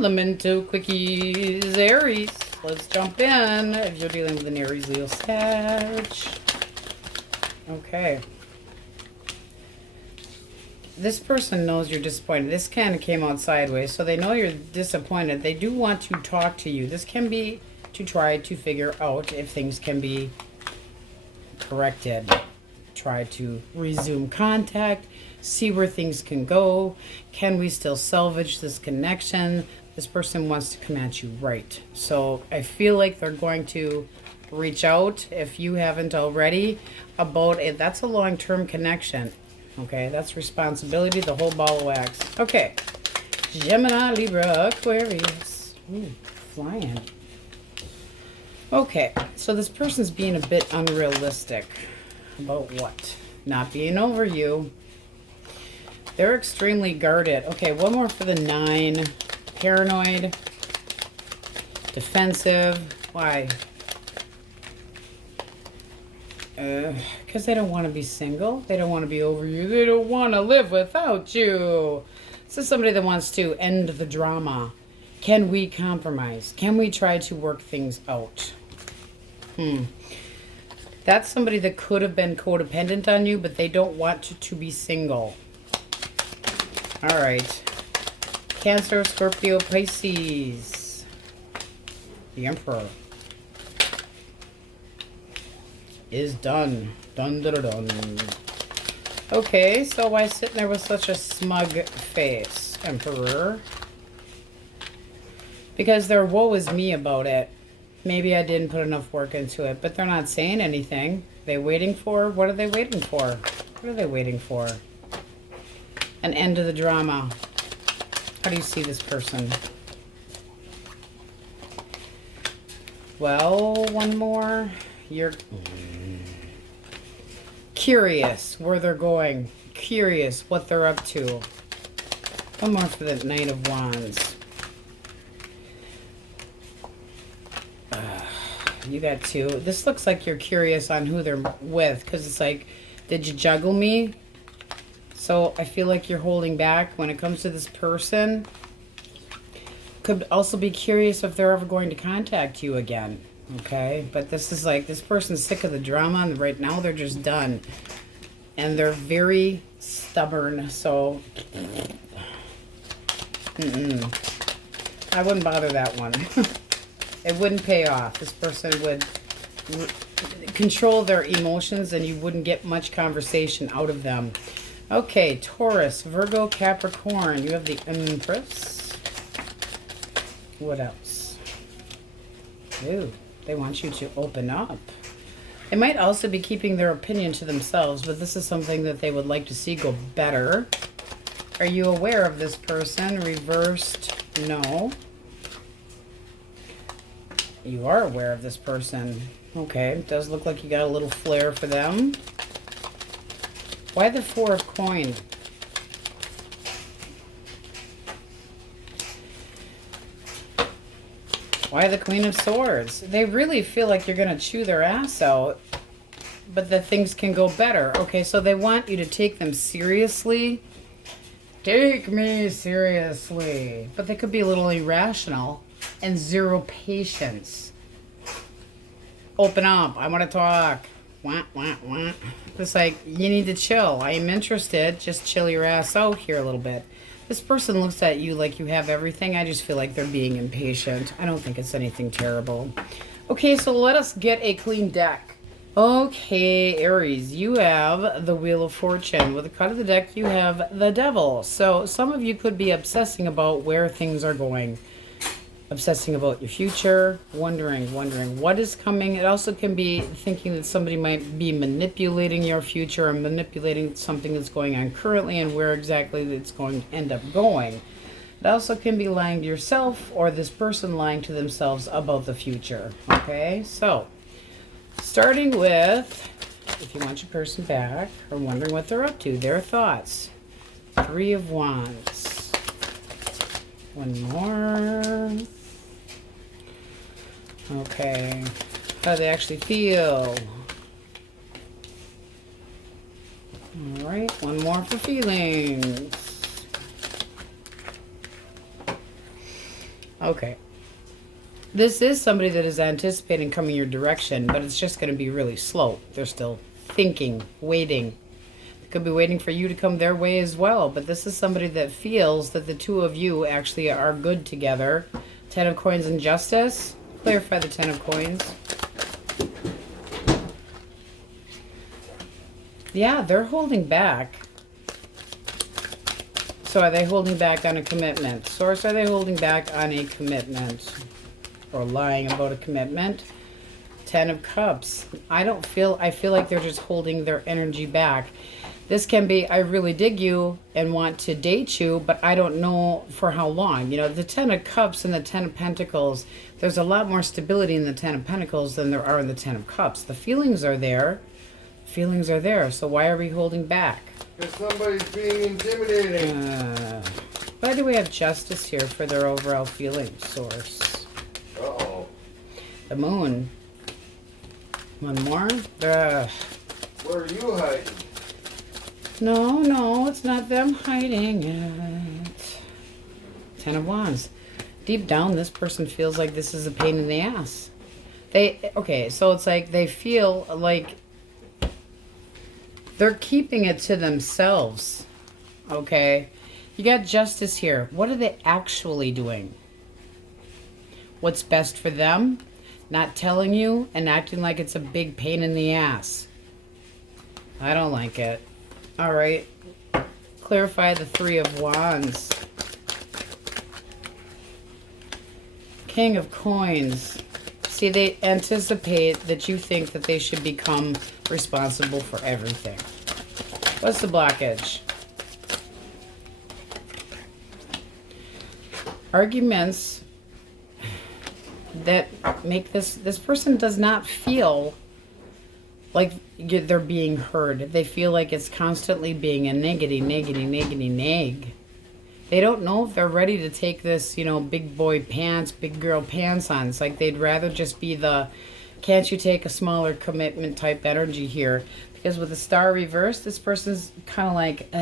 element to Quickies, Aries. Let's jump in if you're dealing with an Aries, Leo, Sag. Okay. This person knows you're disappointed. This kind of came out sideways, so they know you're disappointed. They do want to talk to you. This can be to try to figure out if things can be corrected. Try to resume contact, see where things can go. Can we still salvage this connection? This person wants to come at you right. So I feel like they're going to reach out, if you haven't already, about it. That's a long-term connection. Okay, that's responsibility, the whole ball of wax. Okay, Gemini, Libra, Aquarius. Ooh, flying. Okay, so this person's being a bit unrealistic. About what? Not being over you. They're extremely guarded. Okay, one more for the 9. Paranoid. Defensive. Why? Because they don't want to be single. They don't want to be over you. They don't want to live without you. This is somebody that wants to end the drama. Can we compromise? Can we try to work things out? That's somebody that could have been codependent on you, but they don't want to be single. All right. Cancer, Scorpio, Pisces. The Emperor is done. Dun, dun, dun, dun. Okay, so why sitting there with such a smug face, Emperor? Because they're woe is me about it. Maybe I didn't put enough work into it, but they're not saying anything. They waiting for? What are they waiting for? What are they waiting for? An end to the drama. How do you see this person? Well, one more. You're curious where they're going. Curious what they're up to. One more for the Knight of Wands. You got 2. This looks like you're curious on who they're with, because it's like, did you juggle me? So I feel like you're holding back when it comes to this person. Could also be curious if they're ever going to contact you again. Okay, but this is like, this person's sick of the drama, and right now they're just done. And they're very stubborn, so I wouldn't bother that one. It wouldn't pay off. This person would control their emotions, and you wouldn't get much conversation out of them. Okay, Taurus, Virgo, Capricorn. You have the Empress. What else? Ooh, they want you to open up. They might also be keeping their opinion to themselves, but this is something that they would like to see go better. Are you aware of this person? Reversed, no. You are aware of this person. Okay, it does look like you got a little flair for them. Why the 4 of Coin? Why the Queen of Swords? They really feel like you're going to chew their ass out, but that things can go better. Okay, so they want you to take them seriously. Take me seriously. But they could be a little irrational. And 0 patience. Open up. I want to talk. Wah, wah, wah. It's like, you need to chill. I am interested. Just chill your ass out here a little bit. This person looks at you like you have everything. I just feel like they're being impatient. I don't think it's anything terrible. Okay, so let us get a clean deck. Okay, Aries, you have the Wheel of Fortune. With the cut of the deck, you have the Devil. So some of you could be obsessing about where things are going. Obsessing about your future, wondering what is coming. It also can be thinking that somebody might be manipulating your future or manipulating something that's going on currently and where exactly it's going to end up going. It also can be lying to yourself or this person lying to themselves about the future. Okay, so starting with, if you want your person back or wondering what they're up to, their thoughts. 3 of Wands. One more. Okay, how do they actually feel? All right, one more for feelings. Okay. This is somebody that is anticipating coming your direction, but it's just going to be really slow. They're still thinking, waiting. They could be waiting for you to come their way as well, but this is somebody that feels that the two of you actually are good together. 10 of Coins and Justice. Clarify the 10 of Coins. Yeah, they're holding back. So are they holding back on a commitment? Source, are they holding back on a commitment? Or lying about a commitment? 10 of Cups. I feel like they're just holding their energy back. This can be, I really dig you and want to date you, but I don't know for how long. You know, the 10 of Cups and the 10 of Pentacles, there's a lot more stability in the 10 of Pentacles than there are in the 10 of Cups. The feelings are there. Feelings are there. So why are we holding back? Because somebody's being intimidating. Why do we have Justice here for their overall feelings, Source? Uh-oh. The Moon. One more. Where are you hiding? No, it's not them hiding it. 10 of Wands. Deep down, this person feels like this is a pain in the ass. Okay, so it's like they feel like they're keeping it to themselves. Okay? You got Justice here. What are they actually doing? What's best for them? Not telling you and acting like it's a big pain in the ass. I don't like it. All right. Clarify the 3 of Wands. King of Coins. See, they anticipate that you think that they should become responsible for everything. What's the blockage? Arguments that make this person does not feel like they're being heard. They feel like it's constantly being a neg. They don't know if they're ready to take this, you know, big boy pants, big girl pants on. It's like they'd rather just be the, can't you take a smaller commitment type energy here? Because with the Star reversed, this person's kind of like,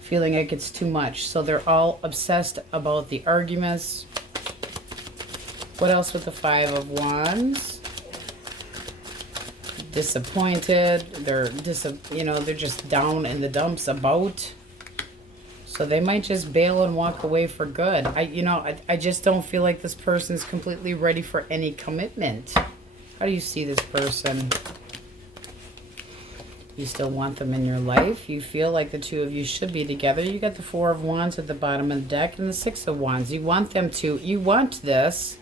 feeling like it's too much. So they're all obsessed about the arguments. What else with the 5 of Wands? Disappointed. They're they're just down in the dumps about. So they might just bail and walk away for good. I just don't feel like this person's completely ready for any commitment. How do you see this person? You still want them in your life. You feel like the two of you should be together. You got the 4 of Wands at the bottom of the deck and the 6 of Wands. You want them to. You want this.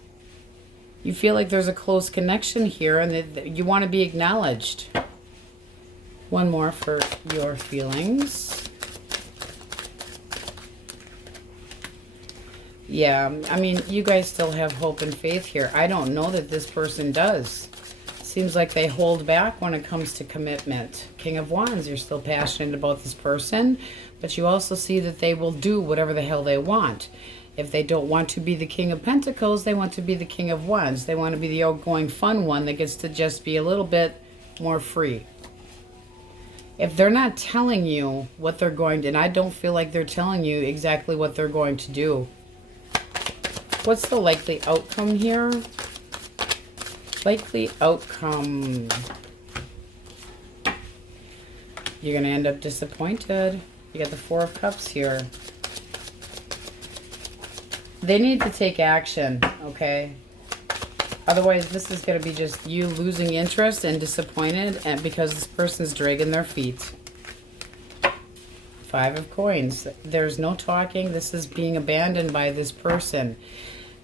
You feel like there's a close connection here and that you want to be acknowledged. One more for your feelings. Yeah, I mean, you guys still have hope and faith here. I don't know that this person does. Seems like they hold back when it comes to commitment. King of Wands, you're still passionate about this person, but you also see that they will do whatever the hell they want. If they don't want to be the King of Pentacles, they want to be the King of Wands. They want to be the outgoing fun one that gets to just be a little bit more free. If they're not telling you what they're going to, and I don't feel like they're telling you exactly what they're going to do. What's the likely outcome here? Likely outcome. You're going to end up disappointed. You got the 4 of Cups here. They need to take action, okay? Otherwise, this is going to be just you losing interest and disappointed and because this person's dragging their feet. 5 of Coins. There's no talking. This is being abandoned by this person.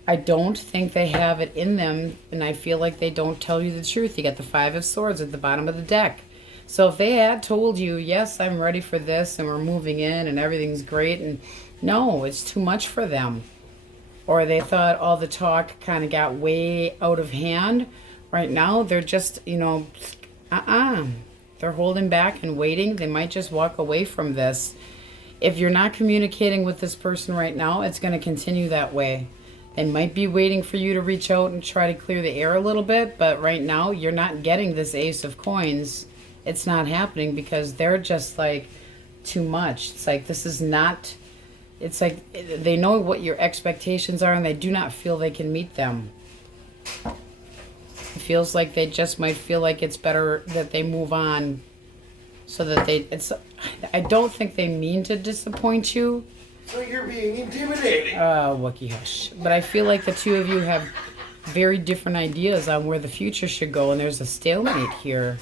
I don't think they have it in them, and I feel like they don't tell you the truth. You got the 5 of Swords at the bottom of the deck. So if they had told you, yes, I'm ready for this, and we're moving in, and everything's great, and no, it's too much for them. Or they thought all the talk kind of got way out of hand. Right now, they're just, They're holding back and waiting. They might just walk away from this. If you're not communicating with this person right now, it's going to continue that way. They might be waiting for you to reach out and try to clear the air a little bit, but right now you're not getting this Ace of Coins. It's not happening because they're just like too much. It's like this is not It's like they know what your expectations are and they do not feel they can meet them. It feels like they just might feel like it's better that they move on so that I don't think they mean to disappoint you. So you're being intimidating. Wookie hush. But I feel like the two of you have very different ideas on where the future should go, and there's a stalemate here.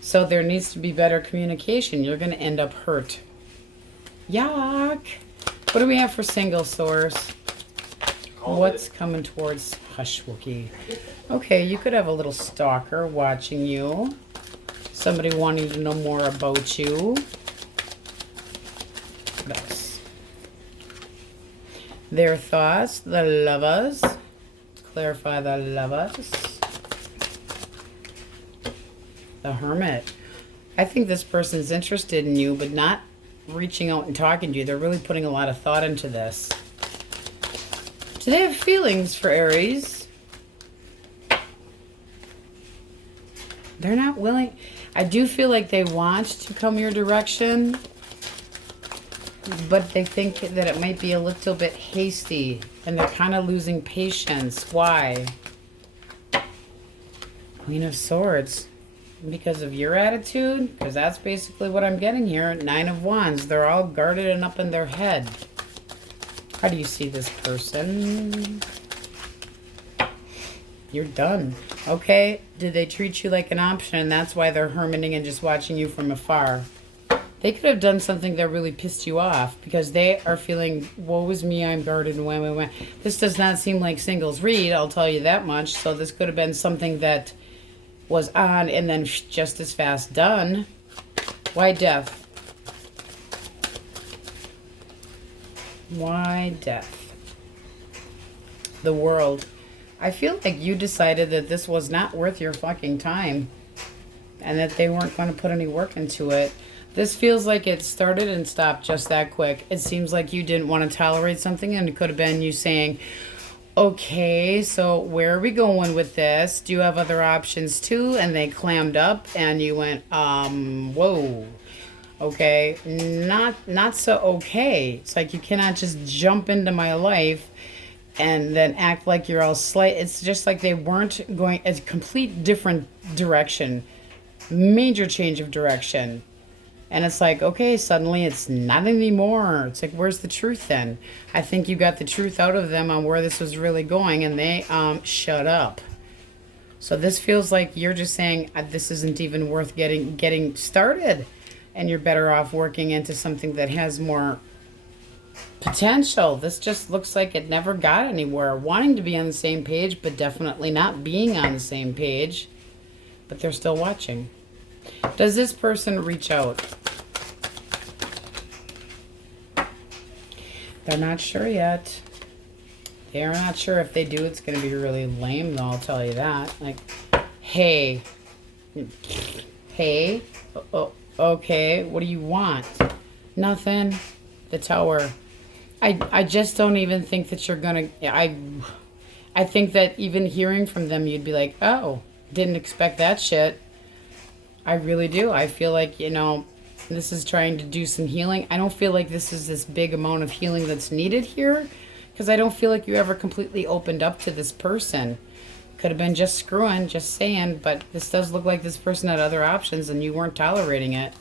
So there needs to be better communication. You're going to end up hurt. Yuck. What do we have for single source? What's coming towards Hush Wookie? Okay, you could have a little stalker watching you. Somebody wanting to know more about you. What else? Their thoughts, the lovers. Clarify the lovers. The Hermit. I think this person's interested in you, but not reaching out and talking to you. They're really putting a lot of thought into this. Do they have feelings for Aries? They're not willing. I do feel like they want to come your direction, but they think that it might be a little bit hasty, and they're kind of losing patience. Why? Queen of Swords. Because of your attitude? Because that's basically what I'm getting here. 9 of Wands. They're all guarded and up in their head. How do you see this person? You're done. Okay. Did they treat you like an option and that's why they're hermiting and just watching you from afar? They could have done something that really pissed you off because they are feeling, woe is me, I'm guarded and wah. This does not seem like singles read, I'll tell you that much. So this could have been something that was on and then just as fast done. Why death? Why death? The World. I feel like you decided that this was not worth your fucking time and that they weren't going to put any work into it. This feels like it started and stopped just that quick. It seems like you didn't want to tolerate something, and it could have been you saying, okay, so where are we going with this? Do you have other options too? And they clammed up and you went, whoa. Okay, not so okay. It's like you cannot just jump into my life and then act like you're all slight. It's just like they weren't going a complete different direction. Major change of direction. And it's like, okay, suddenly it's not anymore. It's like, where's the truth then? I think you got the truth out of them on where this was really going, and they shut up. So this feels like you're just saying, this isn't even worth getting started. And you're better off working into something that has more potential. This just looks like it never got anywhere. Wanting to be on the same page, but definitely not being on the same page. But they're still watching. Does this person reach out? They're not sure yet. They are not sure. If they do, it's going to be really lame, though, I'll tell you that. Like, hey. Hey. Okay, what do you want? Nothing. The Tower. I just don't even think that you're going to... I think that even hearing from them, you'd be like, oh, didn't expect that shit. I really do. I feel like, you know, this is trying to do some healing. I don't feel like this is this big amount of healing that's needed here, because I don't feel like you ever completely opened up to this person. Could have been just screwing, just saying, but this does look like this person had other options and you weren't tolerating it.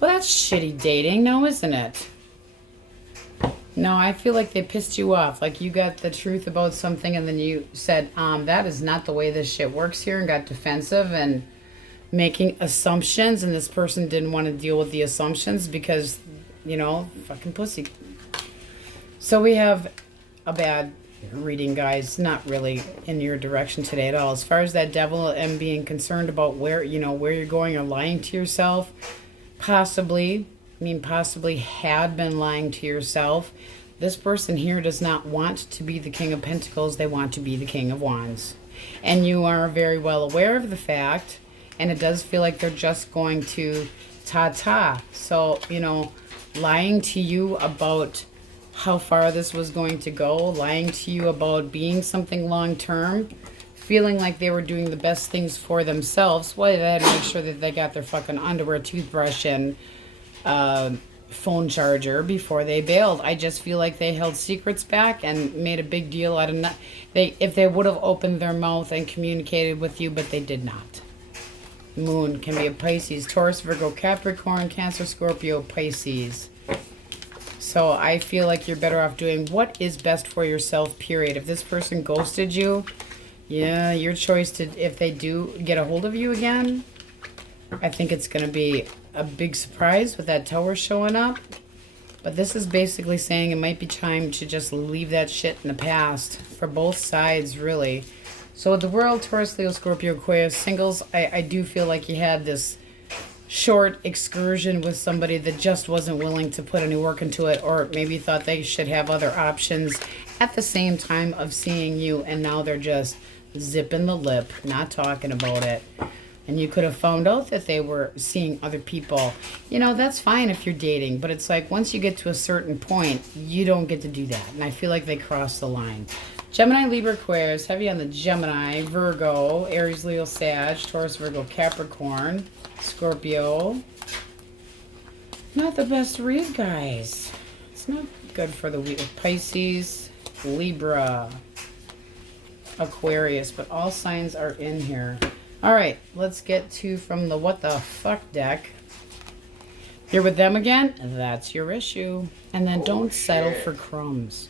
Well, that's shitty dating now, isn't it? No, I feel like they pissed you off. Like you got the truth about something and then you said, that is not the way this shit works here, and got defensive and making assumptions, and this person didn't want to deal with the assumptions because, you know, fucking pussy. So we have a bad reading, guys. Not really in your direction today at all. As far as that Devil and being concerned about where, you know, where you're going or lying to yourself, possibly had been lying to yourself. This person here does not want to be the King of Pentacles. They want to be the King of Wands. And you are very well aware of the fact. And it does feel like they're just going to ta-ta. So, you know, lying to you about how far this was going to go, lying to you about being something long-term, feeling like they were doing the best things for themselves. Well, they had to make sure that they got their fucking underwear, toothbrush, and phone charger before they bailed. I just feel like they held secrets back and made a big deal out of if they would have opened their mouth and communicated with you, but they did not. Moon can be a Pisces, Taurus, Virgo, Capricorn, Cancer, Scorpio, Pisces. So I feel like you're better off doing what is best for yourself, period. If this person ghosted you, yeah, your choice to, if they do get a hold of you again, I think it's going to be a big surprise with that Tower showing up. But this is basically saying it might be time to just leave that shit in the past for both sides, really. So with the World, Taurus, Leo, Scorpio, Aquarius, singles, I do feel like you had this short excursion with somebody that just wasn't willing to put any work into it, or maybe thought they should have other options at the same time of seeing you, and now they're just zipping the lip, not talking about it. And you could have found out that they were seeing other people. You know, that's fine if you're dating, but it's like once you get to a certain point, you don't get to do that. And I feel like they crossed the line. Gemini, Libra, Aquarius, heavy on the Gemini, Virgo, Aries, Leo, Sag, Taurus, Virgo, Capricorn, Scorpio. Not the best read, guys. It's not good for the week. Pisces, Libra, Aquarius, but all signs are in here. All right, let's get to from the what the fuck deck. You're with them again? That's your issue. And then don't settle for crumbs.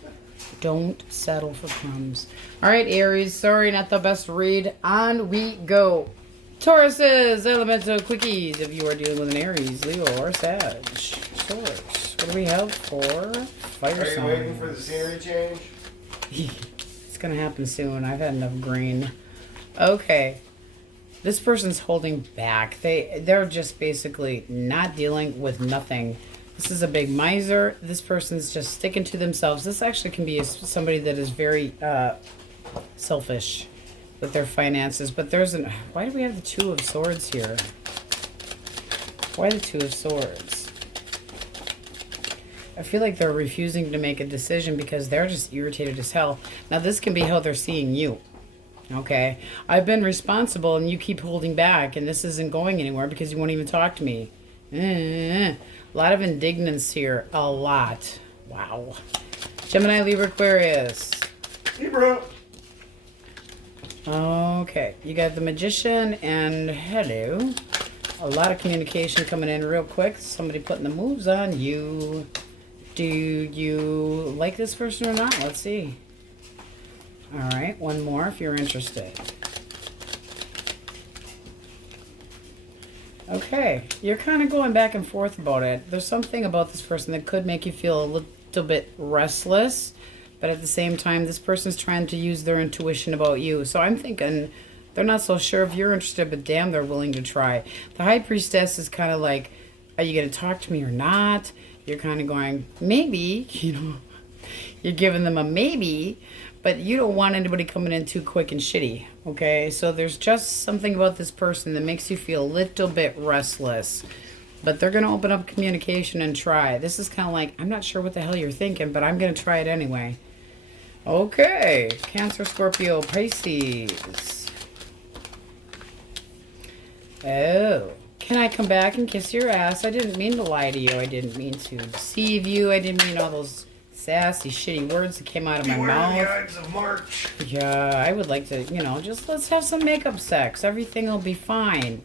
Don't settle for crumbs. All right, Aries. Sorry, not the best read. On we go. Tauruses, elemental quickies. If you are dealing with an Aries, Leo, or Sag. Taurus. What do we have for fire signs? Are you waiting for the scenery change? It's going to happen soon. I've had enough green. Okay. This person's holding back. They're just basically not dealing with nothing. This is a big miser. This person's just sticking to themselves. This actually can be somebody that is very selfish with their finances. But there's an... Why do we have the Two of Swords here? Why the Two of Swords? I feel like they're refusing to make a decision because they're just irritated as hell. Now, this can be how they're seeing you. Okay? I've been responsible and you keep holding back. And this isn't going anywhere because you won't even talk to me. A lot of indignance here. A lot. Wow. Gemini, Libra, Aquarius. Libra. Okay. You got the Magician and hello. A lot of communication coming in real quick. Somebody putting the moves on you. Do you like this person or not? Let's see. All right. One more if you're interested. Okay, you're kind of going back and forth about it. There's something about this person that could make you feel a little bit restless, but at the same time, this person's trying to use their intuition about you. So I'm thinking they're not so sure if you're interested, but damn, they're willing to try. The High Priestess is kind of like, are you going to talk to me or not? You're kind of going, maybe, you know, you're giving them a maybe, but you don't want anybody coming in too quick and shitty, okay? So there's just something about this person that makes you feel a little bit restless. But they're going to open up communication and try. This is kind of like, I'm not sure what the hell you're thinking, but I'm going to try it anyway. Okay. Cancer, Scorpio, Pisces. Oh. Can I come back and kiss your ass? I didn't mean to lie to you. I didn't mean to deceive you. I didn't mean all those sassy, shitty words that came out of my mouth. The Ides of March. Yeah, I would like to, you know, just let's have some makeup sex. Everything will be fine.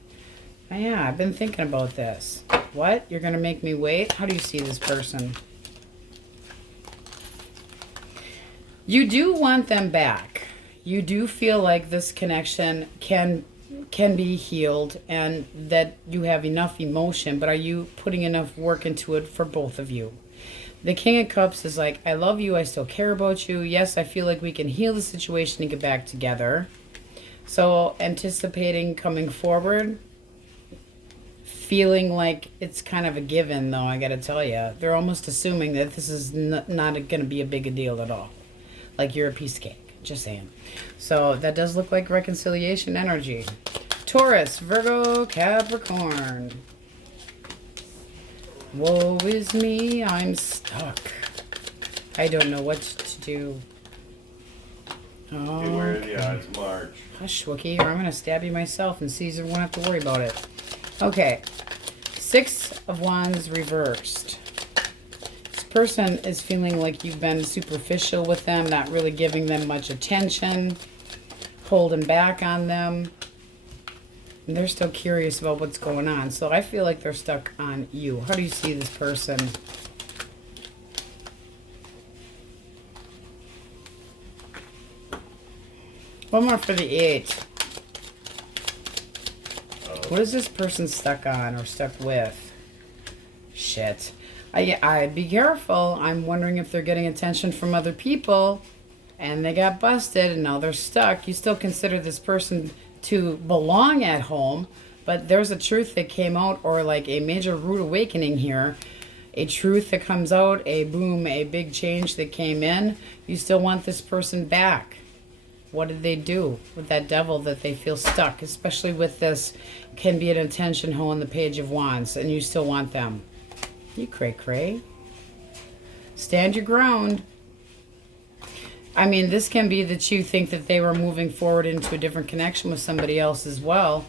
Yeah, I've been thinking about this. What? You're going to make me wait? How do you see this person? You do want them back. You do feel like this connection can be healed and that you have enough emotion, but are you putting enough work into it for both of you? The King of Cups is like, I love you, I still care about you. Yes, I feel like we can heal the situation and get back together. So, anticipating coming forward, feeling like it's kind of a given, though, I gotta tell you. They're almost assuming that this is not going to be a big deal at all. Like you're a piece of cake, just saying. So, that does look like reconciliation energy. Taurus, Virgo, Capricorn. Woe is me, I'm stuck. I don't know what to do. Oh, Beware the Ides of March. Hush, Wookie, or I'm going to stab you myself and Caesar won't have to worry about it. Okay. 6 of Wands reversed. person is feeling like you've been superficial with them, not really giving them much attention, holding back on them. And they're still curious about what's going on. So I feel like they're stuck on you. How do you see this person? One more for the 8. What is this person stuck on or stuck with? Shit. I'd be careful. I'm wondering if they're getting attention from other people and they got busted and now they're stuck. You still consider this person to belong at home, but there's a truth that came out, or like a major rude awakening here. A truth that comes out, a boom, a big change that came in. You still want this person back. What did they do with that devil that they feel stuck? Especially with this, can be an attention hoe in the Page of Wands, and you still want them. You cray-cray. Stand your ground. I mean, this can be that you think that they were moving forward into a different connection with somebody else as well.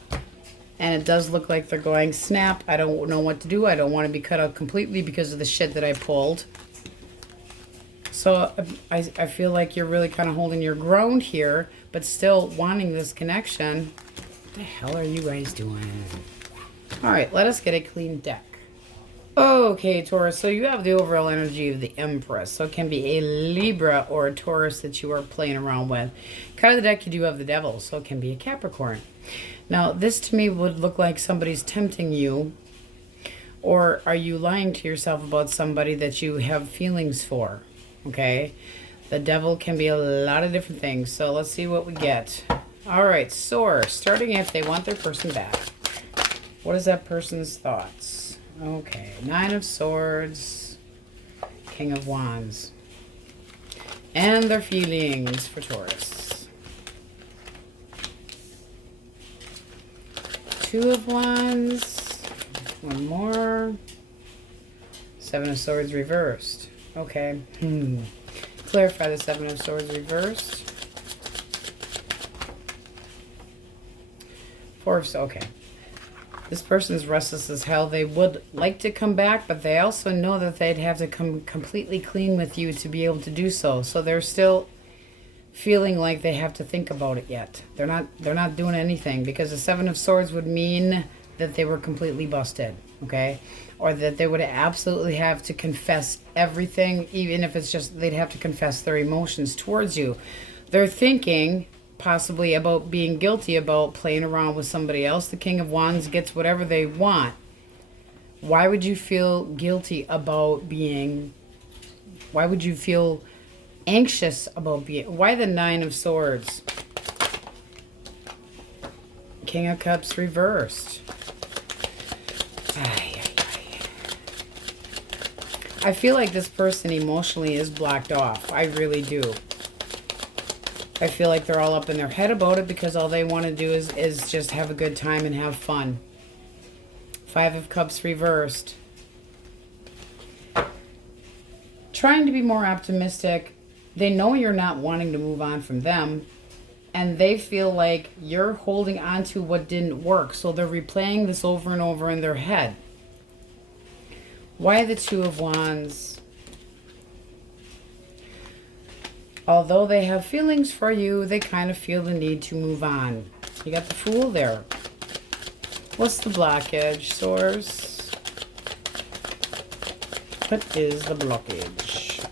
And it does look like they're going, snap, I don't know what to do. I don't want to be cut out completely because of the shit that I pulled. So I feel like you're really kind of holding your ground here, but still wanting this connection. What the hell are you guys doing? All right, let us get a clean deck. Okay, Taurus, so you have the overall energy of the Empress. So it can be a Libra or a Taurus that you are playing around with. Card of the deck, you do have the Devil, so it can be a Capricorn. Now, this to me would look like somebody's tempting you. Or are you lying to yourself about somebody that you have feelings for? Okay? The Devil can be a lot of different things. So let's see what we get. All right, Source, starting if they want their person back. What is that person's thoughts? Okay, 9 of Swords, King of Wands, and their feelings for Taurus. 2 of Wands, one more, 7 of Swords reversed. Okay, clarify the 7 of Swords reversed. 4 of Swords, okay. This person's restless as hell. They would like to come back, but they also know that they'd have to come completely clean with you to be able to do so. So they're still feeling like they have to think about it yet. They're not doing anything, because the 7 of Swords would mean that they were completely busted, okay? Or that they would absolutely have to confess everything, even if it's just they'd have to confess their emotions towards you. They're thinking possibly about being guilty about playing around with somebody else. The King of Wands gets whatever they want. Why would you feel guilty about being... Why would you feel anxious about being... Why the 9 of Swords? King of Cups reversed. I feel like this person emotionally is blocked off. I really do. I feel like they're all up in their head about it because all they want to do is just have a good time and have fun. 5 of Cups reversed. Trying to be more optimistic. They know you're not wanting to move on from them. And they feel like you're holding on to what didn't work. So they're replaying this over and over in their head. Why the 2 of Wands? Although they have feelings for you, they kind of feel the need to move on. You got the Fool there. What's the blockage, Source? What is the blockage?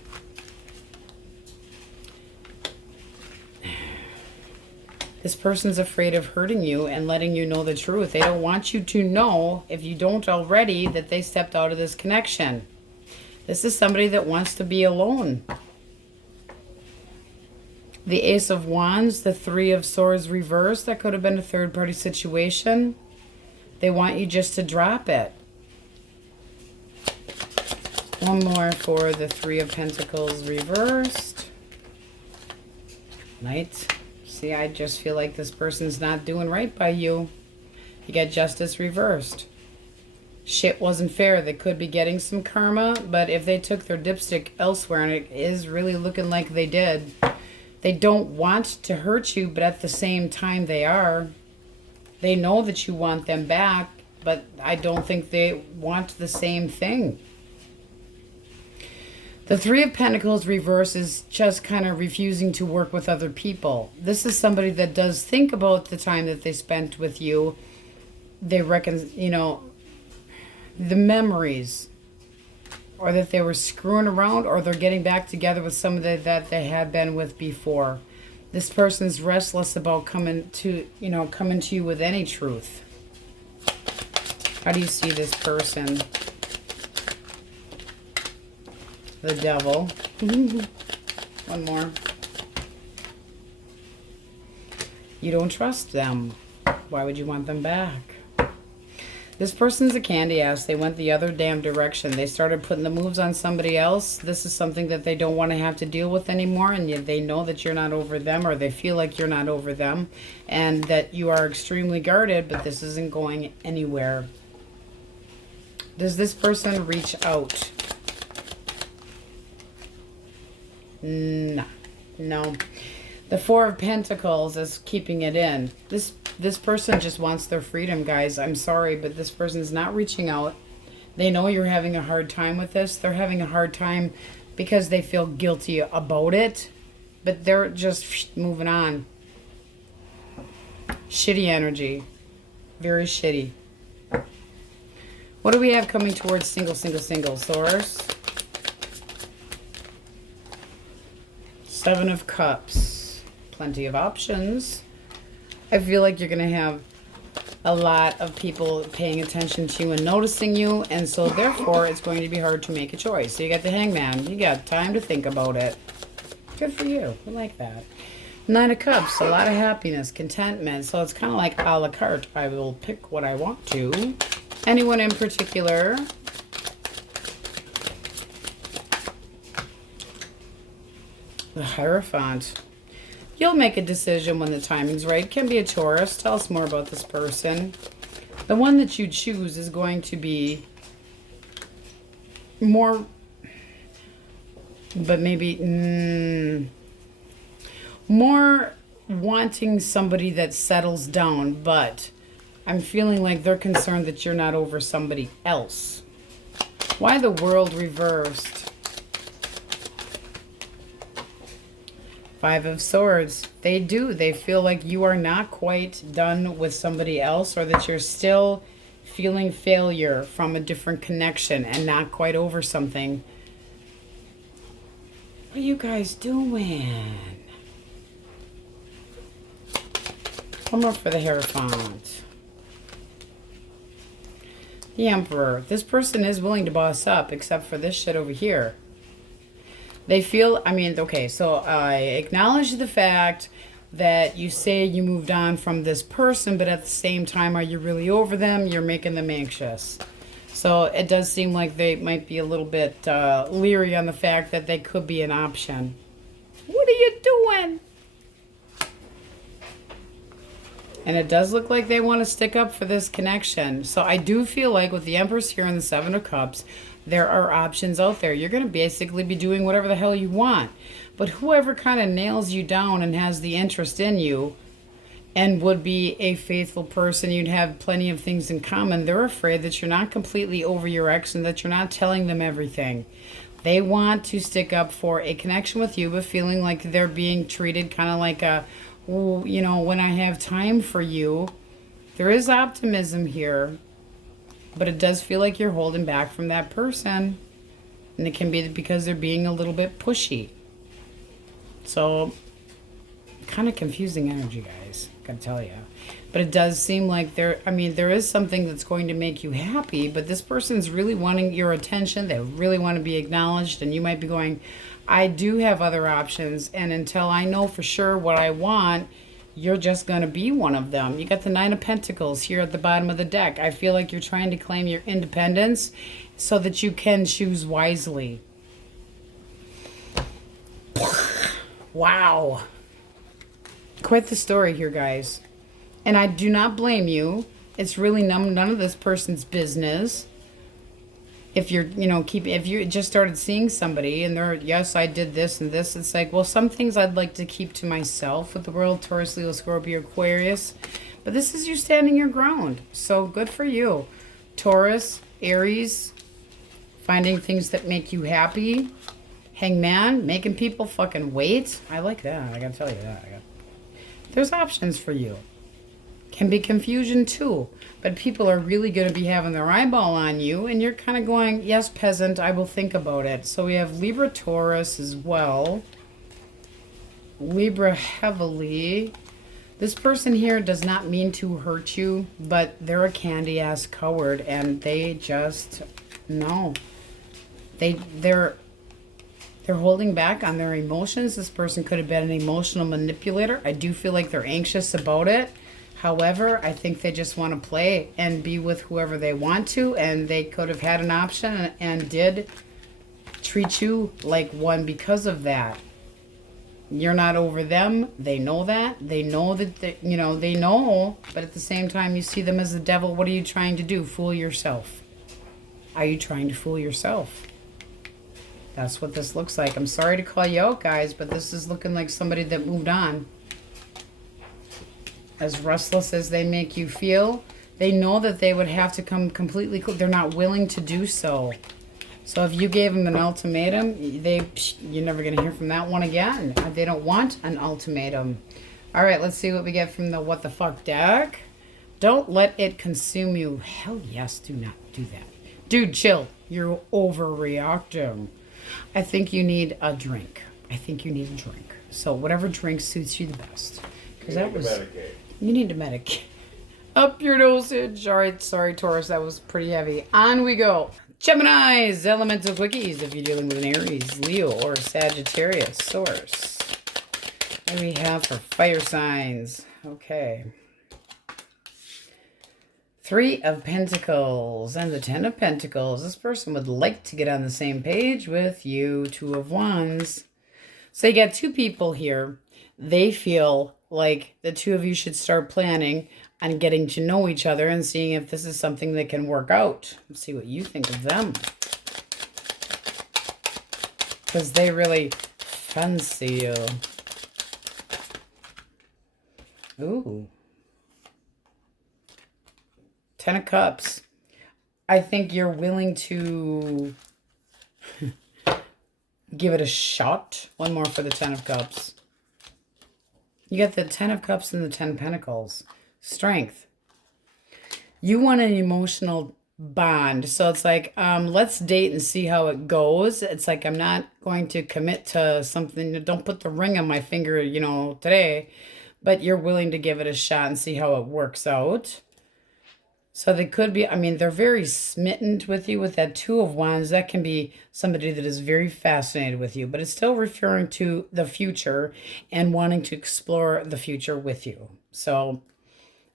This person's afraid of hurting you and letting you know the truth. They don't want you to know, if you don't already, that they stepped out of this connection. This is somebody that wants to be alone. The Ace of Wands, the 3 of Swords reversed. That could have been a third-party situation. They want you just to drop it. One more for the 3 of Pentacles reversed. Knight. See, I just feel like this person's not doing right by you. You got Justice reversed. Shit wasn't fair. They could be getting some karma, but if they took their dipstick elsewhere, and it is really looking like they did... They don't want to hurt you, but at the same time they are. They know that you want them back, but I don't think they want the same thing. The Three of Pentacles reverse is just kind of refusing to work with other people. This is somebody that does think about the time that they spent with you. They reckon, you know, the memories, or that they were screwing around, or they're getting back together with somebody that they had been with before. This person's restless about coming to you with any truth. How do you see this person? The Devil. One more. You don't trust them. Why would you want them back? This person's a candy ass. They went the other damn direction. They started putting the moves on somebody else. This is something that they don't want to have to deal with anymore, and yet they know that you're not over them, or they feel like you're not over them, and that you are extremely guarded, but this isn't going anywhere. Does this person reach out? No. No. The Four of Pentacles is keeping it in. This person just wants their freedom, guys. I'm sorry, but this person's not reaching out. They know you're having a hard time with this. They're having a hard time because they feel guilty about it, but they're just moving on. Shitty energy. Very shitty. What do we have coming towards single, Taurus? Seven of Cups. Plenty of options. I feel like you're going to have a lot of people paying attention to you and noticing you, and so therefore it's going to be hard to make a choice. So you got the Hangman. You got time to think about it. Good for you. I like that. Nine of Cups. A lot of happiness, contentment. So it's kind of like a la carte. I will pick what I want to. Anyone in particular? The Hierophant. You'll make a decision when the timing's right. Can be a Taurus. Tell us more about this person. The one that you choose is going to be more, but maybe more wanting somebody that settles down, but I'm feeling like they're concerned that you're not over somebody else. Why the World reversed? Five of Swords. They do. They feel like you are not quite done with somebody else, or that you're still feeling failure from a different connection and not quite over something. What are you guys doing? One more for the Hierophant. The Emperor. This person is willing to boss up, except for this shit over here. They feel, I mean, okay, so I acknowledge the fact that you say you moved on from this person, but at the same time, are you really over them? You're making them anxious. So it does seem like they might be a little bit leery on the fact that they could be an option. What are you doing? And it does look like they want to stick up for this connection. So I do feel like with the Empress here and the Seven of Cups, there are options out there. You're going to basically be doing whatever the hell you want. But whoever kind of nails you down and has the interest in you and would be a faithful person, you'd have plenty of things in common. They're afraid that you're not completely over your ex and that you're not telling them everything. They want to stick up for a connection with you, but feeling like they're being treated kind of like a, oh, you know, when I have time for you. There is optimism here, but it does feel like you're holding back from that person. And it can be because they're being a little bit pushy. So, kind of confusing energy, guys. Gotta tell you. But it does seem like there is something that's going to make you happy, but this person's really wanting your attention. They really want to be acknowledged, and you might be going, I do have other options, and until I know for sure what I want, you're just going to be one of them. You got the Nine of Pentacles here at the bottom of the deck. I feel like you're trying to claim your independence so that you can choose wisely. Wow. Quite the story here, guys. And I do not blame you. It's really none of this person's business. If you're, if you just started seeing somebody and they're, yes, I did this and this, it's like, well, some things I'd like to keep to myself with the world, Taurus, Leo, Scorpio, Aquarius. But this is you standing your ground. So good for you. Taurus, Aries, finding things that make you happy. Hangman, making people fucking wait. I like that. I gotta tell you that. There's options for you. Can be confusion too. But people are really going to be having their eyeball on you. And you're kind of going, yes, peasant, I will think about it. So we have Libra, Taurus as well. Libra heavily. This person here does not mean to hurt you. But they're a candy-ass coward. And they just, no. They're holding back on their emotions. This person could have been an emotional manipulator. I do feel like they're anxious about it. However, I think they just want to play and be with whoever they want to. And they could have had an option and did treat you like one because of that. You're not over them. They know that. They know that, they know. But at the same time, you see them as the devil. What are you trying to do? Fool yourself. Are you trying to fool yourself? That's what this looks like. I'm sorry to call you out, guys, but this is looking like somebody that moved on. As restless as they make you feel, they know that they would have to come completely clean. They're not willing to do so. So if you gave them an ultimatum, you're never going to hear from that one again. They don't want an ultimatum. All right, let's see what we get from the What the Fuck deck. Don't let it consume you. Hell yes, do not do that. Dude, chill. You're overreacting. I think you need a drink. So whatever drink suits you the best. Because that was... You need to medicate. Up your dosage. All right, sorry, Taurus. That was pretty heavy. On we go. Gemini's elemental quickies. If you're dealing with an Aries, Leo, or Sagittarius source. What do we have for fire signs? Okay. 3 of Pentacles and the 10 of Pentacles. This person would like to get on the same page with you. 2 of Wands. So you got 2 people here. They feel like the 2 of you should start planning on getting to know each other and seeing if this is something that can work out. Let's see what you think of them. Because they really fancy you. Ooh. 10 of Cups. I think you're willing to give it a shot. One more for the 10 of Cups. You got the 10 of Cups and the 10 of Pentacles. Strength. You want an emotional bond. So it's like, let's date and see how it goes. It's like, I'm not going to commit to something. Don't put the ring on my finger, today. But you're willing to give it a shot and see how it works out. So they could be, they're very smitten with you with that 2 of Wands. That can be somebody that is very fascinated with you, but it's still referring to the future and wanting to explore the future with you. So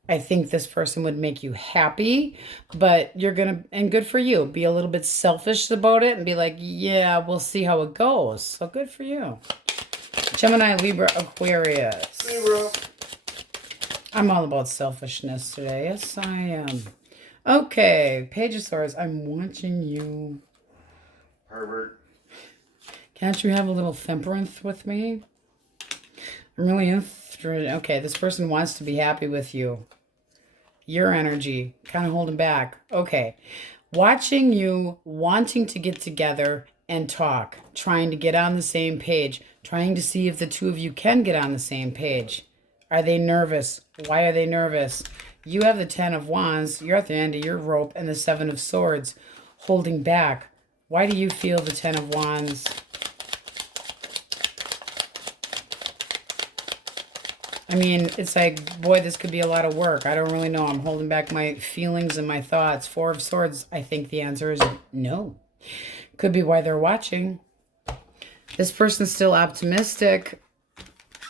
I think this person would make you happy, but you're going to, and good for you, be a little bit selfish about it and be like, yeah, we'll see how it goes. So good for you. Gemini, Libra, Aquarius. Libra. I'm all about selfishness today. Yes, I am. Okay, Page of Swords. I'm watching you. Herbert. Can't you have a little temperance with me? I'm really interested. Okay, this person wants to be happy with you. Your energy, kind of holding back. Okay, watching you, wanting to get together and talk, trying to get on the same page, trying to see if the 2 of you can get on the same page. Are they nervous? Why are they nervous? You have the 10 of Wands. You're at the end of your rope and the 7 of Swords holding back. Why do you feel the 10 of Wands? It's like, boy, this could be a lot of work. I don't really know. I'm holding back my feelings and my thoughts. 4 of Swords, I think the answer is no. Could be why they're watching. This person's still optimistic.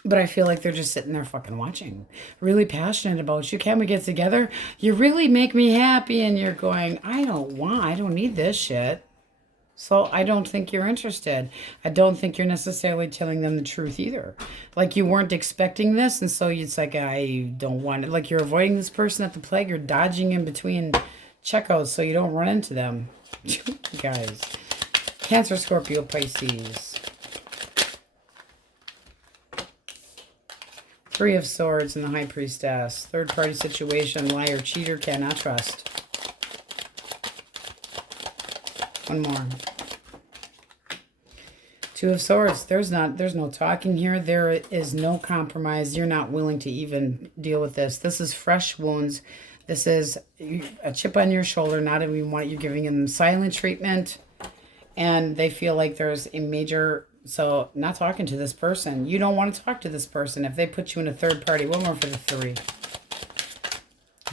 But I feel like they're just sitting there fucking watching. Really passionate about you. Can we get together? You really make me happy. And you're going, I don't need this shit. So I don't think you're interested. I don't think you're necessarily telling them the truth either. Like you weren't expecting this. And so it's like, I don't want it. Like you're avoiding this person at the plague. You're dodging in between checkouts so you don't run into them. Guys. Cancer, Scorpio, Pisces. 3 of Swords and the High Priestess. Third party situation, liar, cheater, cannot trust. One more. Two of Swords. There's no talking here. There is no compromise. You're not willing to even deal with this. This is fresh wounds. This is a chip on your shoulder. Not even what you're giving them silent treatment. And they feel like there's a major... So, not talking to this person. You don't want to talk to this person. If they put you in a third party, one more for the 3.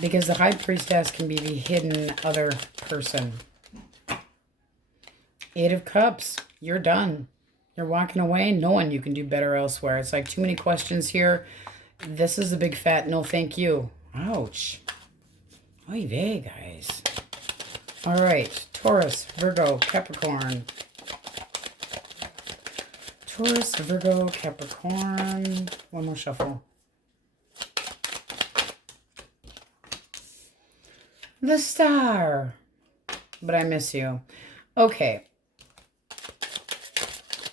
Because the High Priestess can be the hidden other person. 8 of Cups. You're done. You're walking away knowing you can do better elsewhere. It's like too many questions here. This is a big fat no thank you. Ouch. Oy vey, guys. All right. Taurus, Virgo, Capricorn. Taurus, Virgo, Capricorn. One more shuffle. The Star. But I miss you. Okay.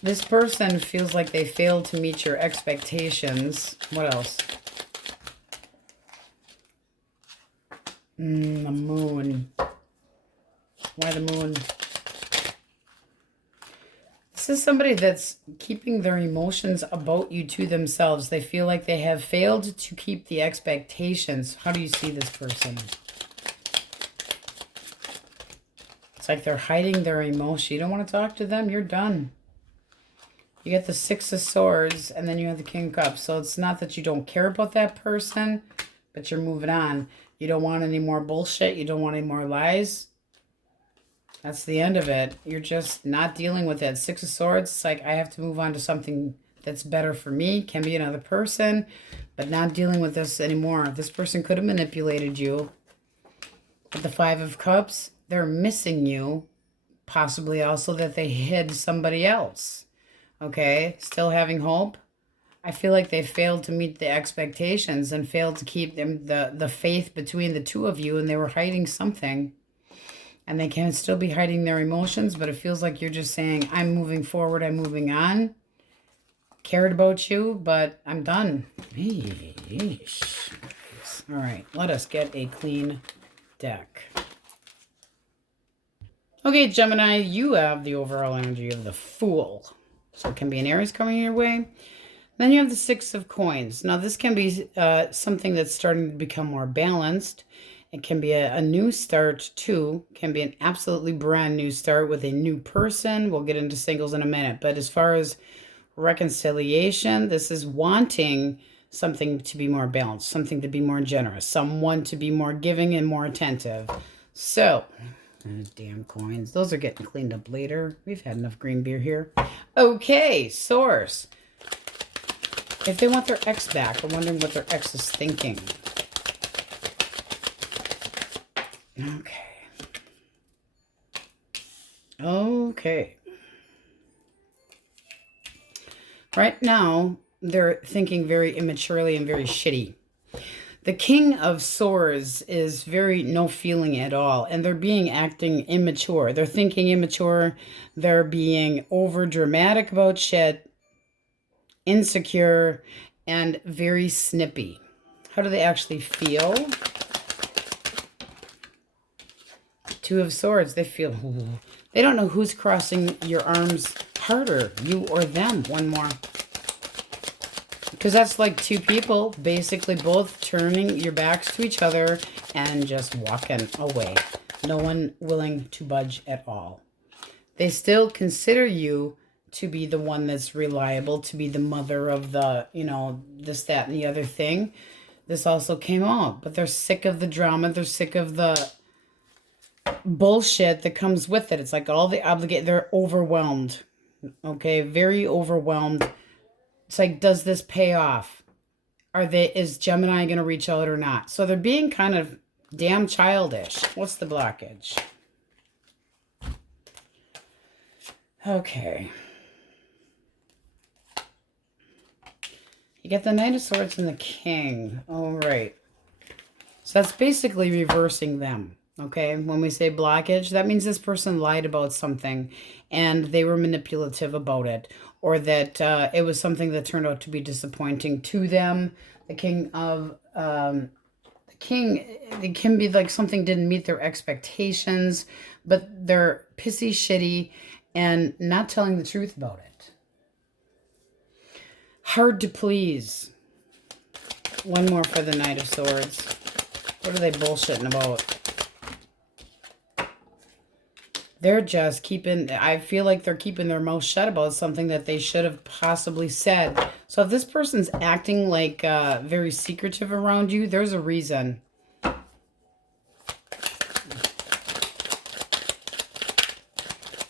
This person feels like they failed to meet your expectations. What else? The Moon. Why the Moon? This is somebody that's keeping their emotions about you to themselves. They feel like they have failed to keep the expectations. How do you see this person? It's like they're hiding their emotion. You don't want to talk to them. You're done. You get the 6 of Swords, and then you have the King of Cups. So it's not that you don't care about that person, but you're moving on. You don't want any more bullshit. You don't want any more lies. That's the end of it. You're just not dealing with it. 6 of Swords, it's like I have to move on to something that's better for me. Can be another person, but not dealing with this anymore. This person could have manipulated you. With the 5 of Cups, they're missing you. Possibly also that they hid somebody else. Okay, still having hope. I feel like they failed to meet the expectations and failed to keep them the faith between the two of you, and they were hiding something. And they can still be hiding their emotions, but it feels like you're just saying, I'm moving forward, I'm moving on. Cared about you, but I'm done. Yeesh. All right, let us get a clean deck. Okay, Gemini, you have the overall energy of the Fool. So it can be an Aries coming your way. Then you have the 6 of Coins. Now, this can be something that's starting to become more balanced. It can be a new start, too. It can be an absolutely brand new start with a new person. We'll get into singles in a minute. But as far as reconciliation, this is wanting something to be more balanced, something to be more generous, someone to be more giving and more attentive. So... damn coins. Those are getting cleaned up later. We've had enough green beer here. Okay, Source. If they want their ex back, I'm wondering what their ex is thinking. Okay. Okay. Right now, they're thinking very immaturely and very shitty. The King of Swords is very no feeling at all, and they're acting immature. They're thinking immature. They're being over dramatic about shit, insecure, and very snippy. How do they actually feel? 2 of Swords, they feel, they don't know who's crossing your arms harder, you or them. One more. Because that's like 2 people basically both turning your backs to each other and just walking away. No one willing to budge at all. They still consider you to be the one that's reliable, to be the mother of the, you know, this, that, and the other thing. This also came out. But they're sick of the drama. They're sick of the bullshit that comes with it. It's like all the they're overwhelmed. Okay, very overwhelmed. It's like, does this pay off? Is Gemini going to reach out or not? So they're being kind of damn childish. What's the blockage? Okay. You get the Knight of Swords and the King. All right. So that's basically reversing them. Okay, when we say blockage, that means this person lied about something and they were manipulative about it, or that it was something that turned out to be disappointing to them. The King of it can be like something didn't meet their expectations, but they're pissy, shitty, and not telling the truth about it. Hard to please. One more for the Knight of Swords. What are they bullshitting about? They're just keeping, I feel like they're keeping their mouth shut about something that they should have possibly said. So if this person's acting like very secretive around you, there's a reason.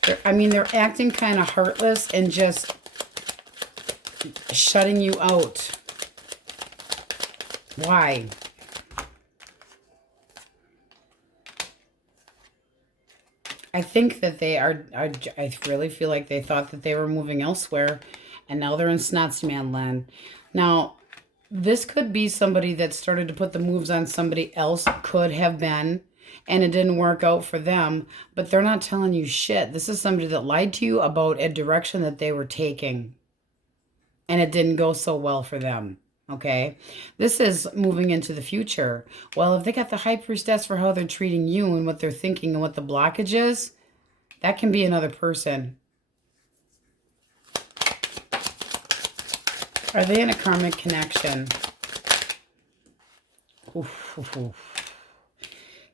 They're acting kind of heartless and just shutting you out. Why? I think that they are, I really feel like they thought that they were moving elsewhere, and now they're in Snotsy Man land. Now, this could be somebody that started to put the moves on somebody else, could have been, and it didn't work out for them, but they're not telling you shit. This is somebody that lied to you about a direction that they were taking, and it didn't go so well for them. Okay, this is moving into the future. Well, if they got the High Priestess for how they're treating you and what they're thinking and what the blockage is, that can be another person. Are they in a karmic connection?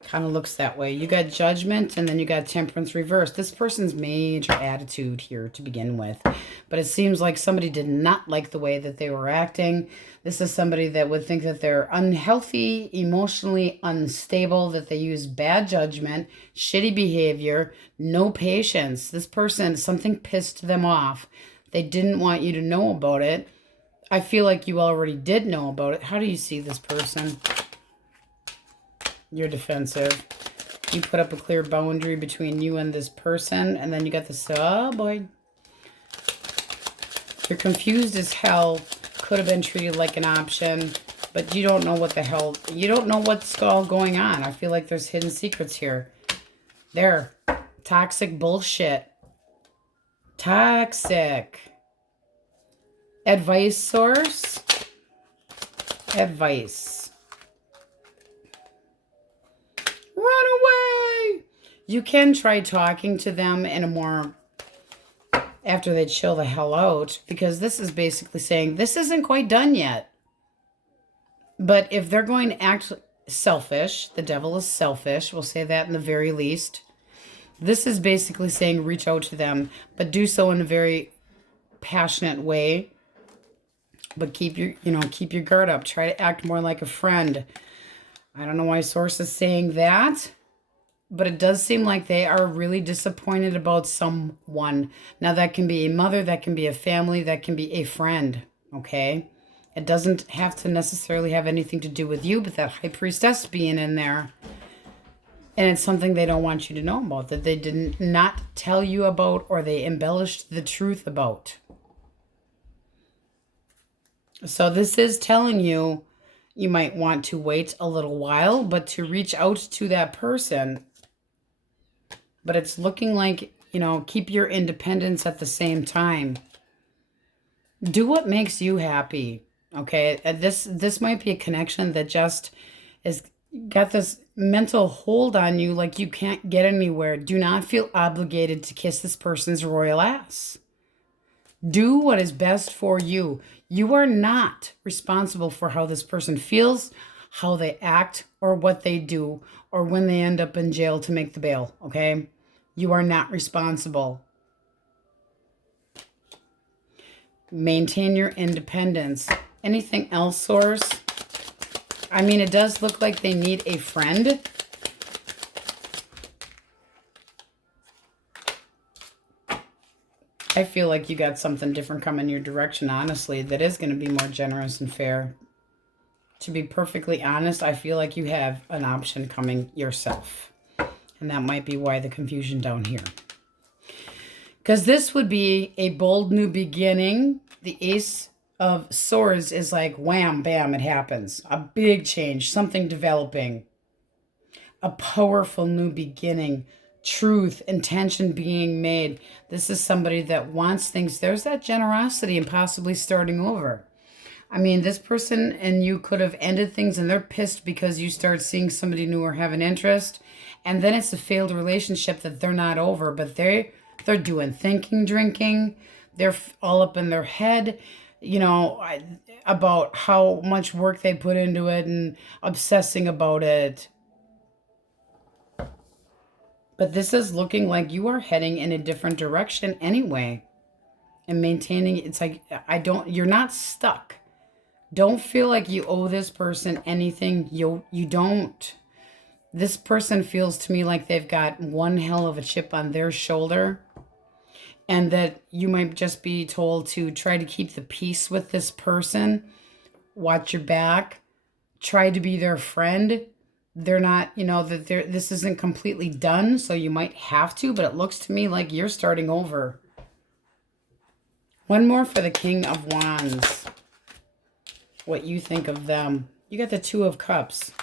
Kind of looks that way. You got Judgment, and then you got Temperance reversed. This person's major attitude here to begin with. But it seems like somebody did not like the way that they were acting. This is somebody that would think that they're unhealthy, emotionally unstable, that they use bad judgment, shitty behavior, no patience. This person, something pissed them off. They didn't want you to know about it. I feel like you already did know about it. How do you see this person? You're defensive. You put up a clear boundary between you and this person, and then you got this, oh boy. You're confused as hell. Could have been treated like an option, but you don't know what the hell, you don't know what's all going on. I feel like there's hidden secrets here. There. Toxic bullshit. Toxic. Advice source. Advice. Run away. You can try talking to them in a more, after they chill the hell out, because this is basically saying this isn't quite done yet. But if they're going to act selfish, the devil is selfish, we'll say that in the very least. This is basically saying reach out to them, but do so in a very passionate way. But keep your, keep your guard up. Try to act more like a friend. I don't know why Source is saying that, but it does seem like they are really disappointed about someone. Now, that can be a mother, that can be a family, that can be a friend, okay? It doesn't have to necessarily have anything to do with you, but that High Priestess being in there, and it's something they don't want you to know about, that they did not tell you about, or they embellished the truth about. So this is telling you, you might want to wait a little while, but to reach out to that person. But it's looking like, keep your independence at the same time. Do what makes you happy, okay? This might be a connection that just is got this mental hold on you, like you can't get anywhere. Do not feel obligated to kiss this person's royal ass. Do what is best for you. You are not responsible for how this person feels, how they act, or what they do, or when they end up in jail to make the bail, okay? You are not responsible. Maintain your independence. Anything else, Source? I mean, it does look like they need a friend. I feel like you got something different coming your direction, honestly, that is going to be more generous and fair. To be perfectly honest, I feel like you have an option coming yourself. And that might be why the confusion down here. Because this would be a bold new beginning. The Ace of Swords is like wham, bam, it happens. A big change, something developing. A powerful new beginning. Truth, intention being made. This is somebody that wants things. There's that generosity and possibly starting over. I mean, this person and you could have ended things and they're pissed because you start seeing somebody new or have an interest. And then it's a failed relationship that they're not over, but they're doing thinking, drinking. They're all up in their head. about how much work they put into it and obsessing about it. But this is looking like you are heading in a different direction anyway. And maintaining, it's like, you're not stuck. Don't feel like you owe this person anything. You don't. This person feels to me like they've got one hell of a chip on their shoulder. And that you might just be told to try to keep the peace with this person. Watch your back. Try to be their friend. They're not, this isn't completely done, so you might have to, but it looks to me like you're starting over. One more for the King of Wands. What you think of them. You got the Two of Cups.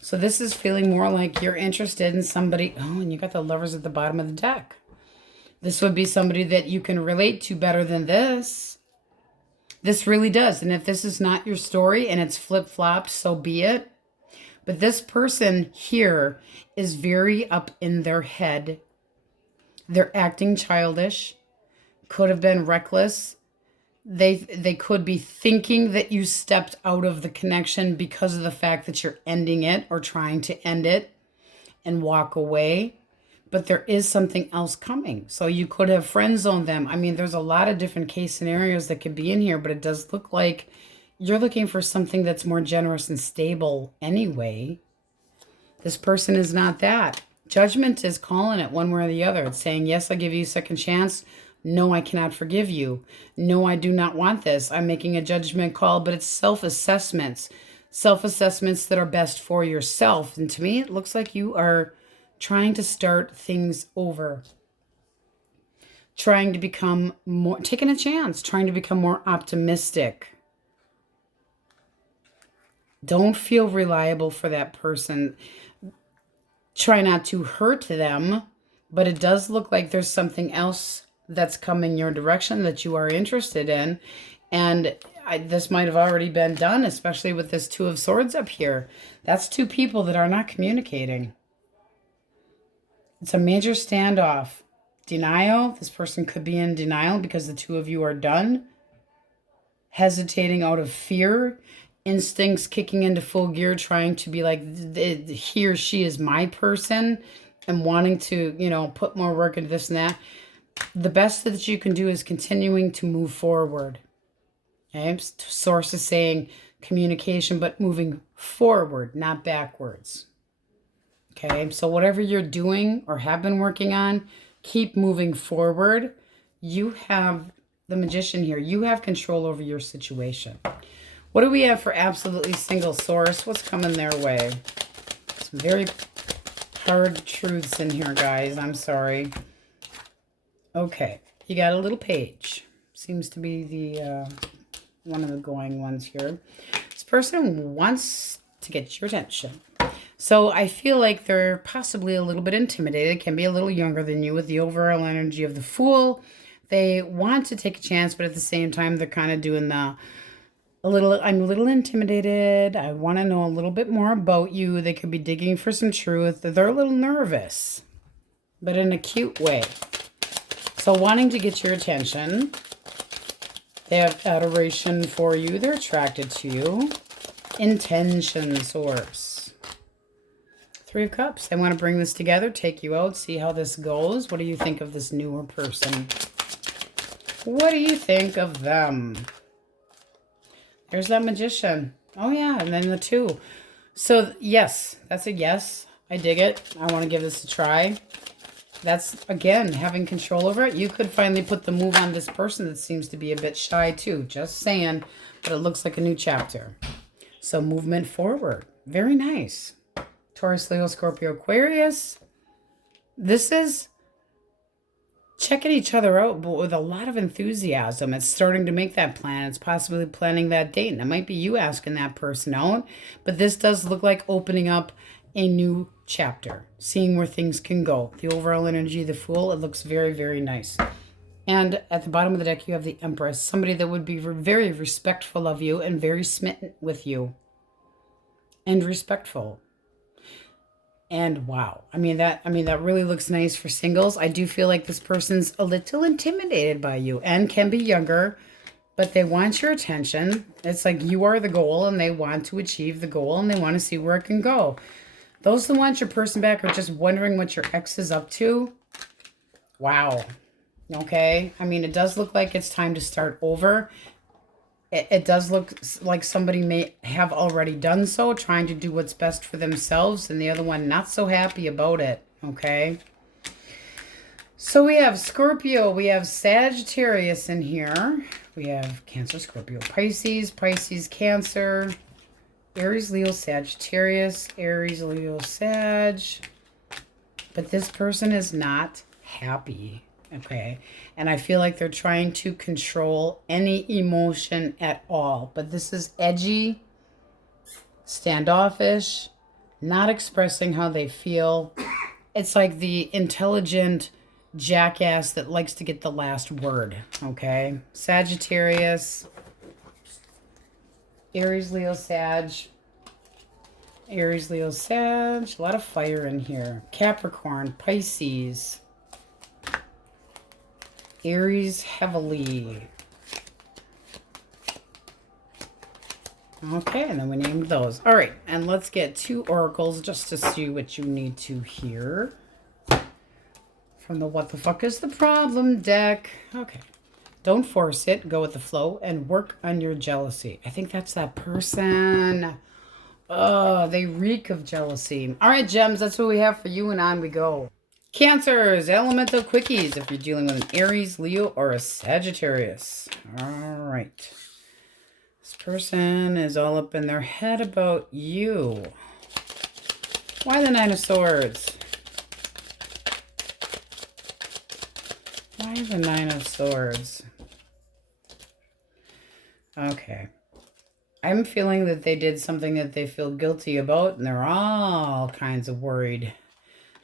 So this is feeling more like you're interested in somebody. Oh, and you got the Lovers at the bottom of the deck. This would be somebody that you can relate to better than this. This really does. And if this is not your story and it's flip-flopped, so be it. But this person here is very up in their head. They're acting childish. Could have been reckless. They could be thinking that you stepped out of the connection because of the fact that you're ending it or trying to end it and walk away. But there is something else coming. So you could have friend zoned them. I mean, there's a lot of different case scenarios that could be in here, but it does look like you're looking for something that's more generous and stable anyway. This person is not that. Judgment is calling it one way or the other. It's saying, yes, I give you a second chance. No, I cannot forgive you. No, I do not want this. I'm making a judgment call, but it's self-assessments. Self-assessments that are best for yourself. And to me, it looks like you are trying to start things over. Trying to become more, taking a chance, trying to become more optimistic. Don't feel reliable for that person. Try not to hurt them, but it does look like there's something else that's coming your direction that you are interested in. And this might have already been done, especially with this Two of Swords up here. That's two people that are not communicating. It's a major standoff. Denial. This person could be in denial because the two of you are done. Hesitating out of fear. Instincts kicking into full gear, trying to be like, he or she is my person, and wanting to, put more work into this and that. The best that you can do is continuing to move forward. Okay? Source is saying communication, but moving forward, not backwards. Okay? So whatever you're doing or have been working on, keep moving forward. You have the Magician here. You have control over your situation. What do we have for absolutely single source? What's coming their way? Some very hard truths in here, guys. I'm sorry. Okay. You got a little page. Seems to be the one of the going ones here. This person wants to get your attention. So I feel like they're possibly a little bit intimidated. Can be a little younger than you with the overall energy of the Fool. They want to take a chance, but at the same time, they're kind of doing the... I'm a little intimidated. I want to know a little bit more about you. They could be digging for some truth. They're a little nervous, but in a cute way. So wanting to get your attention. They have adoration for you. They're attracted to you. Intention source. Three of Cups. They want to bring this together, take you out, see how this goes. What do you think of this newer person? What do you think of them? There's that Magician. Oh, yeah. And then the Two. So, yes. That's a yes. I dig it. I want to give this a try. That's, again, having control over it. You could finally put the move on this person that seems to be a bit shy, too. Just saying. But it looks like a new chapter. So, movement forward. Very nice. Taurus, Leo, Scorpio, Aquarius. This is... checking each other out, but with a lot of enthusiasm. It's starting to make that plan. It's possibly planning that date. And it might be you asking that person out. But this does look like opening up a new chapter. Seeing where things can go. The overall energy of the Fool, it looks very, very nice. And at the bottom of the deck, you have the Empress. Somebody that would be very respectful of you and very smitten with you. And respectful. And wow, I mean that really looks nice for singles. I do feel like this person's a little intimidated by you and can be younger, but they want your attention. It's like you are the goal and they want to achieve the goal and they want to see where it can go. Those that want your person back are just wondering what your ex is up to. Wow. Okay. I mean, it does look like it's time to start over. It does look like somebody may have already done so, trying to do what's best for themselves, and the other one not so happy about it. Okay. So we have Scorpio, we have Sagittarius in here. We have Cancer, Scorpio, Pisces, Pisces, Cancer, Aries, Leo, Sagittarius, Aries, Leo, Sag. But this person is not happy. Okay. And I feel like they're trying to control any emotion at all. But this is edgy, standoffish, not expressing how they feel. It's like the intelligent jackass that likes to get the last word. Okay. Sagittarius, Aries, Leo, Sag. Aries, Leo, Sag. A lot of fire in here. Capricorn, Pisces. Aries heavily. Okay, and then we named those. All right, and let's get 2 oracles just to see what you need to hear from the What the Fuck is the Problem deck. Okay. Don't force it. Go with the flow and work on your jealousy. I think that's that person. Oh, they reek of jealousy. All right, gems, that's what we have for you, and on we go. Cancers, elemental quickies if you're dealing with an Aries, Leo, or a Sagittarius. All right. This person is all up in their head about you. Why the Nine of Swords? Why the Nine of Swords? Okay. I'm feeling that they did something that they feel guilty about, and they're all kinds of worried.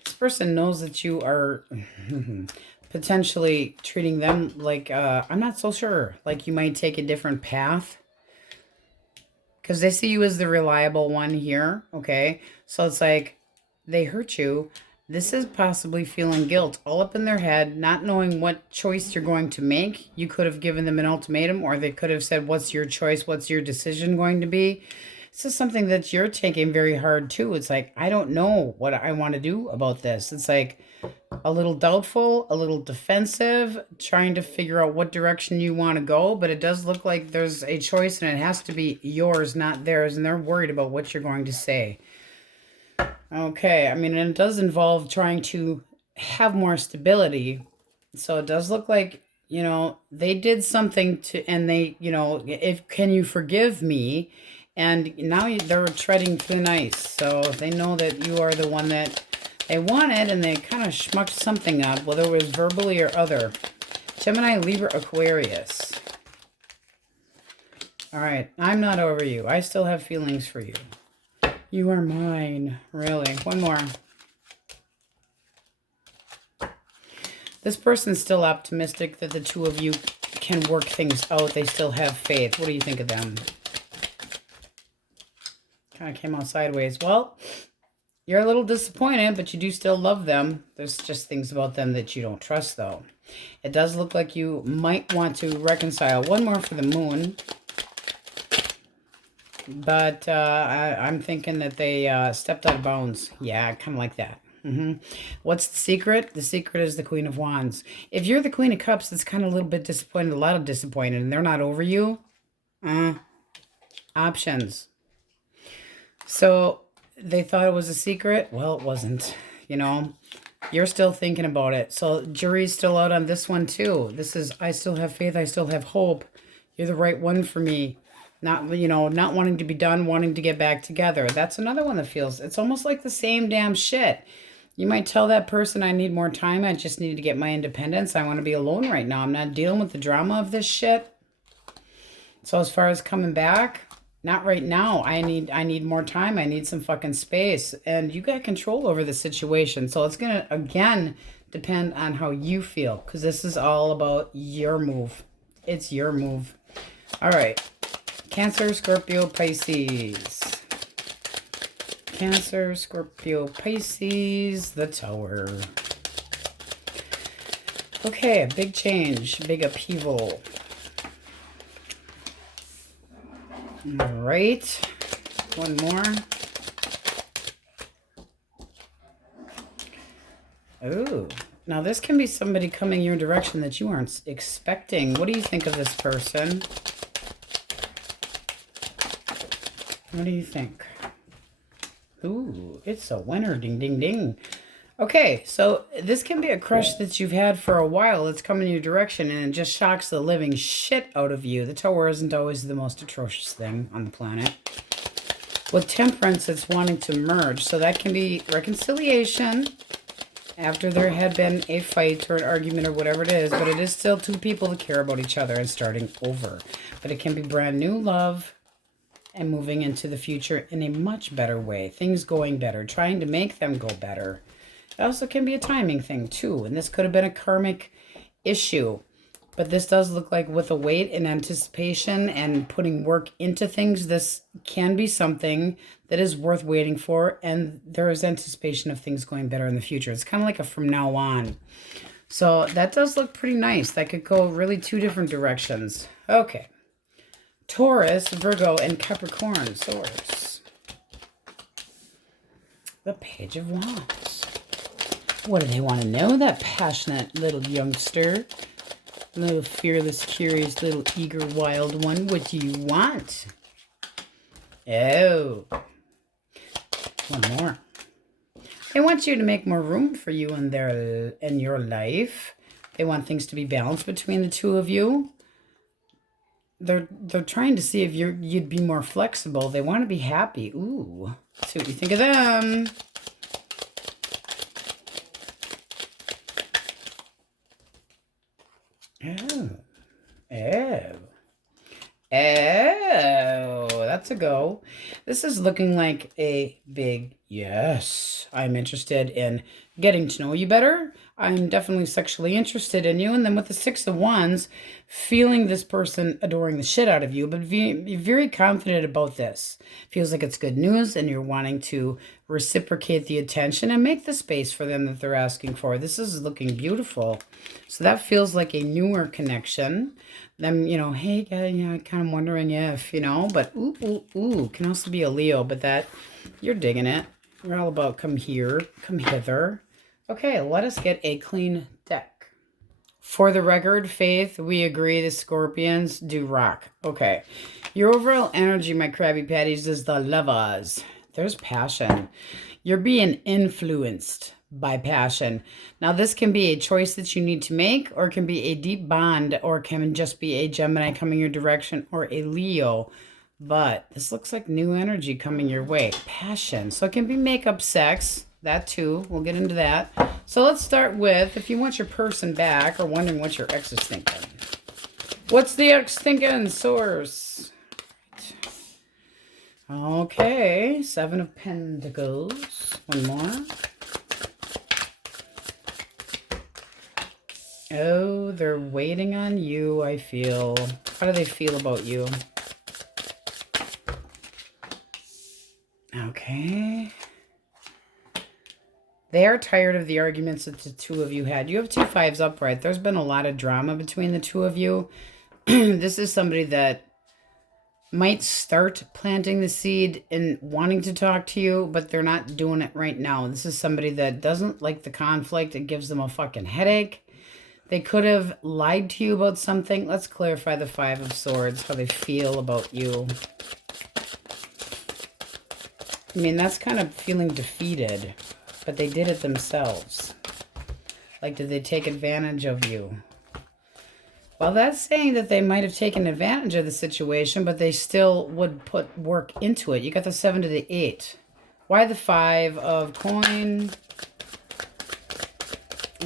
This person knows that you are potentially treating them like, I'm not so sure, like you might take a different path. Because they see you as the reliable one here, okay? So it's like, they hurt you. This is possibly feeling guilt all up in their head, not knowing what choice you're going to make. You could have given them an ultimatum, or they could have said, what's your choice? What's your decision going to be? This is something that you're taking very hard too. It's like, I don't know what I want to do about this. It's like a little doubtful, a little defensive, trying to figure out what direction you want to go. But it does look like there's a choice and it has to be yours, not theirs. And they're worried about what you're going to say. Okay, I mean, and it does involve trying to have more stability. So it does look like, you know, they did something to, and they, you know, if, can you forgive me? And now they're treading thin ice. So they know that you are the one that they wanted, and they kind of schmucked something up, whether it was verbally or other. Gemini, Libra, Aquarius. All right, I'm not over you. I still have feelings for you. You are mine. Really. One more. This person's still optimistic that the two of you can work things out. They still have faith. What do you think of them? Kind of came out sideways. Well, you're a little disappointed, but you do still love them. There's just things about them that you don't trust, though. It does look like you might want to reconcile. One more for the moon. But I'm thinking that they stepped out of bounds. Yeah, kind of like that. What's the secret? The secret is the Queen of Wands. If you're the Queen of Cups, it's kind of a little bit disappointed, a lot of disappointed, and they're not over you. Options. So they thought it was a secret. Well, it wasn't. You know, you're still thinking about it. So jury's still out on this one too. This is, I still have faith. I still have hope. You're the right one for me. Not, you know, not wanting to be done, wanting to get back together. That's another one that feels, it's almost like the same damn shit. You might tell that person, I need more time. I just need to get my independence. I want to be alone right now. I'm not dealing with the drama of this shit. So as far as coming back, not right now. I need more time. I need some fucking space. And you got control over the situation. So it's going to, again, depend on how you feel. Because this is all about your move. It's your move. All right. Cancer, Scorpio, Pisces. Cancer, Scorpio, Pisces, the Tower. Okay, a big change, big upheaval. All right. One more. Ooh. Now, this can be somebody coming your direction that you aren't expecting. What do you think of this person? What do you think? Ooh, it's a winner. Ding, ding, ding. Okay, so this can be a crush that you've had for a while. It's coming your direction, and it just shocks the living shit out of you. The Tower isn't always the most atrocious thing on the planet. With Temperance, it's wanting to merge. So that can be reconciliation after there had been a fight or an argument or whatever it is. But it is still two people that care about each other and starting over. But it can be brand new love and moving into the future in a much better way. Things going better, trying to make them go better. It also can be a timing thing too. And this could have been a karmic issue. But this does look like with a weight and anticipation and putting work into things, this can be something that is worth waiting for. And there is anticipation of things going better in the future. It's kind of like a from now on. So that does look pretty nice. That could go really two different directions. Okay. Taurus, Virgo, and Capricorn swords. The Page of Wands. What do they want to know, that passionate little youngster? Little fearless, curious, little eager, wild one. What do you want? Oh. One more. They want you to make more room for you in your life. They want things to be balanced between the two of you. They're trying to see if you'd be more flexible. They want to be happy. Ooh. Let's see what you think of them. Oh, that's a go. This is looking like a big yes. I'm interested in getting to know you better. I'm definitely sexually interested in you. And then with the Six of Wands, feeling this person adoring the shit out of you, but be very confident about this. Feels like it's good news and you're wanting to reciprocate the attention and make the space for them that they're asking for. This is looking beautiful. So that feels like a newer connection. Them, hey, guy, kind of wondering if, but ooh, can also be a Leo, but that, you're digging it. We're all about come here, come hither. Okay, let us get a clean deck. For the record, Faith, we agree the Scorpions do rock. Okay. Your overall energy, my Krabby Patties, is the lovers. There's passion. You're being influenced by passion. Now, this can be a choice that you need to make, or it can be a deep bond, or it can just be a Gemini coming your direction, or a Leo. But this looks like new energy coming your way. Passion. So it can be makeup sex. That too. We'll get into that. So let's start with, if you want your person back or wondering what your ex is thinking. What's the ex thinking, source? Okay. Seven of Pentacles. One more. Oh, they're waiting on you, I feel. How do they feel about you? Okay. They are tired of the arguments that the two of you had. You have two fives upright. There's been a lot of drama between the two of you. This is somebody that might start planting the seed and wanting to talk to you, but they're not doing it right now. This is somebody that doesn't like the conflict. It gives them a fucking headache. They could have lied to you about something. Let's clarify the Five of Swords, how they feel about you. I mean, that's kind of feeling defeated, but they did it themselves. Like, did they take advantage of you? Well, that's saying that they might have taken advantage of the situation, but they still would put work into it. You got the 7 to the 8. Why the 5 of coin?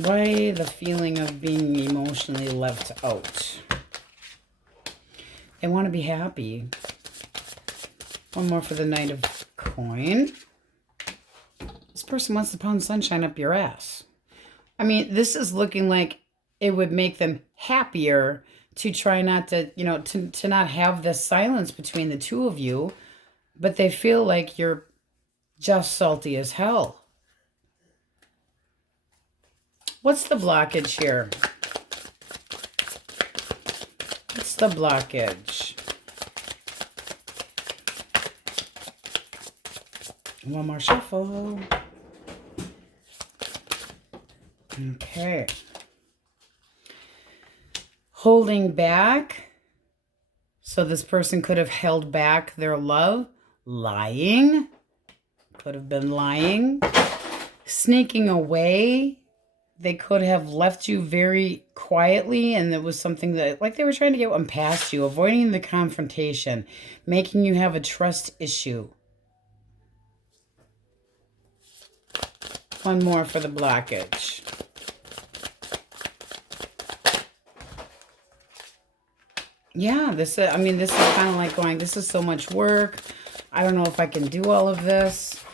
Why the feeling of being emotionally left out? They want to be happy. One more for the Knight of Coin. This person wants to pound sunshine up your ass. I mean, this is looking like it would make them happier to try not to, to not have this silence between the two of you, but they feel like you're just salty as hell. What's the blockage here? What's the blockage? One more shuffle. Okay. Holding back. So this person could have held back their love. Lying. Could have been lying. Sneaking away. They could have left you very quietly, and it was something that, like, they were trying to get one past you, avoiding the confrontation, making you have a trust issue. One more for the blockage. Yeah, this is kind of like going, this is so much work. I don't know if I can do all of this.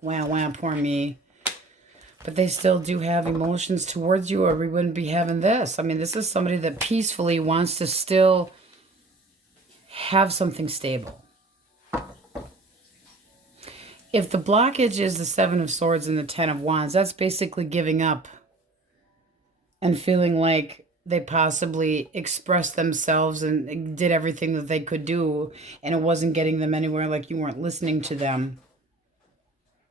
Wah, wah, poor me. But they still do have emotions towards you, or we wouldn't be having this. I mean, this is somebody that peacefully wants to still have something stable. If the blockage is the Seven of Swords and the Ten of Wands, that's basically giving up and feeling like they possibly expressed themselves and did everything that they could do, and it wasn't getting them anywhere, like you weren't listening to them.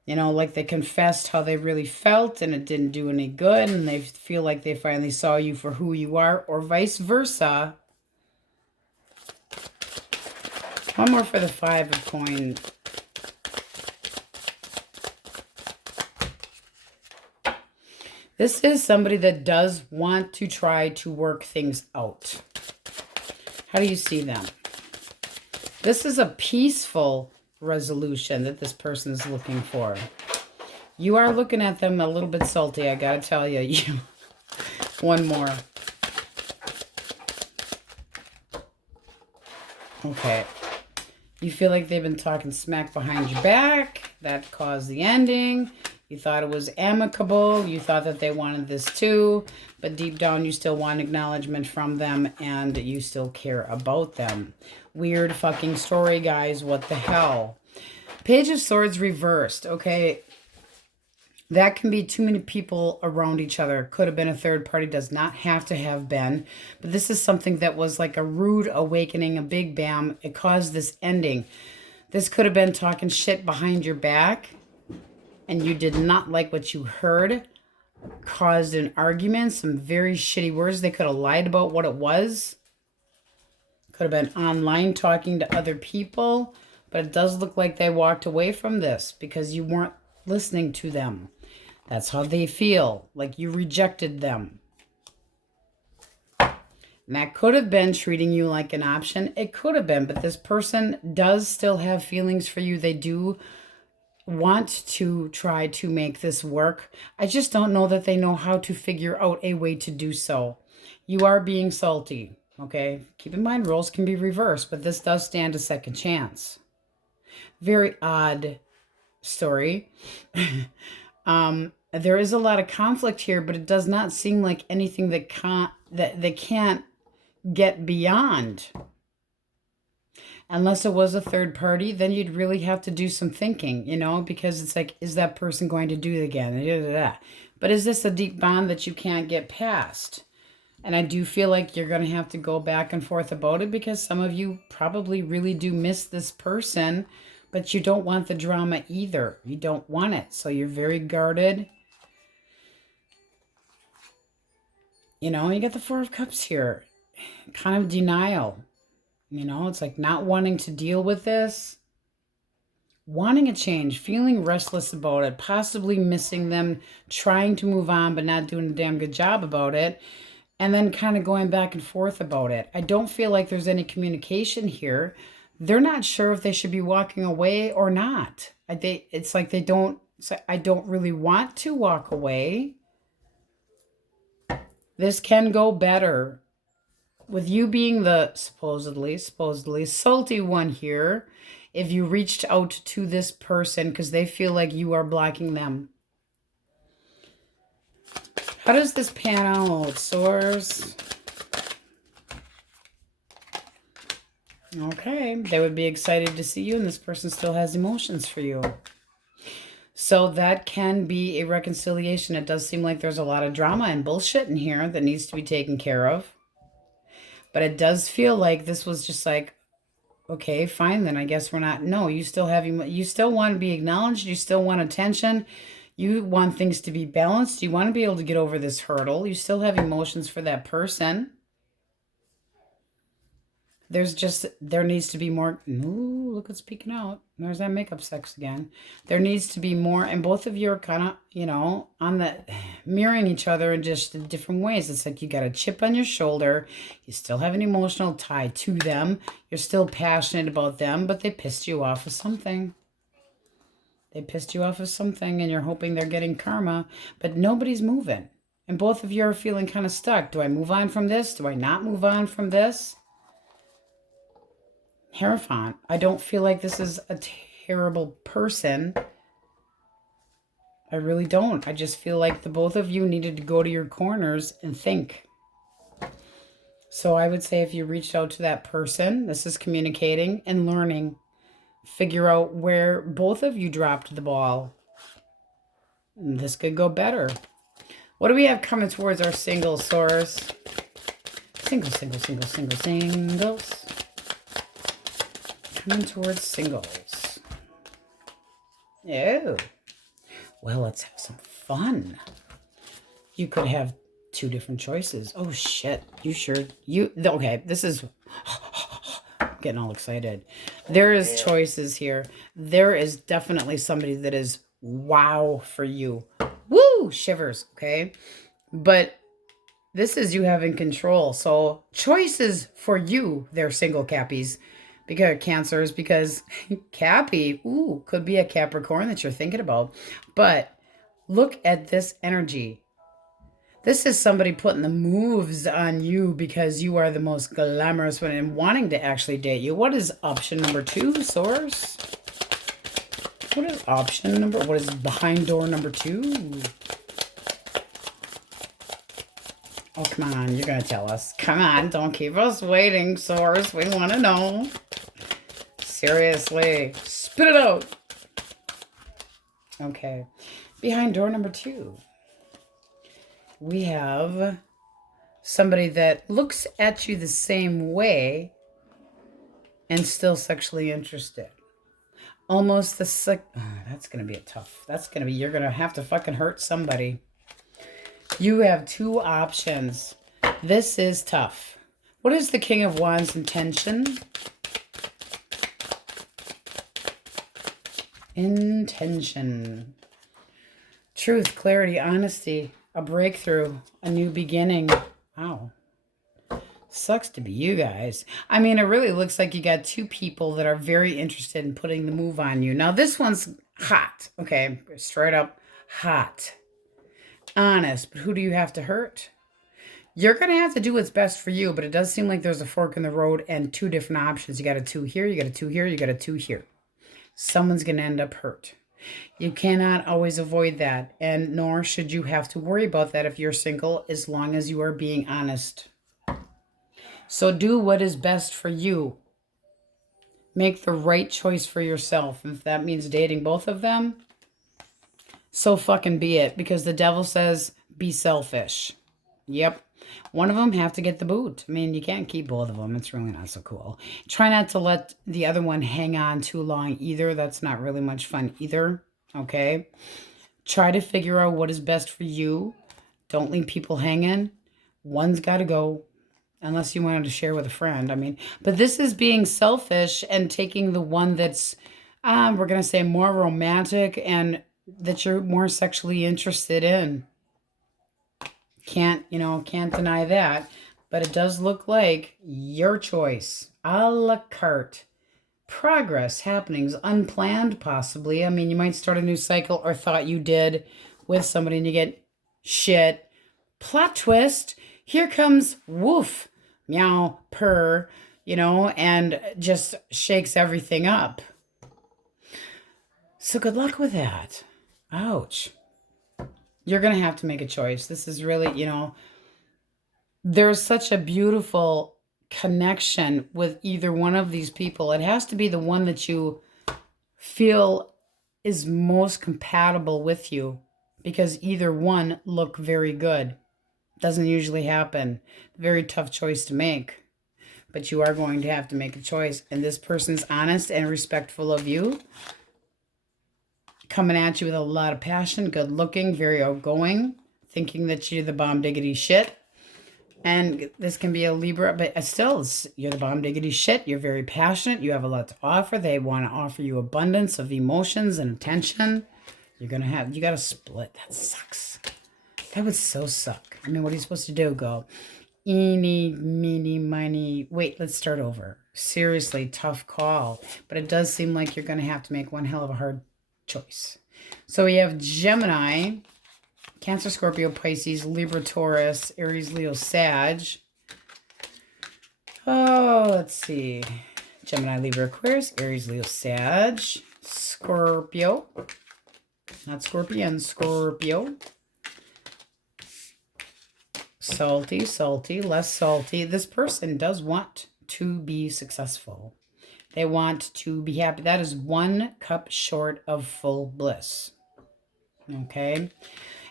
You know, like they confessed how they really felt and it didn't do any good, and they feel like they finally saw you for who you are, or vice versa. One more for the Five of Coins. This is somebody that does want to try to work things out. How do you see them? This is a peaceful resolution that this person is looking for. You are looking at them a little bit salty, I gotta tell you. One more. Okay. You feel like they've been talking smack behind your back. That caused the ending. You thought it was amicable. You thought that they wanted this too. But deep down, you still want acknowledgement from them, and you still care about them. Weird fucking story, guys. What the hell? Page of Swords reversed. Okay. That can be too many people around each other. Could have been a third party. Does not have to have been. But this is something that was like a rude awakening, a big bam. It caused this ending. This could have been talking shit behind your back, and you did not like what you heard. Caused an argument, some very shitty words. They could have lied about what it was. Could have been online talking to other people. But it does look like they walked away from this because you weren't listening to them. That's how they feel, like you rejected them. And that could have been treating you like an option. It could have been, but this person does still have feelings for you. They do want to try to make this work. I just don't know that they know how to figure out a way to do so. You are being salty, okay? Keep in mind, roles can be reversed, but this does stand a second chance. Very odd story. There is a lot of conflict here, but it does not seem like anything that they can't get beyond. Unless it was a third party, then you'd really have to do some thinking, you know, because it's like, is that person going to do it again? But is this a deep bond that you can't get past? And I do feel like you're going to have to go back and forth about it, because some of you probably really do miss this person, but you don't want the drama either. You don't want it. So you're very guarded. You know, you got the Four of Cups here. Kind of denial. You know, it's like not wanting to deal with this. Wanting a change. Feeling restless about it. Possibly missing them. Trying to move on, but not doing a damn good job about it. And then kind of going back and forth about it. I don't feel like there's any communication here. They're not sure if they should be walking away or not. It's like they don't. I don't really want to walk away. This can go better. With you being the supposedly salty one here, if you reached out to this person because they feel like you are blocking them. How does this pan out, Source? Okay, they would be excited to see you, and this person still has emotions for you. So that can be a reconciliation. It does seem like there's a lot of drama and bullshit in here that needs to be taken care of. But it does feel like this was just like, Okay, fine then. I guess we're not. No, you still have, you still want to be acknowledged. You still want attention. You want things to be balanced. You want to be able to get over this hurdle. You still have emotions for that person. There needs to be more. Ooh, look what's peeking out. There's that makeup sex again. There needs to be more, and both of you are kind of, on the mirroring each other in just different ways. It's like you got a chip on your shoulder. You still have an emotional tie to them. You're still passionate about them, but they pissed you off with something. They pissed you off with something, and you're hoping they're getting karma, but nobody's moving. And both of you are feeling kind of stuck. Do I move on from this? Do I not move on from this? Hierophant, I don't feel like this is a terrible person. I really don't. I just feel like the both of you needed to go to your corners and think. So I would say if you reached out to that person, this is communicating and learning. Figure out where both of you dropped the ball. And this could go better. What do we have coming towards our single source? Singles. Coming towards singles. Oh. Well, let's have some fun. You could have two different choices. Oh, shit. You sure? Okay, this is... getting all excited. There is choices here. There is definitely somebody that is wow for you. Woo! Shivers, okay? But this is you having control. So choices for you, they're single Cappies. Because Cancers, because Cappy, ooh, could be a Capricorn that you're thinking about. But look at this energy. This is somebody putting the moves on you because you are the most glamorous one and wanting to actually date you. What is option number 2, Source? What is behind door number 2? Oh, come on. You're going to tell us. Come on. Don't keep us waiting, Source. We want to know. Seriously. Spit it out. Okay. Behind door number 2. We have somebody that looks at you the same way and still sexually interested. Almost the that's going to be you're going to have to fucking hurt somebody. You have 2 options. This is tough. What is the King of Wands intention? Intention. Truth, clarity, honesty. A breakthrough, a new beginning. Wow. Sucks to be you guys. I mean, it really looks like you got 2 people that are very interested in putting the move on you. Now, this one's hot. Okay, straight up hot. Honest, but who do you have to hurt? You're going to have to do what's best for you, but it does seem like there's a fork in the road and 2 different options. You got a 2 here, you got a 2 here, you got a 2 here. Someone's going to end up hurt. You cannot always avoid that, and nor should you have to worry about that if you're single, as long as you are being honest. So do what is best for you. Make the right choice for yourself. If that means dating both of them, so fucking be it, because the devil says be selfish. Yep. One of them have to get the boot. I mean, you can't keep both of them. It's really not so cool. Try not to let the other one hang on too long either. That's not really much fun either. Okay? Try to figure out what is best for you. Don't leave people hanging. One's got to go. Unless you wanted to share with a friend. I mean, but this is being selfish and taking the one that's, we're going to say more romantic and that you're more sexually interested in. Can't deny that. But it does look like your choice. A la carte. Progress, happenings, unplanned possibly. I mean, you might start a new cycle or thought you did with somebody and you get shit. Plot twist. Here comes woof, meow, purr, and just shakes everything up. So good luck with that. Ouch. You're going to have to make a choice. This is really, there's such a beautiful connection with either one of these people. It has to be the one that you feel is most compatible with you, because either one look very good. Doesn't usually happen. Very tough choice to make. but you are going to have to make a choice. And this person's honest and respectful of you, coming at you with a lot of passion, good looking, very outgoing, thinking that you're the bomb diggity shit. And this can be a Libra, but still, you're the bomb diggity shit. You're very passionate. You have a lot to offer. They want to offer you abundance of emotions and attention. You got to split. That sucks. That would so suck. I mean, what are you supposed to do? Go, eeny, meeny, miny. Wait, let's start over. Seriously, tough call. But it does seem like you're going to have to make one hell of a hard choice. So we have Gemini, Cancer, Scorpio, Pisces, Libra, Taurus, Aries, Leo, Sag. Oh, let's see. Gemini, Libra, Aquarius, Aries, Leo, Sag, Scorpio. Not Scorpion, Scorpio. Salty, salty, less salty. This person does want to be successful. They want to be happy. That is 1 cup short of full bliss. Okay?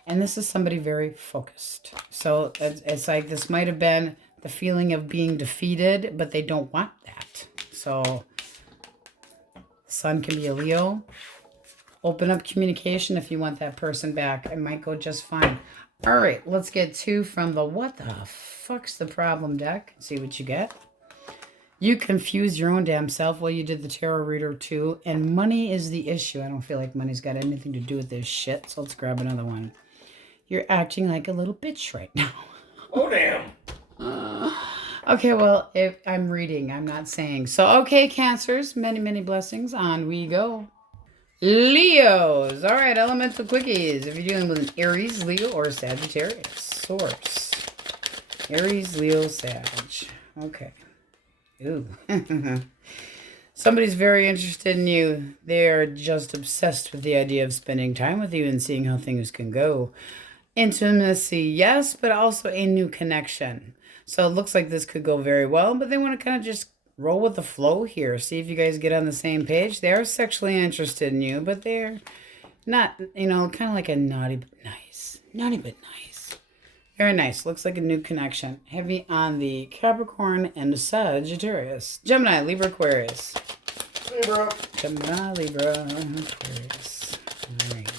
And this is somebody very focused. So it's like this might have been the feeling of being defeated, but they don't want that. So Sun can be a Leo. Open up communication if you want that person back. It might go just fine. All right, let's get 2 from the what the fuck's the problem deck. See what you get. You confuse your own damn self. Well, you did the tarot reader too. And money is the issue. I don't feel like money's got anything to do with this shit. So let's grab another one. You're acting like a little bitch right now. Oh, damn. Okay, well, if I'm reading, I'm not saying. So, okay, Cancers, many, many blessings. On we go. Leos. All right, elemental quickies. If you're dealing with an Aries, Leo, or Sagittarius. Source. Aries, Leo, Sag. Okay. Ooh. Somebody's very interested in you. They're just obsessed with the idea of spending time with you and seeing how things can go. Intimacy, yes, but also a new connection. So it looks like this could go very well, but they want to kind of just roll with the flow here. See if you guys get on the same page. They are sexually interested in you, but they're not, you know, kind of like a naughty but nice. Naughty but nice. Very nice. Looks like a new connection. Heavy on the Capricorn and the Sagittarius. Gemini, Libra, Aquarius. Libra. Gemini, Libra, Aquarius. All right.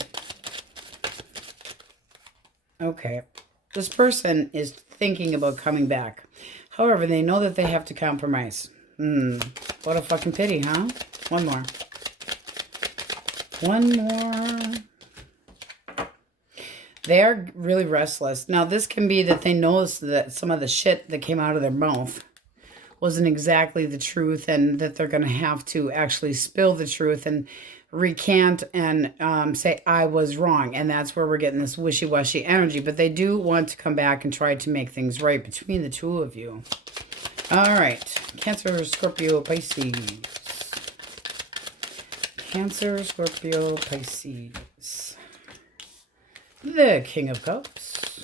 Okay. This person is thinking about coming back. However, they know that they have to compromise. What a fucking pity, huh? One more. One more. They are really restless. Now, this can be that they know that some of the shit that came out of their mouth wasn't exactly the truth, and that they're going to have to actually spill the truth and recant and say, I was wrong. And that's where we're getting this wishy-washy energy. But they do want to come back and try to make things right between the two of you. All right. Cancer, Scorpio, Pisces. Cancer, Scorpio, Pisces. The King of Cups.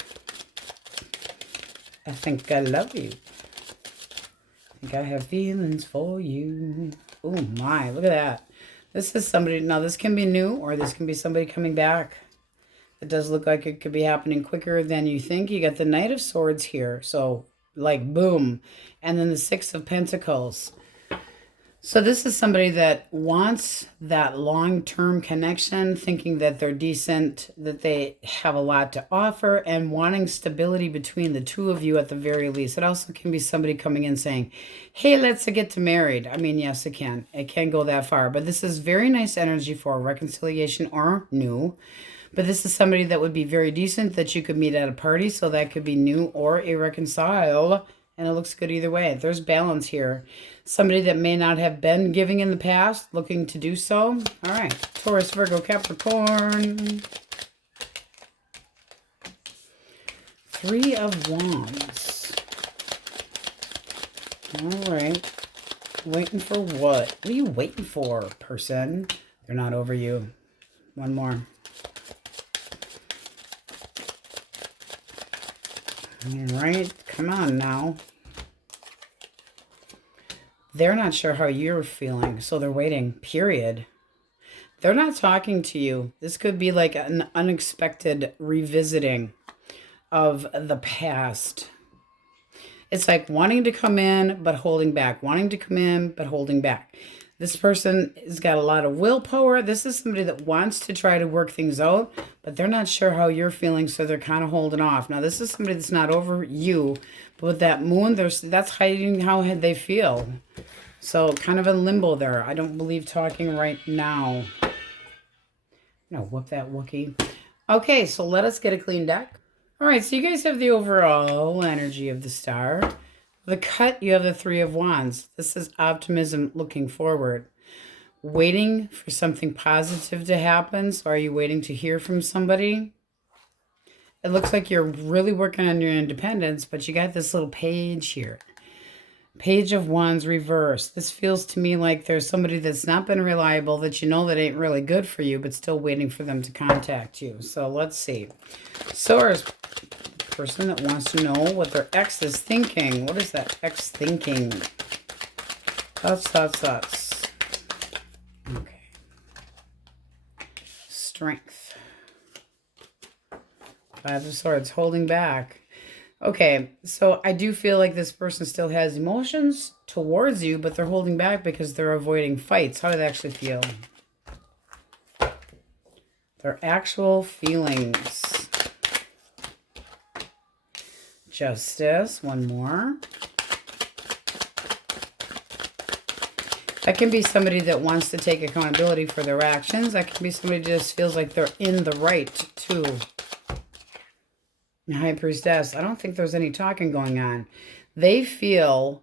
I think I love you. I think I have feelings for you. Oh my, look at that. This is somebody, now this can be new or this can be somebody coming back. It does look like it could be happening quicker than you think. You got the Knight of Swords here. So like boom. And then the Six of Pentacles. So this is somebody that wants that long-term connection, thinking that they're decent, that they have a lot to offer, and wanting stability between the two of you at the very least. It also can be somebody coming in saying, hey, let's get married. I mean, yes, it can. It can go that far. But this is very nice energy for reconciliation or new. But this is somebody that would be very decent that you could meet at a party. So that could be new or a reconcile. And it looks good either way. There's balance here. Somebody that may not have been giving in the past, looking to do so. All right. Taurus, Virgo, Capricorn. 3 of Wands. All right. Waiting for what? What are you waiting for, person? They're not over you. One more. All right, come on now. They're not sure how you're feeling, so they're waiting, period. They're not talking to you. This could be like an unexpected revisiting of the past. It's like wanting to come in, but holding back. Wanting to come in, but holding back. This person has got a lot of willpower. This is somebody that wants to try to work things out, but they're not sure how you're feeling, so they're kind of holding off. Now, this is somebody that's not over you, but with that moon, that's hiding how they feel. So kind of in limbo there. I don't believe talking right now. No, whoop that Wookiee. Okay, so let us get a clean deck. All right, so you guys have the overall energy of the star. The cut, you have the Three of Wands. This is optimism looking forward. Waiting for something positive to happen. So are you waiting to hear from somebody? It looks like you're really working on your independence, but you got this little page here. Page of Wands reverse. This feels to me like there's somebody that's not been reliable, that you know that ain't really good for you, but still waiting for them to contact you. So let's see. Source, person that wants to know what their ex is thinking. What is that ex thinking? Thoughts. Okay. Strength. Five of Swords, holding back. Okay, so I do feel like this person still has emotions towards you, but they're holding back because they're avoiding fights. How do they actually feel? Their actual feelings. Justice, one more. That can be somebody that wants to take accountability for their actions. That can be somebody that just feels like they're in the right, too. High Priestess, I don't think there's any talking going on. They feel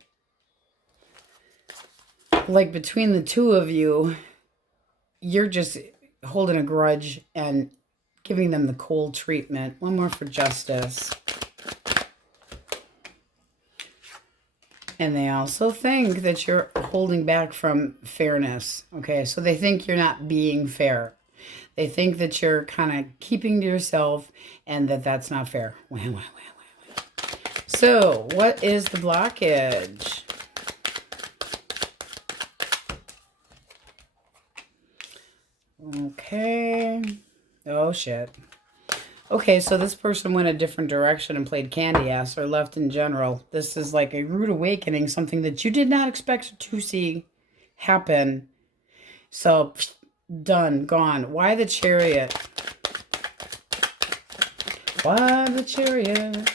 like between the two of you, you're just holding a grudge and giving them the cold treatment. One more for Justice. And they also think that you're holding back from fairness. Okay, so they think you're not being fair. They think that you're kind of keeping to yourself and that that's not fair. So, what is the blockage? Okay. Oh, shit. Okay, so this person went a different direction and played candy ass or left in general. This is like a rude awakening, something that you did not expect to see happen. So, done, gone. Why the Chariot? Why the Chariot?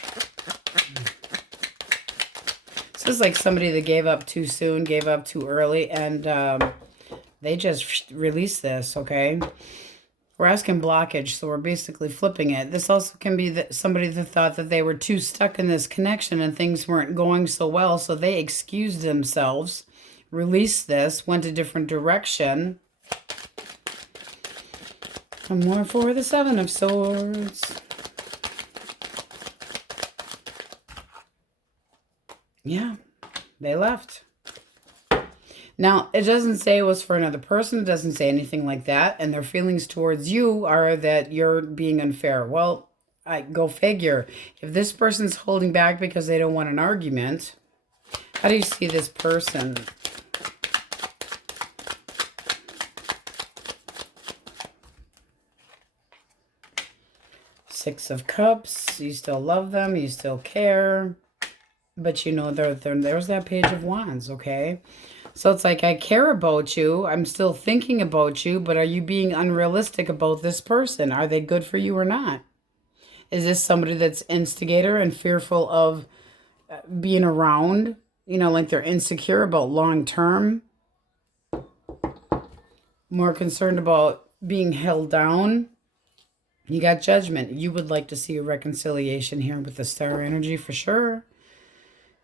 This is like somebody that gave up too soon, gave up too early, and they just released this, okay? We're asking blockage, so we're basically flipping it. This also can be somebody that thought that they were too stuck in this connection and things weren't going so well, so they excused themselves, released this, went a different direction. And more for the Seven of Swords. Yeah, they left. Now, it doesn't say it was for another person. It doesn't say anything like that. And their feelings towards you are that you're being unfair. Well, go figure. If this person's holding back because they don't want an argument, how do you see this person? Six of Cups. You still love them. You still care. But you know, there's that Page of Wands, okay? So it's like, I care about you. I'm still thinking about you. But are you being unrealistic about this person? Are they good for you or not? Is this somebody that's instigator and fearful of being around? You know, like they're insecure about long term. More concerned about being held down. You got Judgment. You would like to see a reconciliation here with the star energy for sure.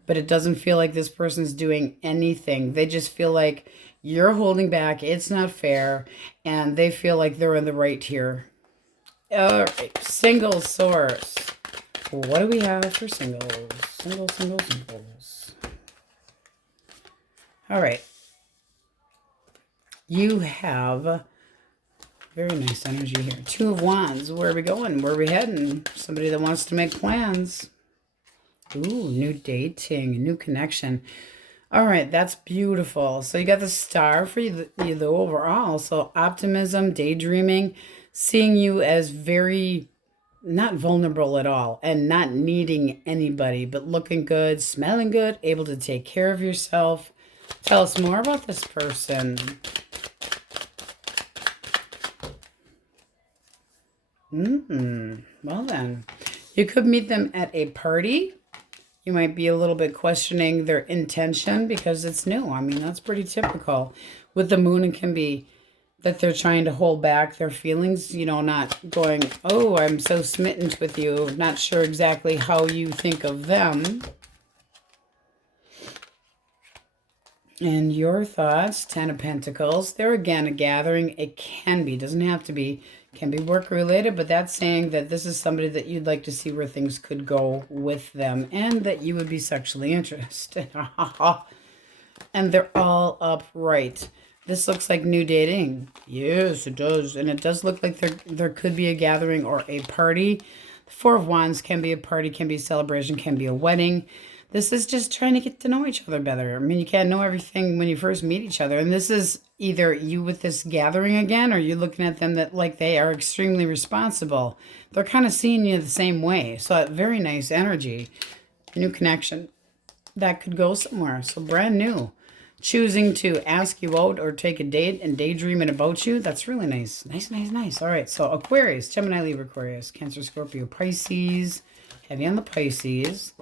But it doesn't feel like this person's doing anything. They just feel like you're holding back. It's not fair. And they feel like they're in the right here. All right. Single source. What do we have for singles? Singles. All right. You have very nice energy here. Two of Wands. Where are we going? Where are we heading? Somebody that wants to make plans. Ooh, new dating, new connection. All right, that's beautiful. So you got the star for you, the overall. So optimism, daydreaming, seeing you as very not vulnerable at all and not needing anybody, but looking good, smelling good, able to take care of yourself. Tell us more about this person. Well then, you could meet them at a party. You might be a little bit questioning their intention because it's new. I mean, that's pretty typical. With the moon, it can be that they're trying to hold back their feelings, you know, not going, oh, I'm so smitten with you, not sure exactly how you think of them. And your thoughts, 10 of Pentacles. They're again a gathering. It can be, doesn't have to be, can be work related, but that's saying that this is somebody that you'd like to see where things could go with them and that you would be sexually interested. And they're all upright. This looks like new dating. Yes, it does. And it does look like there could be a gathering or a party. The Four of Wands can be a party, can be a celebration, can be a wedding. This is just trying to get to know each other better. I mean, you can't know everything when you first meet each other. And this is either you with this gathering again, or you're looking at them that like they are extremely responsible. They're kind of seeing you the same way. So very nice energy. New connection. That could go somewhere. So brand new. Choosing to ask you out or take a date and daydreaming about you. That's really nice. Nice, nice, nice. All right. So Aquarius, Gemini, Libra, Aquarius, Cancer, Scorpio, Pisces. Heavy on the Pisces.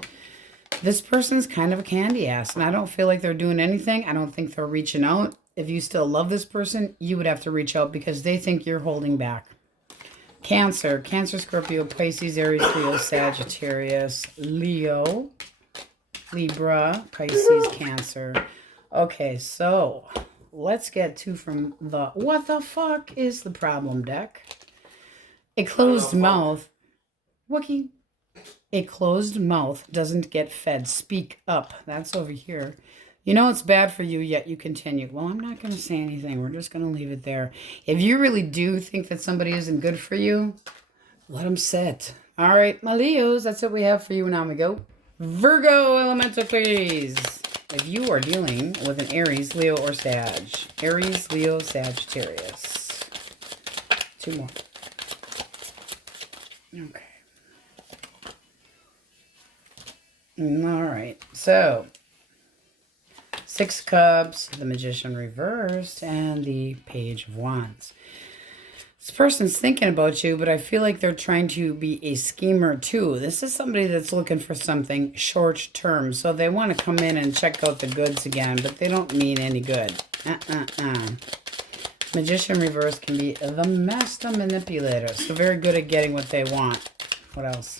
This person's kind of a candy ass, and I don't feel like they're doing anything. I don't think they're reaching out. If you still love this person, you would have to reach out because they think you're holding back. Cancer, Cancer, Scorpio, Pisces, Aries, Leo, Sagittarius, Leo, Libra, Pisces, Cancer. Okay, so let's get to from the what the fuck is the problem deck. A closed mouth. Wookie. A closed mouth doesn't get fed. Speak up. That's over here. You know it's bad for you, yet you continue. Well, I'm not going to say anything. We're just going to leave it there. If you really do think that somebody isn't good for you, let them sit. All right, my Leos, that's what we have for you. Now we go. Virgo elemental, please. If you are dealing with an Aries, Leo, or Sag. Aries, Leo, Sagittarius. Two more. Okay. All right, so 6 Cups, the Magician reversed, and the Page of Wands. This person's thinking about you, but I feel like they're trying to be a schemer too. This is somebody that's looking for something short term, so they want to come in and check out the goods again, but they don't mean any good. Magician reverse can be the master manipulator, so very good at getting what they want. What else?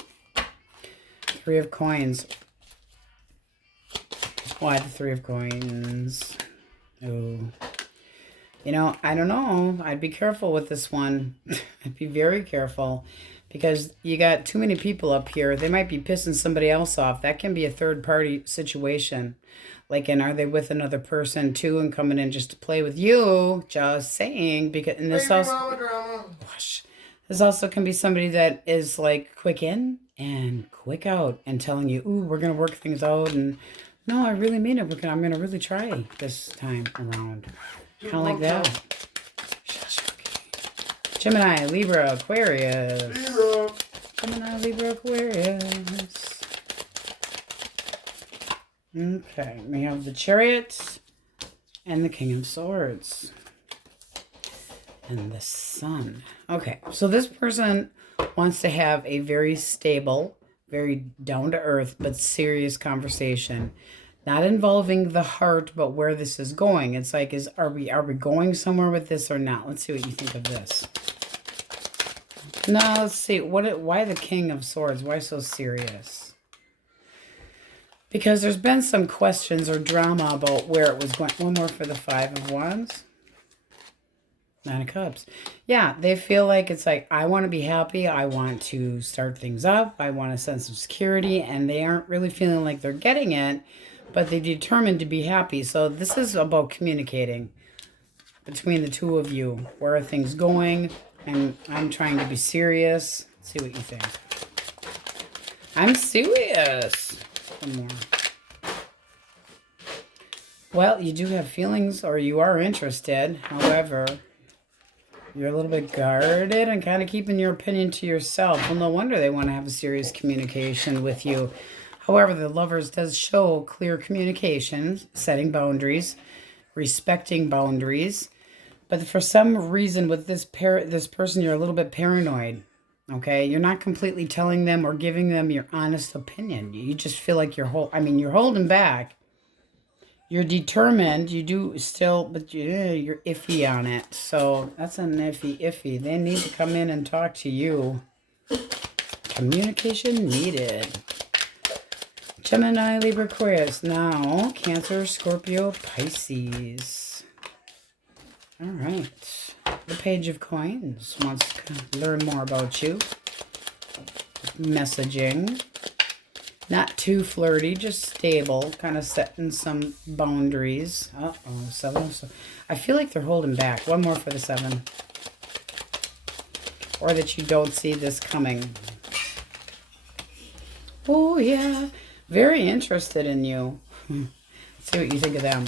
3 of Coins. Why the 3 of Coins? Oh. You know, I don't know. I'd be careful with this one. I'd be very careful because you got too many people up here. They might be pissing somebody else off. That can be a third-party situation. Like, and are they with another person too and coming in just to play with you? Just saying. Because and this also, this also can be somebody that is like quick in and quick out and telling you, ooh, we're going to work things out. And no, I really mean it. I'm going to really try this time around. Kind of like that. Gemini, Libra, Aquarius. Libra. Gemini, Libra, Aquarius. Okay, we have the Chariot and the King of Swords. And the Sun. Okay, so this person wants to have a very stable, very down-to-earth, but serious conversation. Not involving the heart, but where this is going. It's like, are we going somewhere with this or not? Let's see what you think of this. Now, let's see. Why the King of Swords? Why so serious? Because there's been some questions or drama about where it was going. One more for the 5 of Wands. 9 of Cups. Yeah, they feel like it's like, I want to be happy. I want to start things up. I want a sense of security. And they aren't really feeling like they're getting it. But they determined to be happy. So this is about communicating between the two of you. Where are things going? And I'm trying to be serious. Let's see what you think. I'm serious. One more. Well, you do have feelings or you are interested. However, You're a little bit guarded and kind of keeping your opinion to yourself. Well, no wonder they want to have a serious communication with you. However, the Lovers does show clear communication, setting boundaries, respecting boundaries. But for some reason with this person, you're a little bit paranoid. Okay, you're not completely telling them or giving them your honest opinion. You just feel like you're holding back. You're determined. You do still, but you're iffy on it. So that's an iffy. They need to come in and talk to you. Communication needed. Gemini, Libra, Aquarius. Now, Cancer, Scorpio, Pisces. All right. The Page of Coins wants to learn more about you. Messaging. Not too flirty, just stable. Kind of setting some boundaries. Uh-oh, 7. So I feel like they're holding back. One more for the 7. Or that you don't see this coming. Oh, yeah. Very interested in you. Let's see what you think of them.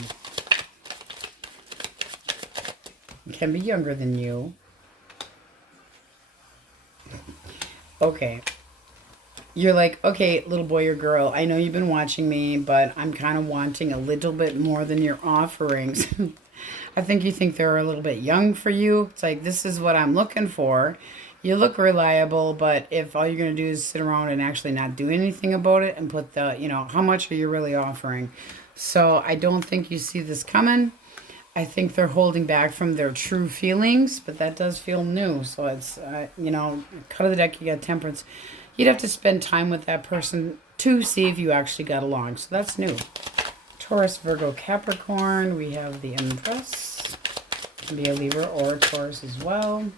Can be younger than you. Okay. You're like, okay, little boy or girl, I know you've been watching me, but I'm kind of wanting a little bit more than your offerings. I think you think they're a little bit young for you. It's like, this is what I'm looking for. You look reliable, but if all you're going to do is sit around and actually not do anything about it and put the, how much are you really offering? So I don't think you see this coming. I think they're holding back from their true feelings, but that does feel new. So it's, cut of the deck, you got Temperance. You'd have to spend time with that person to see if you actually got along. So that's new. Taurus, Virgo, Capricorn. We have the Empress. Can be a Libra or a Taurus as well.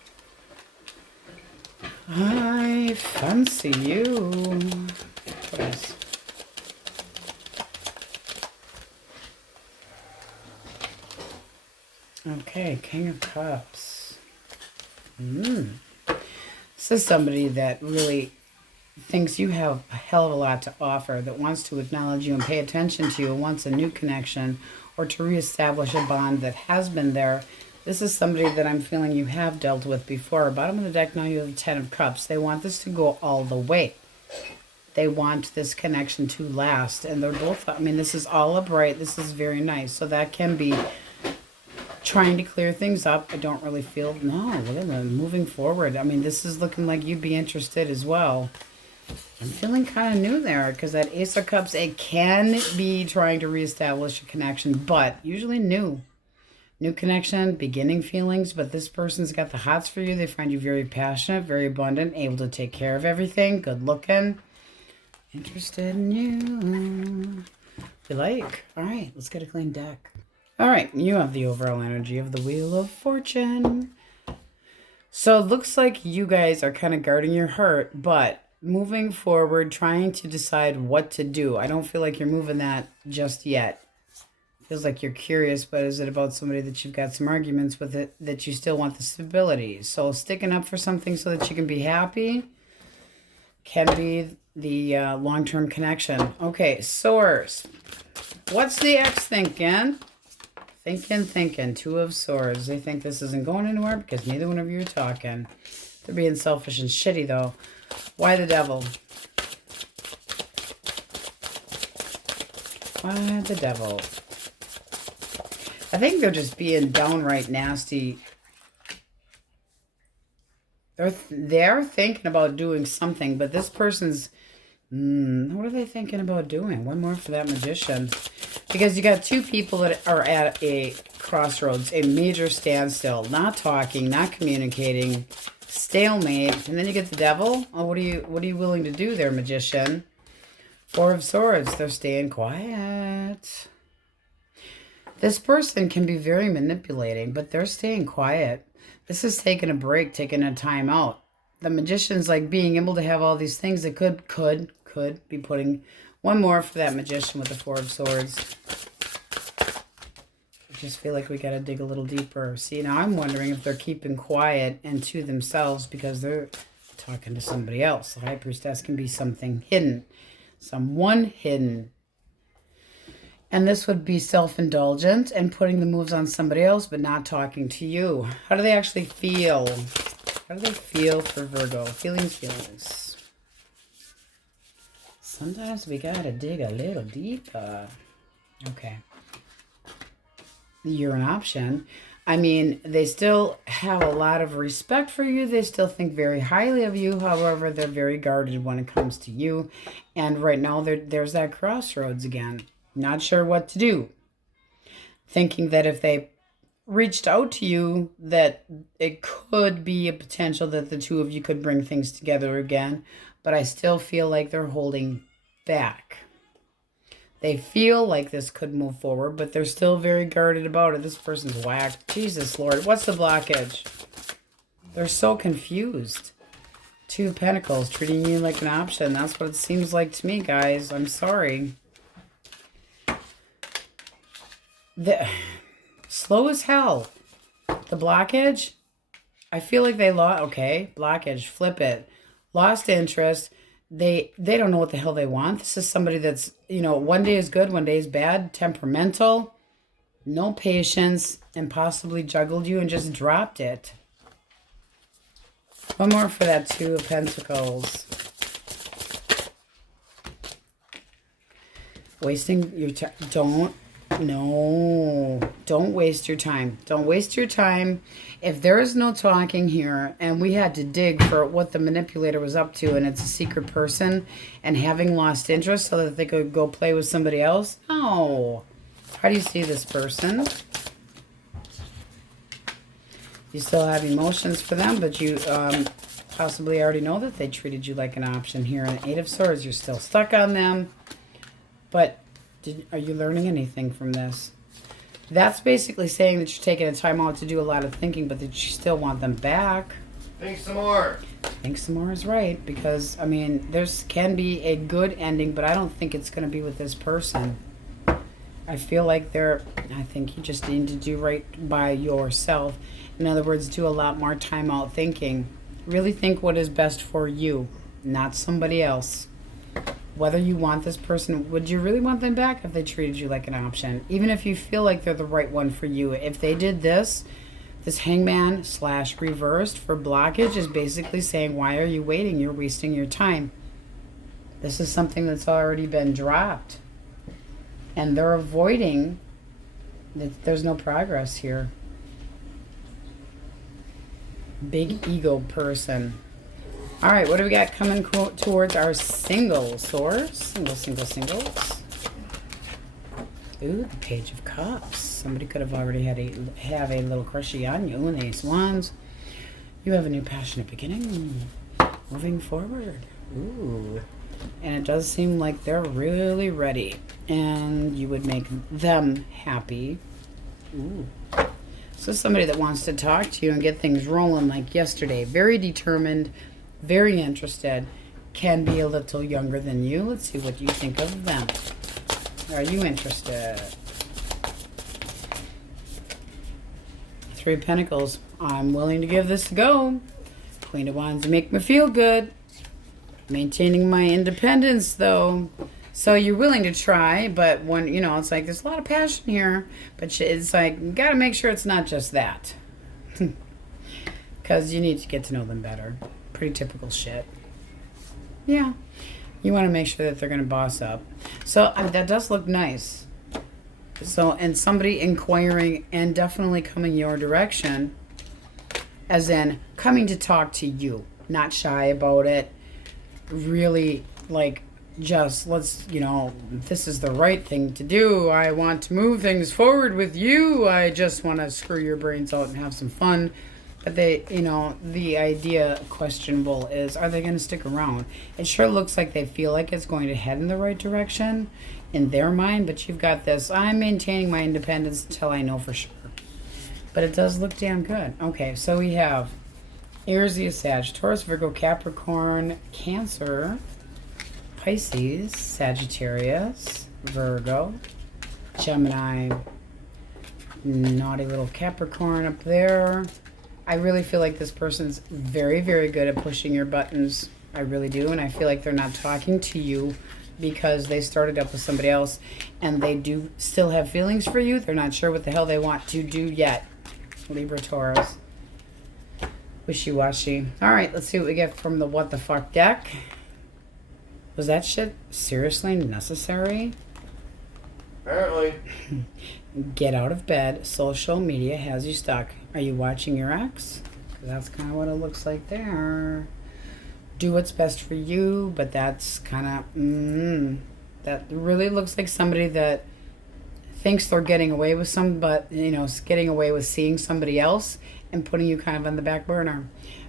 I fancy you. Taurus. Okay, King of Cups. This is somebody that really thinks you have a hell of a lot to offer, that wants to acknowledge you and pay attention to you, wants a new connection, or to reestablish a bond that has been there. This is somebody that I'm feeling you have dealt with before. Bottom of the deck, now you have the 10 of Cups. They want this to go all the way. They want this connection to last. And they're both, this is all upright. This is very nice. So that can be trying to clear things up. I don't really feel, no, look at them moving forward. This is looking like you'd be interested as well. I'm feeling kind of new there because that Ace of Cups, it can be trying to reestablish a connection, but usually new. New connection, beginning feelings, but this person's got the hots for you. They find you very passionate, very abundant, able to take care of everything, good looking, interested in you. You like? All right, let's get a clean deck. All right, you have the overall energy of the Wheel of Fortune. So it looks like you guys are kind of guarding your heart, but moving forward, trying to decide what to do. I don't feel like you're moving that just yet. Feels like you're curious, but is it about somebody that you've got some arguments with, it that you still want the stability? So sticking up for something so that you can be happy can be the long-term connection. Okay, Swords. What's the ex thinking? Thinking. 2 of Swords. They think this isn't going anywhere because neither one of you are talking. They're being selfish and shitty, though. Why the Devil? Why the Devil? I think they're just being downright nasty. They're thinking about doing something, but this person's... what are they thinking about doing? One more for that Magician. Because you got 2 people that are at a crossroads, a major standstill, not talking, not communicating, stalemate, and then you get the Devil. Oh, what are you willing to do there, Magician? 4 of Swords. They're staying quiet. This person can be very manipulating, but they're staying quiet. This is taking a break, taking a time out. The Magician's like being able to have all these things that could be putting... One more for that Magician with the 4 of Swords. I just feel like we got to dig a little deeper. See, now I'm wondering if they're keeping quiet and to themselves because they're talking to somebody else. The High Priestess can be something hidden. Someone hidden. And this would be self-indulgent and putting the moves on somebody else, but not talking to you. How do they actually feel? How do they feel for Virgo? Feelings. Sometimes we gotta dig a little deeper. Okay. You're an option. I mean, they still have a lot of respect for you. They still think very highly of you. However, they're very guarded when it comes to you. And right now, there's that crossroads again. Not sure what to do. Thinking that if they reached out to you, that it could be a potential that the two of you could bring things together again. But I still feel like they're holding back. They feel like this could move forward, but they're still very guarded about it. This person's whacked. Jesus, Lord. What's the blockage? They're so confused. Two of Pentacles, treating you like an option. That's what it seems like to me, guys. I'm sorry. Slow as hell. The blockage, I feel like they lost. Okay, blockage, flip it. Lost interest. They don't know what the hell they want. This is somebody that's, you know, one day is good, one day is bad, temperamental, no patience, and possibly juggled you and just dropped it. One more for that Two of Pentacles. Wasting your time. Don't waste your time. Don't waste your time. If there is no talking here and we had to dig for what the manipulator was up to and it's a secret person and having lost interest so that they could go play with somebody else, no. How do you see this person? You still have emotions for them, but you possibly already know that they treated you like an option here. And Eight of Swords, you're still stuck on them. But are you learning anything from this? That's basically saying that you're taking a time out to do a lot of thinking, but that you still want them back. Think some more. Think some more is right, because, I mean, there's can be a good ending, but I don't think it's going to be with this person. I feel like I think you just need to do right by yourself. In other words, do a lot more time out thinking. Really think what is best for you, not somebody else. Whether you want this person, would you really want them back if they treated you like an option? Even if you feel like they're the right one for you. If they did this Hangman / reversed for blockage is basically saying, why are you waiting? You're wasting your time. This is something that's already been dropped. And they're avoiding that there's no progress here. Big ego person. All right, what do we got coming towards our single source? Singles. Ooh, the Page of Cups. Somebody could have already have a little crushy on you. Ooh, and the Ace of Wands. You have a new passionate beginning. Moving forward. Ooh. And it does seem like they're really ready. And you would make them happy. Ooh. So somebody that wants to talk to you and get things rolling like yesterday. Very determined. Very interested. Can be a little younger than you. Let's see what you think of them. Are you interested? Three of Pentacles. I'm willing to give this a go. Queen of Wands make me feel good. Maintaining my independence though. So you're willing to try, but when, you know, it's like there's a lot of passion here. But it's like, you got to make sure it's not just that. Because you need to get to know them better. Pretty typical shit. Yeah. You want to make sure that they're going to boss up. So that does look nice. So, and somebody inquiring and definitely coming your direction, as in coming to talk to you, not shy about it. Really, like, just let's, you know, this is the right thing to do. I want to move things forward with you. I just want to screw your brains out and have some fun. But they, you know, the idea questionable is, are they going to stick around? It sure looks like they feel like it's going to head in the right direction in their mind, but you've got this, I'm maintaining my independence until I know for sure. But it does look damn good. Okay, so we have Aries, Sag, Taurus, Virgo, Capricorn, Cancer, Pisces, Sagittarius, Virgo, Gemini, naughty little Capricorn up there. I really feel like this person's very, very good at pushing your buttons. I really do. And I feel like they're not talking to you because they started up with somebody else and they do still have feelings for you. They're not sure what the hell they want to do yet. Libra, Taurus. Wishy-washy. All right, let's see what we get from the What the Fuck deck. Was that shit seriously necessary? Apparently. Get out of bed. Social media has you stuck. Are you watching your ex? That's kind of what it looks like there. Do what's best for you, but that's kind of... that really looks like somebody that thinks they're getting away with but, you know, getting away with seeing somebody else and putting you kind of on the back burner.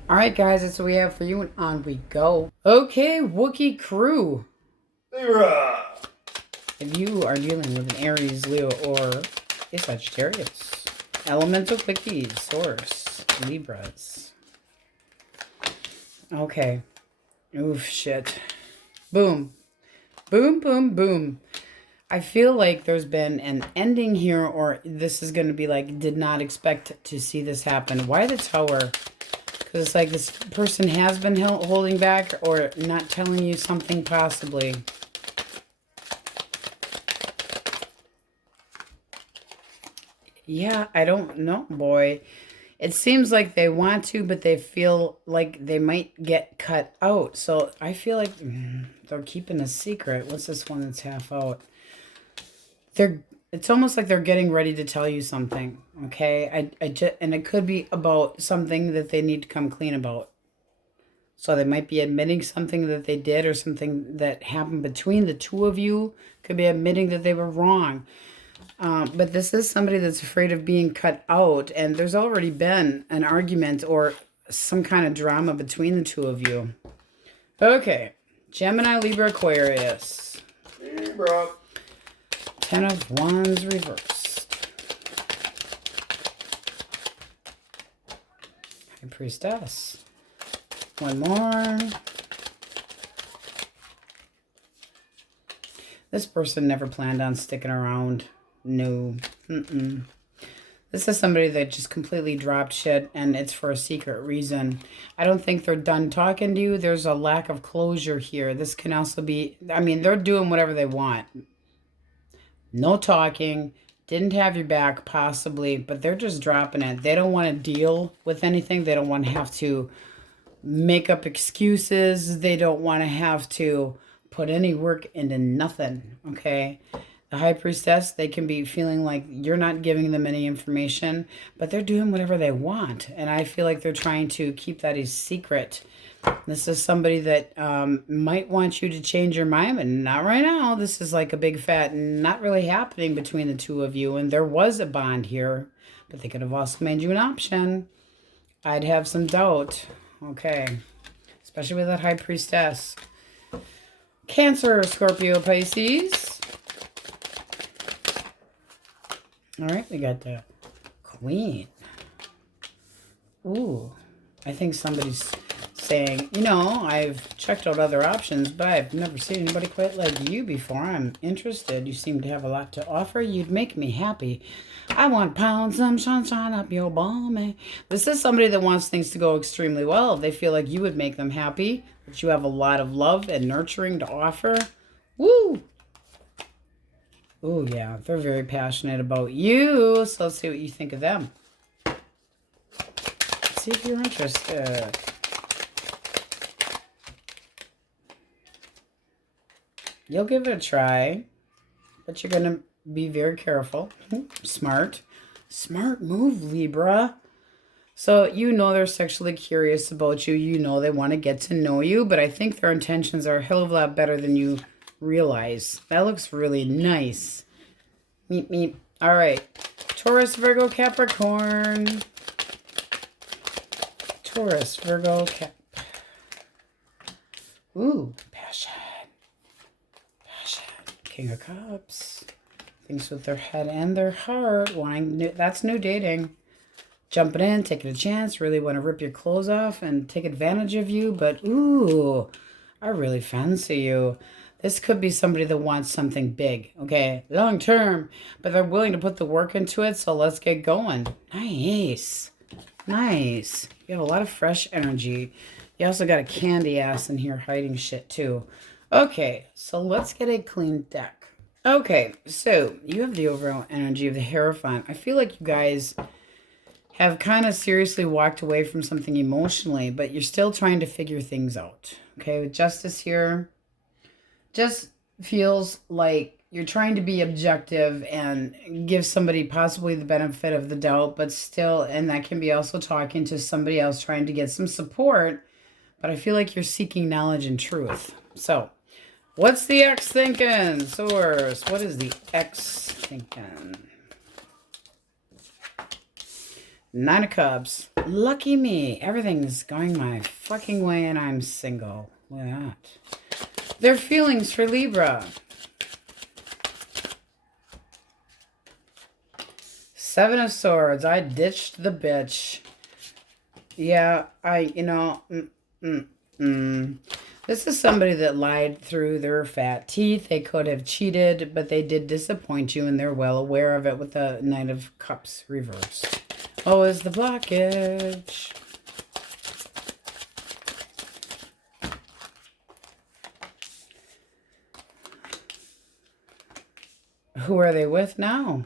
All right, guys, that's what we have for you, and on we go. Okay, Wookiee crew. Libra. If you are dealing with an Aries, Leo, or a Sagittarius, elemental quickies, Source, Libras. Okay. Oof, shit. Boom. Boom, boom, boom. I feel like there's been an ending here, or this is going to be like, did not expect to see this happen. Why the Tower? Because it's like this person has been holding back or not telling you something possibly. Yeah, I don't know, boy. It seems like they want to, but they feel like they might get cut out. So I feel like they're keeping a secret. What's this one that's half out? It's almost like they're getting ready to tell you something, okay? And it could be about something that they need to come clean about. So they might be admitting something that they did or something that happened between the two of you. Could be admitting that they were wrong. But this is somebody that's afraid of being cut out. And there's already been an argument or some kind of drama between the two of you. Okay. Gemini, Libra, Aquarius. Libra. 10 of Wands reversed. High Priestess. One more. This person never planned on sticking around. No. This is somebody that just completely dropped shit, and it's for a secret reason. I don't think they're done talking to you. There's a lack of closure here. This can also be, I mean, they're doing whatever they want. No talking, didn't have your back possibly, but they're just dropping it. They don't want to deal with anything. They don't want to have to make up excuses. They don't want to have to put any work into nothing, okay? The High Priestess, they can be feeling like you're not giving them any information, but they're doing whatever they want. And I feel like they're trying to keep that a secret. This is somebody that might want you to change your mind, but not right now. This is like a big fat not really happening between the two of you. And there was a bond here, but they could have also made you an option. I'd have some doubt. Okay. Especially with that High Priestess. Cancer, Scorpio, Pisces. All right, we got the Queen. Ooh, I think somebody's saying, you know, I've checked out other options, but I've never seen anybody quite like you before. I'm interested. You seem to have a lot to offer. You'd make me happy. I want pound some sunshine up your bum. This is somebody that wants things to go extremely well. They feel like you would make them happy, that you have a lot of love and nurturing to offer. Woo! Oh, yeah, they're very passionate about you. So let's see what you think of them. Let's see if you're interested. You'll give it a try, but you're going to be very careful. Smart. Smart move, Libra. So you know they're sexually curious about you. You know they want to get to know you, but I think their intentions are a hell of a lot better than you realize. That looks really nice. Meep, meep. All right. Taurus, Virgo, Capricorn. Taurus, Virgo, Cap. Ooh, passion. Passion. King of Cups. Things with their head and their heart. That's new dating. Jumping in, taking a chance. Really want to rip your clothes off and take advantage of you. But, ooh, I really fancy you. This could be somebody that wants something big, okay? Long term, but they're willing to put the work into it, so let's get going. Nice. Nice. You have a lot of fresh energy. You also got a candy ass in here hiding shit, too. Okay, so let's get a clean deck. Okay, so you have the overall energy of the Hierophant. I feel like you guys have kind of seriously walked away from something emotionally, but you're still trying to figure things out. Okay, with Justice here, just feels like you're trying to be objective and give somebody possibly the benefit of the doubt, but still, and that can be also talking to somebody else trying to get some support, but I feel like you're seeking knowledge and truth. So, what's the X thinking? Source, what is the X thinking? Nine of Cups. Lucky me. Everything's going my fucking way and I'm single. Look at that. Their feelings for Libra. Seven of Swords. I ditched the bitch. Yeah, This is somebody that lied through their fat teeth. They could have cheated, but they did disappoint you, and they're well aware of it with the Knight of Cups reversed. Oh, is the blockage. Who are they with now?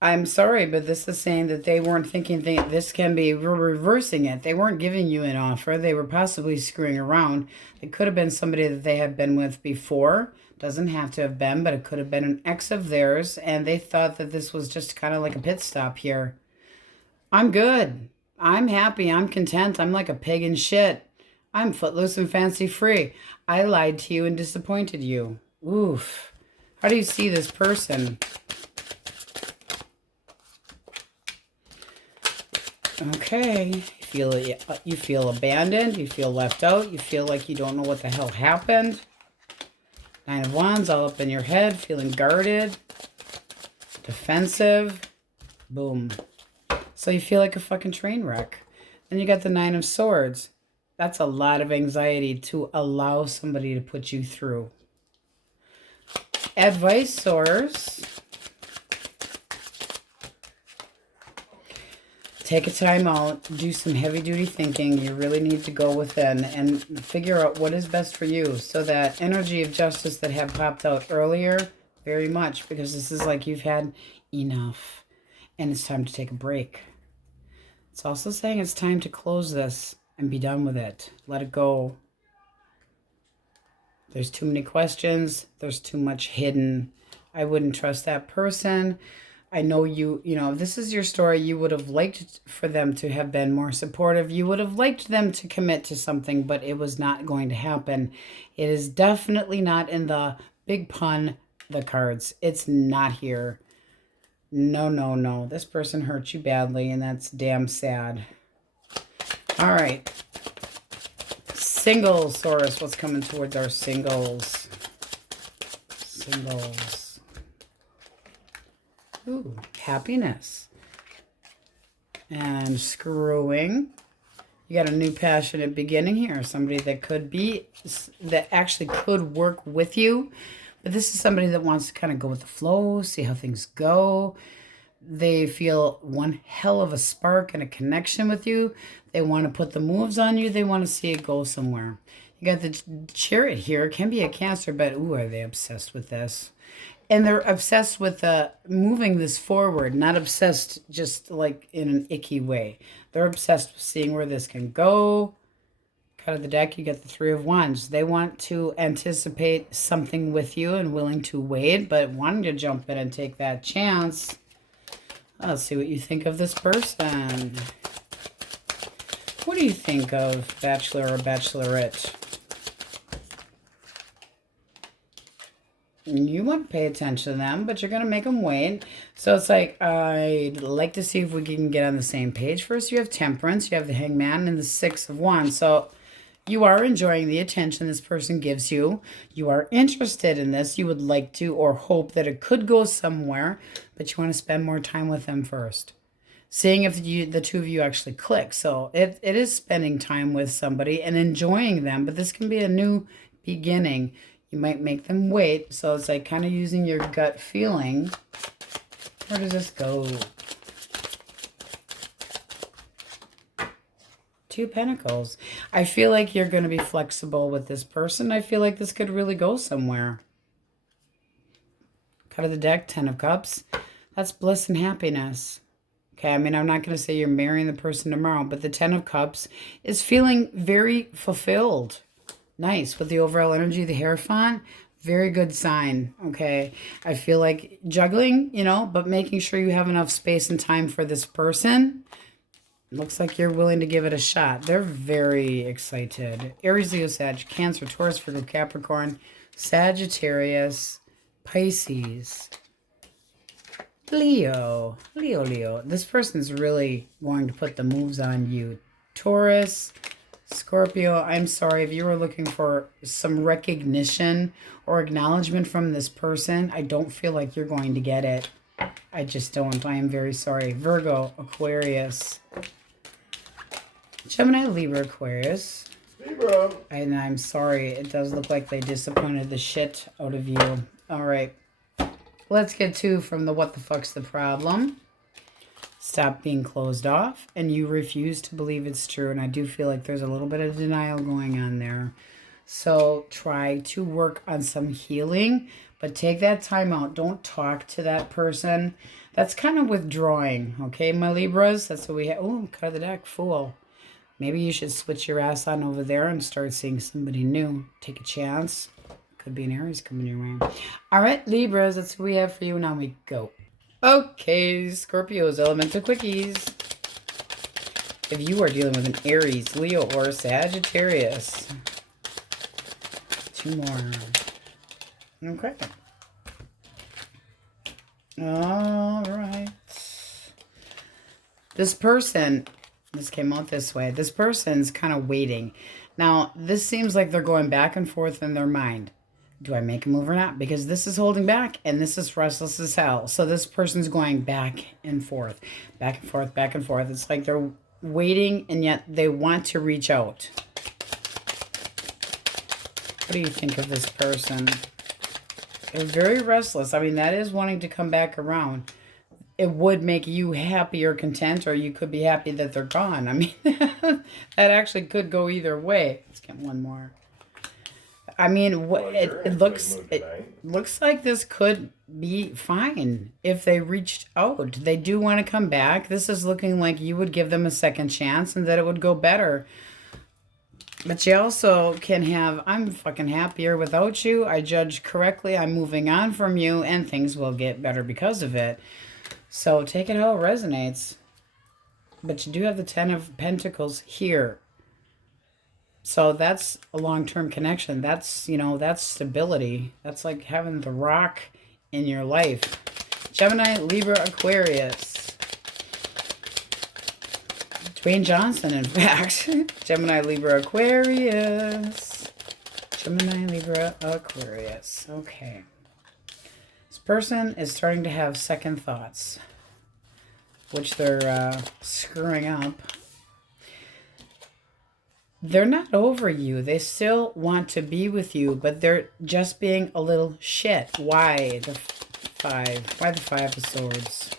I'm sorry, but this is saying that they weren't thinking this can be, we're reversing it. They weren't giving you an offer. They were possibly screwing around. It could have been somebody that they had been with before. Doesn't have to have been, but it could have been an ex of theirs. And they thought that this was just kind of like a pit stop here. I'm good. I'm happy. I'm content. I'm like a pig in shit. I'm footloose and fancy free. I lied to you and disappointed you. Oof. How do you see this person? Okay, you feel abandoned, you feel left out, you feel like you don't know what the hell happened. Nine of Wands all up in your head, feeling guarded, defensive, boom. So you feel like a fucking train wreck. Then you got the Nine of Swords. That's a lot of anxiety to allow somebody to put you through. Advice source. Take a time out, do some heavy-duty thinking. You really need to go within and figure out what is best for you. So that energy of justice that had popped out earlier, very much, because this is like you've had enough and it's time to take a break. It's also saying it's time to close this and be done with it. Let it go. There's too many questions. There's too much hidden. I wouldn't trust that person. I know if this is your story, you would have liked for them to have been more supportive. You would have liked them to commit to something, but it was not going to happen. It is definitely not in the big pun, the cards. It's not here. No, no, no. This person hurt you badly, and that's damn sad. All right. Singles, Taurus. What's coming towards our singles? Singles. Ooh, happiness. And screwing. You got a new passionate beginning here. Somebody that actually could work with you. But this is somebody that wants to kind of go with the flow, see how things go. They feel one hell of a spark and a connection with you. They want to put the moves on you. They want to see it go somewhere. You got the Chariot here. It can be a Cancer, but ooh, are they obsessed with this? And they're obsessed with moving this forward, not obsessed just like in an icky way. They're obsessed with seeing where this can go. Out of the deck, you get the Three of Wands. They want to anticipate something with you and willing to wait, but wanting to jump in and take that chance. Let's see what you think of this person. What do you think of Bachelor or Bachelorette? You want to pay attention to them, but you're going to make them wait. So it's like, I'd like to see if we can get on the same page. First, you have Temperance, you have the Hangman, and the Six of Wands. So you are enjoying the attention this person gives you. You are interested in this. You would like to or hope that it could go somewhere, but you want to spend more time with them first. Seeing if the two of you actually click. So it is spending time with somebody and enjoying them, but this can be a new beginning. You might make them wait. So it's like kind of using your gut feeling. Where does this go? Two of Pentacles. I feel like you're going to be flexible with this person. I feel like this could really go somewhere. Cut of the deck, Ten of Cups. That's bliss and happiness. Okay, I mean, I'm not going to say you're marrying the person tomorrow, but the Ten of Cups is feeling very fulfilled. Nice. With the overall energy of the Hierophant, very good sign, okay? I feel like juggling, you know, but making sure you have enough space and time for this person. Looks like you're willing to give it a shot. They're very excited. Aries, Leo, Sag, Cancer, Taurus, Virgo, Capricorn, Sagittarius, Pisces, Leo. Leo. This person's really going to put the moves on you. Taurus, Scorpio. I'm sorry if you were looking for some recognition or acknowledgement from this person. I don't feel like you're going to get it. I just don't. I am very sorry. Virgo, Aquarius, Gemini, Libra, Aquarius. Libra. And I'm sorry. It does look like they disappointed the shit out of you. All right. Let's get to from the what the fuck's the problem. Stop being closed off. And you refuse to believe it's true. And I do feel like there's a little bit of denial going on there. So try to work on some healing. But take that time out. Don't talk to that person. That's kind of withdrawing. Okay, my Libras? That's what we have. Oh, cut of the deck. Fool. Maybe you should switch your ass on over there and start seeing somebody new. Take a chance. Could be an Aries coming your way. All right, Libras, that's what we have for you. Now we go. Okay, Scorpios, elemental quickies. If you are dealing with an Aries, Leo, or Sagittarius. Two more. Okay. All right. This person... This came out this way. This person's kind of waiting. Now, this seems like they're going back and forth in their mind. Do I make a move or not? Because this is holding back and this is restless as hell. So this person's going back and forth, back and forth, back and forth. It's like they're waiting and yet they want to reach out. What do you think of this person? They're very restless. I mean, that is wanting to come back around. It would make you happy or content, or you could be happy that they're gone. I mean, that actually could go either way. Let's get one more. I mean, it looks like this could be fine if they reached out. They do want to come back. This is looking like you would give them a second chance and that it would go better. But you also can have, I'm fucking happier without you. I judge correctly. I'm moving on from you and things will get better because of it. So take it how it resonates. But you do have the Ten of Pentacles here. So that's a long-term connection. That's, you know, that's stability. That's like having the rock in your life. Gemini, Libra, Aquarius. Dwayne Johnson, in fact. Gemini, Libra, Aquarius. Gemini, Libra, Aquarius. Okay. Person is starting to have second thoughts, which they're screwing up. They're not over you. They still want to be with you, but they're just being a little shit. Why the five? Why the Five of Swords?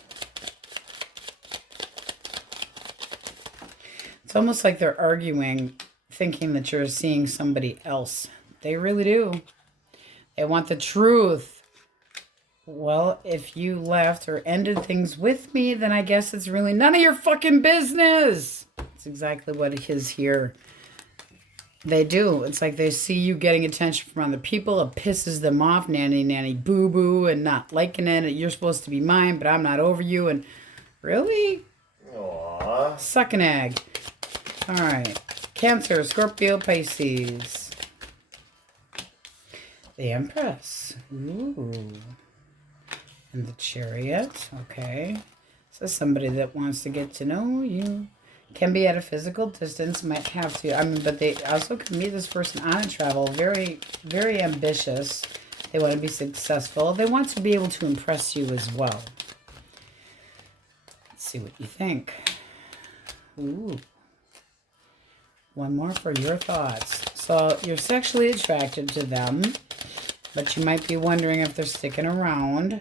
It's almost like they're arguing, thinking that you're seeing somebody else. They really do. They want the truth. Well, if you left or ended things with me, then I guess it's really none of your fucking business. That's exactly what it is here. They do. It's like they see you getting attention from other people. It pisses them off. Nanny, nanny, boo-boo, and not liking it. You're supposed to be mine, but I'm not over you. And really? Aww. Suck an egg. All right. Cancer, Scorpio, Pisces. The Empress. Ooh. And the Chariot, okay. So somebody that wants to get to know you. Can be at a physical distance, might have to. I mean, but they also could meet this person on a travel. Very, very ambitious. They want to be successful. They want to be able to impress you as well. Let's see what you think. Ooh. One more for your thoughts. So you're sexually attracted to them, but you might be wondering if they're sticking around.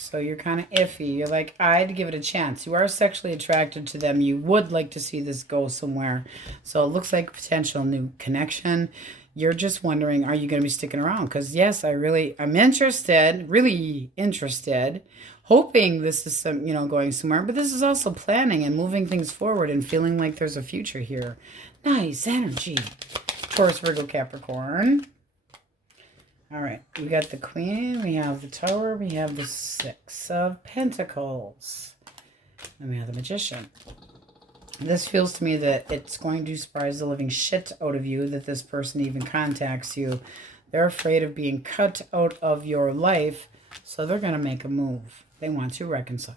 So you're kind of iffy. You're like, I'd give it a chance. You are sexually attracted to them. You would like to see this go somewhere. So it looks like potential new connection. You're just wondering, are you going to be sticking around? Because yes, I'm interested, really interested, hoping this is some, going somewhere. But this is also planning and moving things forward and feeling like there's a future here. Nice energy. Taurus, Virgo, Capricorn. All right, we got the Queen, we have the Tower, we have the Six of Pentacles, and we have the Magician. This feels to me that it's going to surprise the living shit out of you that this person even contacts you. They're afraid of being cut out of your life, so they're going to make a move. They want to reconcile.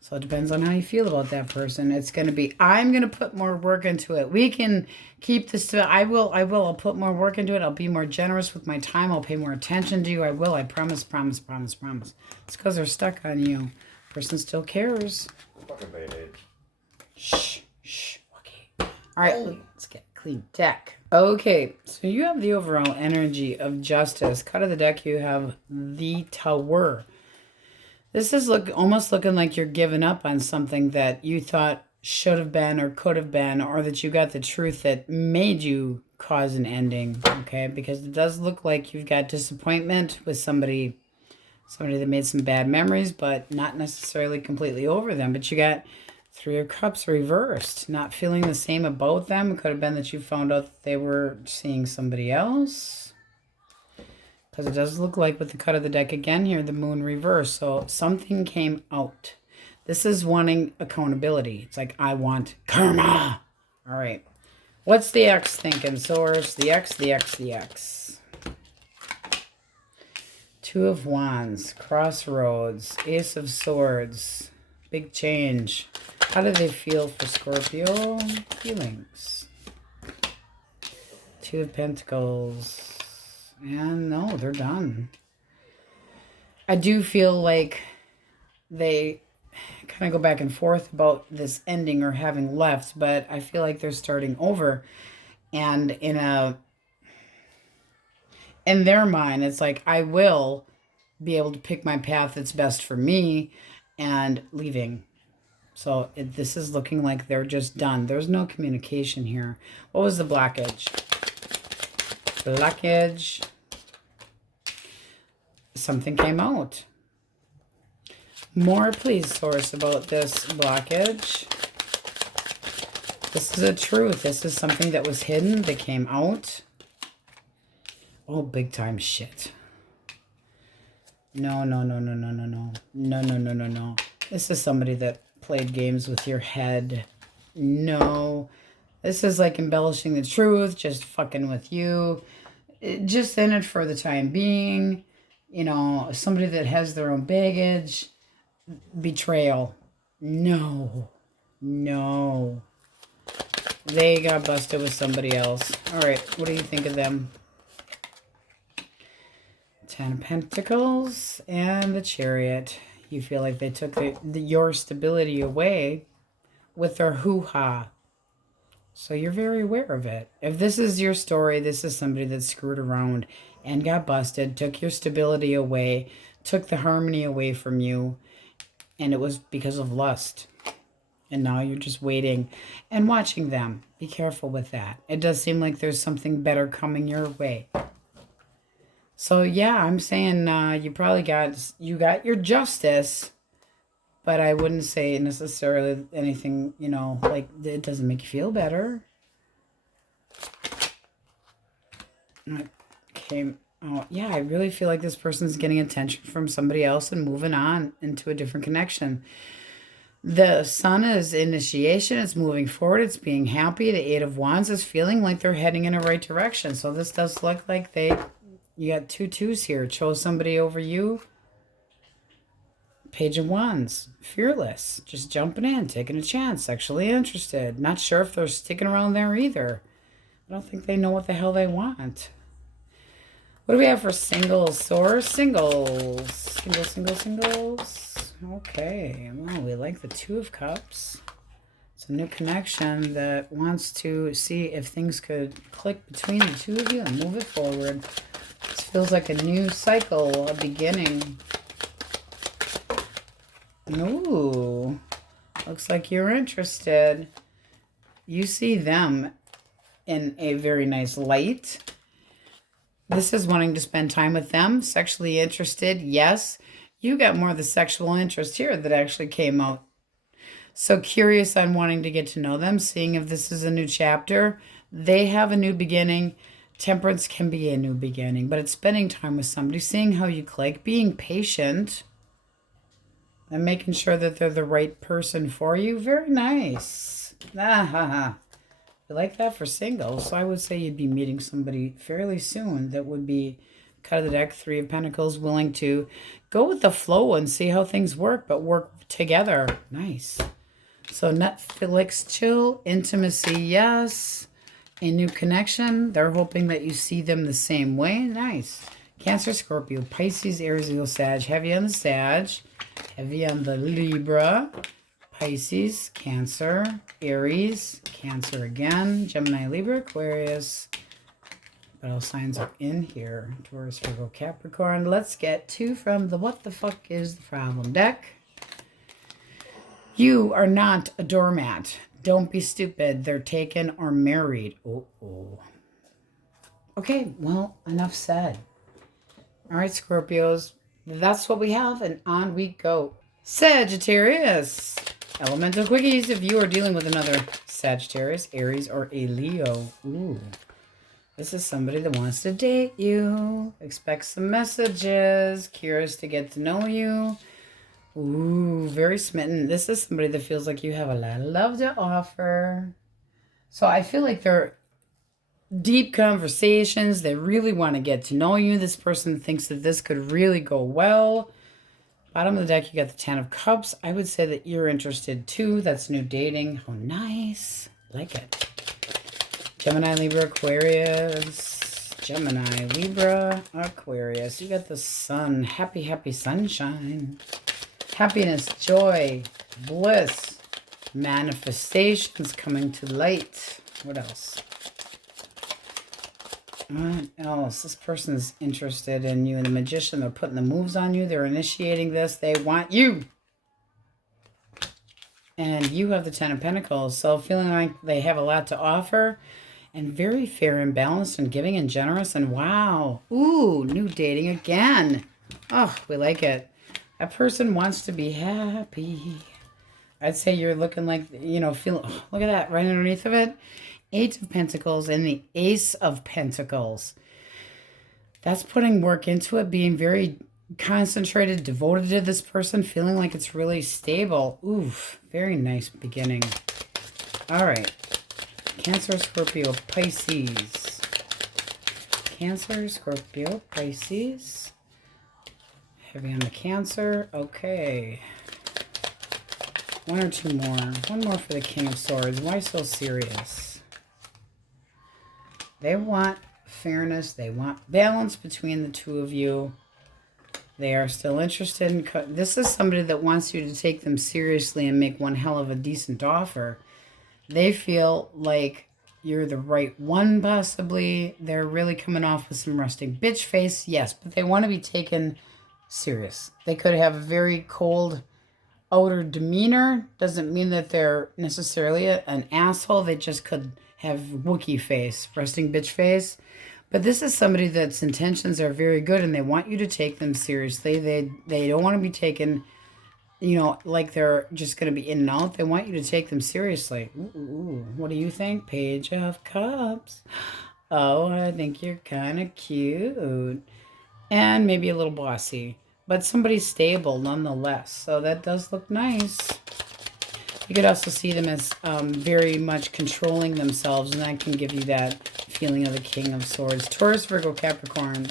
So it depends on how you feel about that person. It's going to be, I'm going to put more work into it. We can keep this to, I'll put more work into it. I'll be more generous with my time. I'll pay more attention to you. I promise. It's because they're stuck on you. Person still cares. Fucking baited. Shh. Okay. All right, let's get a clean deck. Okay, so you have the overall energy of justice. Cut of the deck, you have the Tower. This is almost looking like you're giving up on something that you thought should have been or could have been, or that you got the truth that made you cause an ending, okay? Because it does look like you've got disappointment with somebody that made some bad memories, but not necessarily completely over them. But you got Three of Cups reversed, not feeling the same about them. It could have been that you found out that they were seeing somebody else. Because it does look like with the cut of the deck again here, the Moon reversed. So something came out. This is wanting accountability. It's like, I want karma. All right. What's the X thinking, Source? The X. Two of Wands, Crossroads, Ace of Swords, big change. How do they feel for Scorpio? Feelings. Two of Pentacles. And no, they're done. I do feel like they kind of go back and forth about this ending or having left, but I feel like they're starting over. And in their mind, it's like, I will be able to pick my path that's best for me and leaving. So this is looking like they're just done. There's no communication here. What was the blockage? Something came out. More, please, Source, about this blockage. This is a truth. This is something that was hidden that came out. Oh, big time shit. No. This is somebody that played games with your head. No. This is like embellishing the truth, just fucking with you. Just in it for the time being. Somebody that has their own baggage. Betrayal. No. They got busted with somebody else. All right, what do you think of them? Ten of Pentacles and the Chariot. You feel like they took your stability away with their hoo-ha. So you're very aware of it. If this is your story, this is somebody that screwed around and got busted, took your stability away, took the harmony away from you, and it was because of lust. And now you're just waiting and watching them. Be careful with that. It does seem like there's something better coming your way. So yeah, I'm saying you got your justice, but I wouldn't say necessarily anything, like it doesn't make you feel better. Okay. Oh, yeah, I really feel like this person's getting attention from somebody else and moving on into a different connection. The Sun is initiation. It's moving forward. It's being happy. The Eight of Wands is feeling like they're heading in a right direction. So this does look like you got 2 2s here. Chose somebody over you. Page of Wands. Fearless. Just jumping in, taking a chance. Sexually interested. Not sure if they're sticking around there either. I don't think they know what the hell they want. What do we have for singles? Source singles. Singles. Okay. Well, we like the Two of Cups. It's a new connection that wants to see if things could click between the two of you and move it forward. This feels like a new cycle, a beginning. Ooh, looks like you're interested. You see them in a very nice light. This is wanting to spend time with them. Sexually interested, yes. You got more of the sexual interest here that actually came out. So curious on wanting to get to know them, seeing if this is a new chapter. They have a new beginning. Temperance can be a new beginning, but it's spending time with somebody, seeing how you click, being patient, and making sure that they're the right person for you. Very nice. I like that for singles. So I would say you'd be meeting somebody fairly soon that would be cut of the deck, 3 of Pentacles, willing to go with the flow and see how things work, but work together. Nice. So Netflix chill, intimacy, yes. A new connection. They're hoping that you see them the same way. Nice. Cancer, Scorpio, Pisces, Aries, Leo, Sag. Heavy on the Sag. Heavy on the Libra. Pisces, Cancer, Aries, Cancer again. Gemini, Libra, Aquarius. What else signs are in here? Taurus, Virgo, Capricorn. Let's get 2 from the What the Fuck is the Problem deck. You are not a doormat. Don't be stupid. They're taken or married. Oh. Okay, well, enough said. All right, Scorpios. That's what we have, and on we go. Sagittarius. Elemental quickies if you are dealing with another Sagittarius, Aries, or a Leo. Ooh. This is somebody that wants to date you. Expect some messages. Curious to get to know you. Ooh, very smitten. This is somebody that feels like you have a lot of love to offer. So I feel like they're deep conversations. They really want to get to know you. This person thinks that this could really go well. Bottom of the deck, you got the 10 of Cups. I would say that you're interested too. That's new dating. Oh, nice. Like it. Gemini, Libra, Aquarius. Gemini, Libra, Aquarius. You got the sun. Happy, happy sunshine. Happiness, joy, bliss, manifestations coming to light. What else? What else? This person's interested in you. And the Magician, they're putting the moves on you. They're initiating this. They want you. And you have the 10 of Pentacles. So feeling like they have a lot to offer. And very fair and balanced and giving and generous. And wow. Ooh, new dating again. Oh, we like it. A person wants to be happy. I'd say you're looking like, you know, look at that right underneath of it. 8 of Pentacles and the Ace of Pentacles. That's putting work into it, being very concentrated, devoted to this person, feeling like it's really stable. Oof, very nice beginning. All right. Cancer, Scorpio, Pisces. Cancer, Scorpio, Pisces. Heavy on the Cancer. Okay. 1 or 2 more. 1 more for the King of Swords. Why so serious? They want fairness. They want balance between the two of you. They are still interested in... This is somebody that wants you to take them seriously and make one hell of a decent offer. They feel like you're the right one, possibly. They're really coming off with some resting bitch face. Yes, but they want to be taken serious. They could have a very cold outer demeanor. Doesn't mean that they're necessarily an asshole. They just could have Wookiee face, resting bitch face. But this is somebody that's intentions are very good and they want you to take them seriously. They don't want to be taken, you know, like they're just going to be in and out. They want you to take them seriously. Ooh, what do you think? Page of Cups. Oh, I think you're kind of cute. And maybe a little bossy. But somebody stable nonetheless. So that does look nice. You could also see them as very much controlling themselves. And that can give you that feeling of the King of Swords. Taurus, Virgo, Capricorn.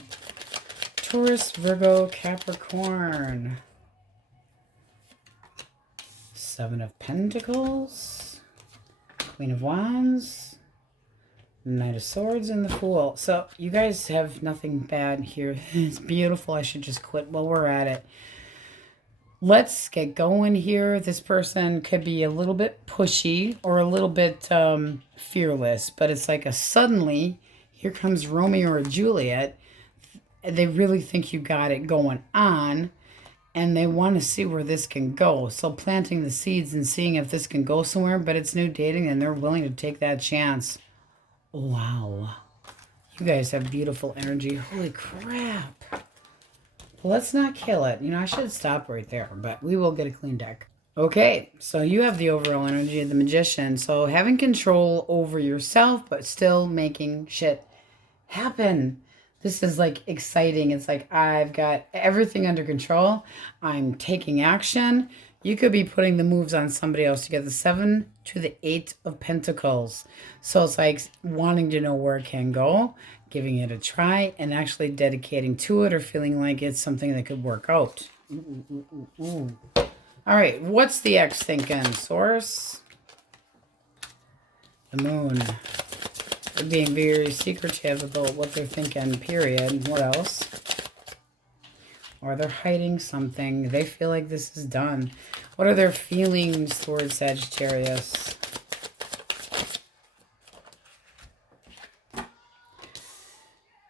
Taurus, Virgo, Capricorn. 7 of Pentacles. Queen of Wands. Knight of Swords and the Fool. So you guys have nothing bad here. It's beautiful. I should just quit while we're at it. Let's get going here. This person could be a little bit pushy or a little bit fearless, but it's like a suddenly, here comes Romeo or Juliet. They really think you got it going on. and they want to see where this can go. So planting the seeds and seeing if this can go somewhere, but it's new dating and they're willing to take that chance. Wow. You guys have beautiful energy. Holy crap. Well, let's not kill it. You know, I should stop right there, but we will get a clean deck. Okay, so you have the overall energy of the Magician. So having control over yourself, but still making shit happen. This is like exciting. It's like I've got everything under control. I'm taking action. You could be putting the moves on somebody else. You get the 7 to the 8 of Pentacles. So it's like wanting to know where it can go, giving it a try, and actually dedicating to it or feeling like it's something that could work out. Ooh, ooh, ooh, ooh. All right, what's the ex thinking, Source? The Moon. They're being very secretive about what they're thinking, period. What else? Or they're hiding something. They feel like this is done. What are their feelings towards Sagittarius?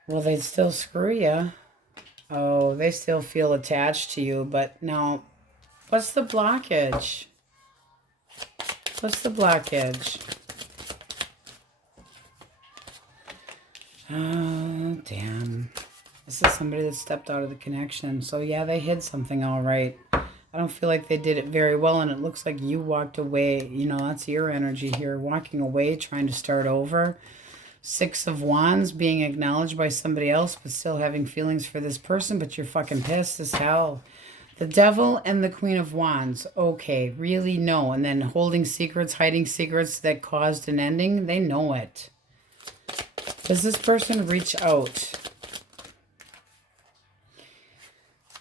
Well, they'd still screw you. Oh, they still feel attached to you, but no. What's the blockage? What's the blockage? Oh, damn. This is somebody that stepped out of the connection. So, yeah, they hid something all right. I don't feel like they did it very well, and it looks like you walked away. You know, that's your energy here. Walking away, trying to start over. 6 of Wands, being acknowledged by somebody else, but still having feelings for this person, but you're fucking pissed as hell. The Devil and the Queen of Wands. Okay, really no. And then holding secrets, hiding secrets that caused an ending. They know it. Does this person reach out?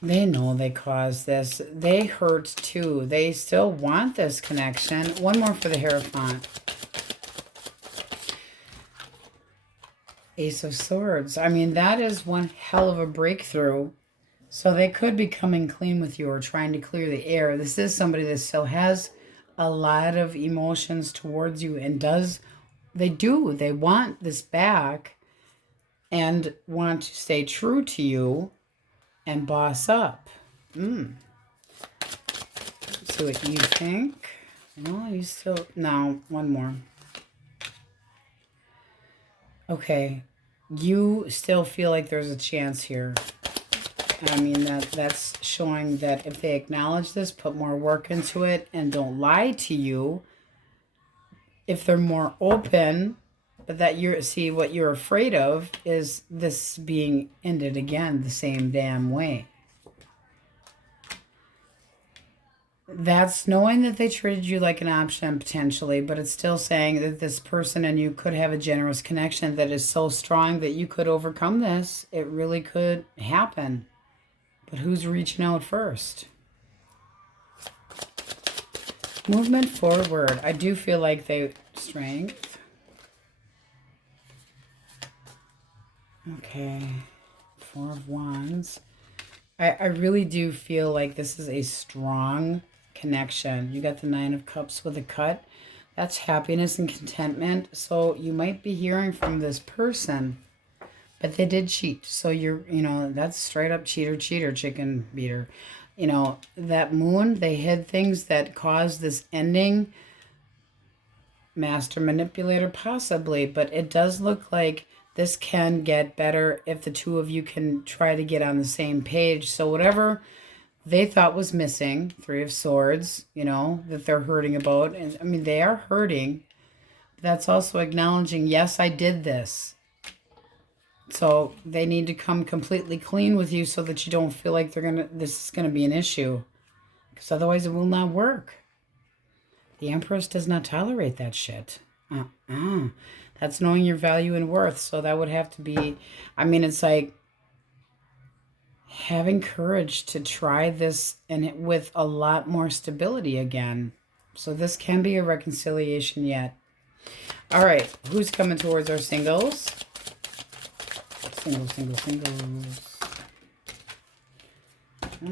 They know they caused this. They hurt too. They still want this connection. One more for the Hierophant. Ace of Swords. I mean, that is one hell of a breakthrough. So they could be coming clean with you or trying to clear the air. This is somebody that still has a lot of emotions towards you and they want this back and want to stay true to you and boss up. Let's see what you think. No, you still, no, one more. Okay, you still feel like there's a chance here. I mean, that's showing that if they acknowledge this, put more work into it, and don't lie to you, if they're more open, but that what you're afraid of is this being ended again the same damn way. That's knowing that they treated you like an option potentially, but it's still saying that this person and you could have a generous connection that is so strong that you could overcome this. It really could happen. But who's reaching out first? Movement forward. I do feel like strength. Okay. 4 of Wands. I really do feel like this is a strong connection. You got the 9 of Cups with a cut. That's happiness and contentment. So you might be hearing from this person, but they did cheat. So that's straight up cheater, chicken beater. You know, that Moon, they hid things that caused this ending. Master manipulator, possibly, but it does look like this can get better if the two of you can try to get on the same page. So whatever they thought was missing, 3 of Swords, that they're hurting about. And I mean, they are hurting. But that's also acknowledging, yes, I did this. So they need to come completely clean with you so that you don't feel like this is going to be an issue. Because otherwise it will not work. The Empress does not tolerate that shit. That's knowing your value and worth. So that would have to be, I mean, it's like having courage to try this and with a lot more stability again. So this can be a reconciliation yet. All right, who's coming towards our singles? Singles.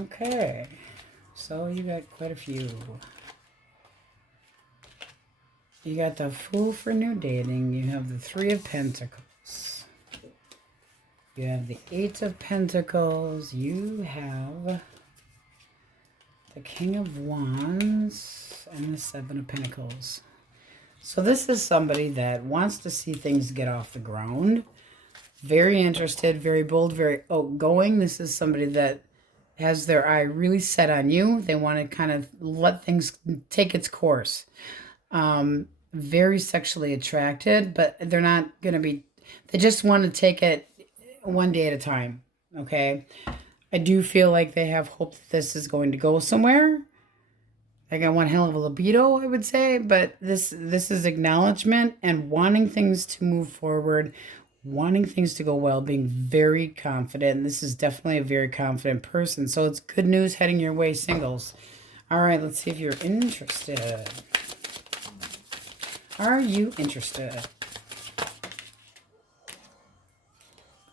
Okay, so you got quite a few. You got the Fool for new dating. You have the 3 of Pentacles. You have the 8 of Pentacles. You have the King of Wands and the Seven of Pentacles. So this is somebody that wants to see things get off the ground. Very interested, very bold, very outgoing. This is somebody that has their eye really set on you. They want to kind of let things take its course. Very sexually attracted, but they're not going to be, they just want to take it one day at a time. Okay. I do feel like they have hope that this is going to go somewhere. I got one hell of a libido, I would say, but this is acknowledgement and wanting things to move forward, wanting things to go well, being very confident. This is definitely a very confident person. So it's good news heading your way, singles. All right, let's see if you're interested. Are you interested?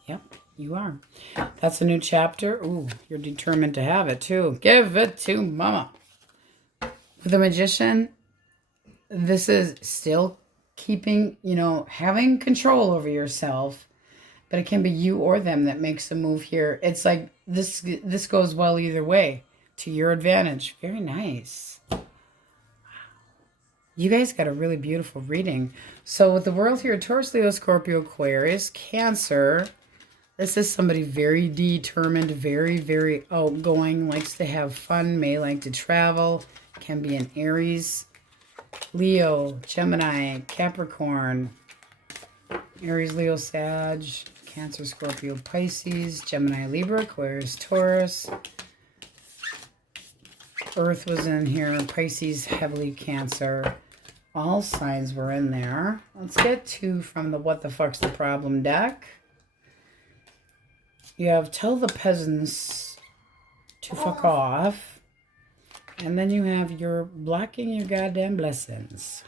Yep, you are. That's a new chapter. Ooh, you're determined to have it too. Give it to mama. With the Magician, this is still keeping, having control over yourself, but it can be you or them that makes a move here. It's like this goes well either way, to your advantage. Very nice. You guys got a really beautiful reading. So with the world here, Taurus, Leo, Scorpio, Aquarius, Cancer, this is somebody very determined, very, very outgoing, likes to have fun, may like to travel, can be an Aries, Leo, Gemini, Capricorn, Aries, Leo, Sag, Cancer, Scorpio, Pisces, Gemini, Libra, Aquarius, Taurus. Earth was in here, Pisces, heavily Cancer. All signs were in there. Let's get two from the What the Fuck's the Problem deck. You have Tell the Peasants to Fuck Off. And then you have You're Blocking Your Goddamn Blessings.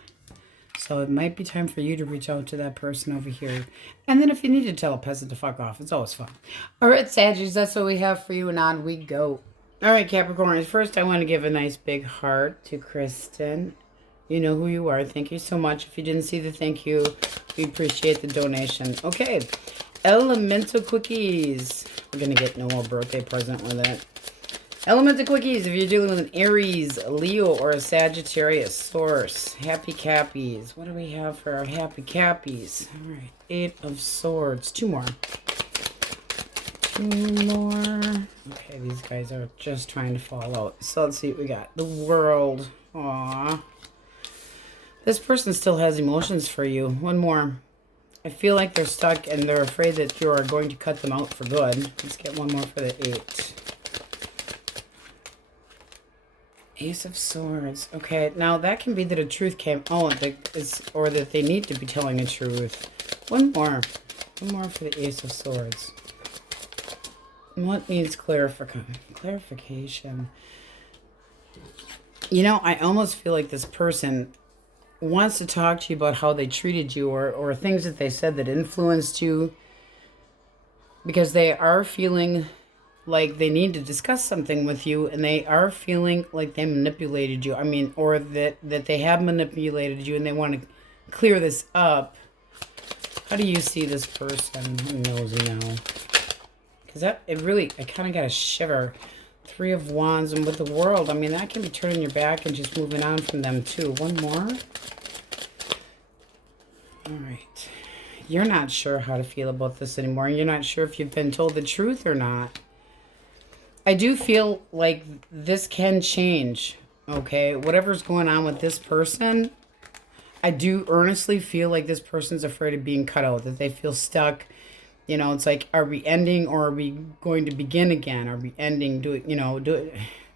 So it might be time for you to reach out to that person over here. And then if you need to tell a peasant to fuck off, it's always fun. All right, Saggies, that's what we have for you, and on we go. All right, Capricorns, first I want to give a nice big heart to Kristen. You know who you are. Thank you so much. If you didn't see the thank you, we appreciate the donation. Okay, Elemental Quickies. We're going to get Noah a birthday present with it. Elemental Quickies, if you're dealing with an Aries, a Leo, or a Sagittarius source. Happy Cappies. What do we have for our Happy Cappies? All right, 8 of Swords. 2 more. 2 more. Okay, these guys are just trying to fall out. So let's see what we got. The World. Aww. This person still has emotions for you. 1 more. I feel like they're stuck and they're afraid that you are going to cut them out for good. Let's get 1 more for the 8. Ace of Swords. Okay, now that can be that a truth came out, or that they need to be telling the truth. 1 more. 1 more for the Ace of Swords. What needs clarification? I almost feel like this person wants to talk to you about how they treated you, or things that they said that influenced you, because they are feeling like they need to discuss something with you, and they are feeling like they manipulated you. I mean, or that they have manipulated you and they want to clear this up. How do you see this person? I'm nosy now. Because I kind of got a shiver. 3 of Wands, and with the World, I mean, that can be turning your back and just moving on from them too. 1 more. All right. You're not sure how to feel about this anymore. You're not sure if you've been told the truth or not. I do feel like this can change, okay? Whatever's going on with this person, I do earnestly feel like this person's afraid of being cut out, that they feel stuck. It's like, are we ending or are we going to begin again? Are we ending,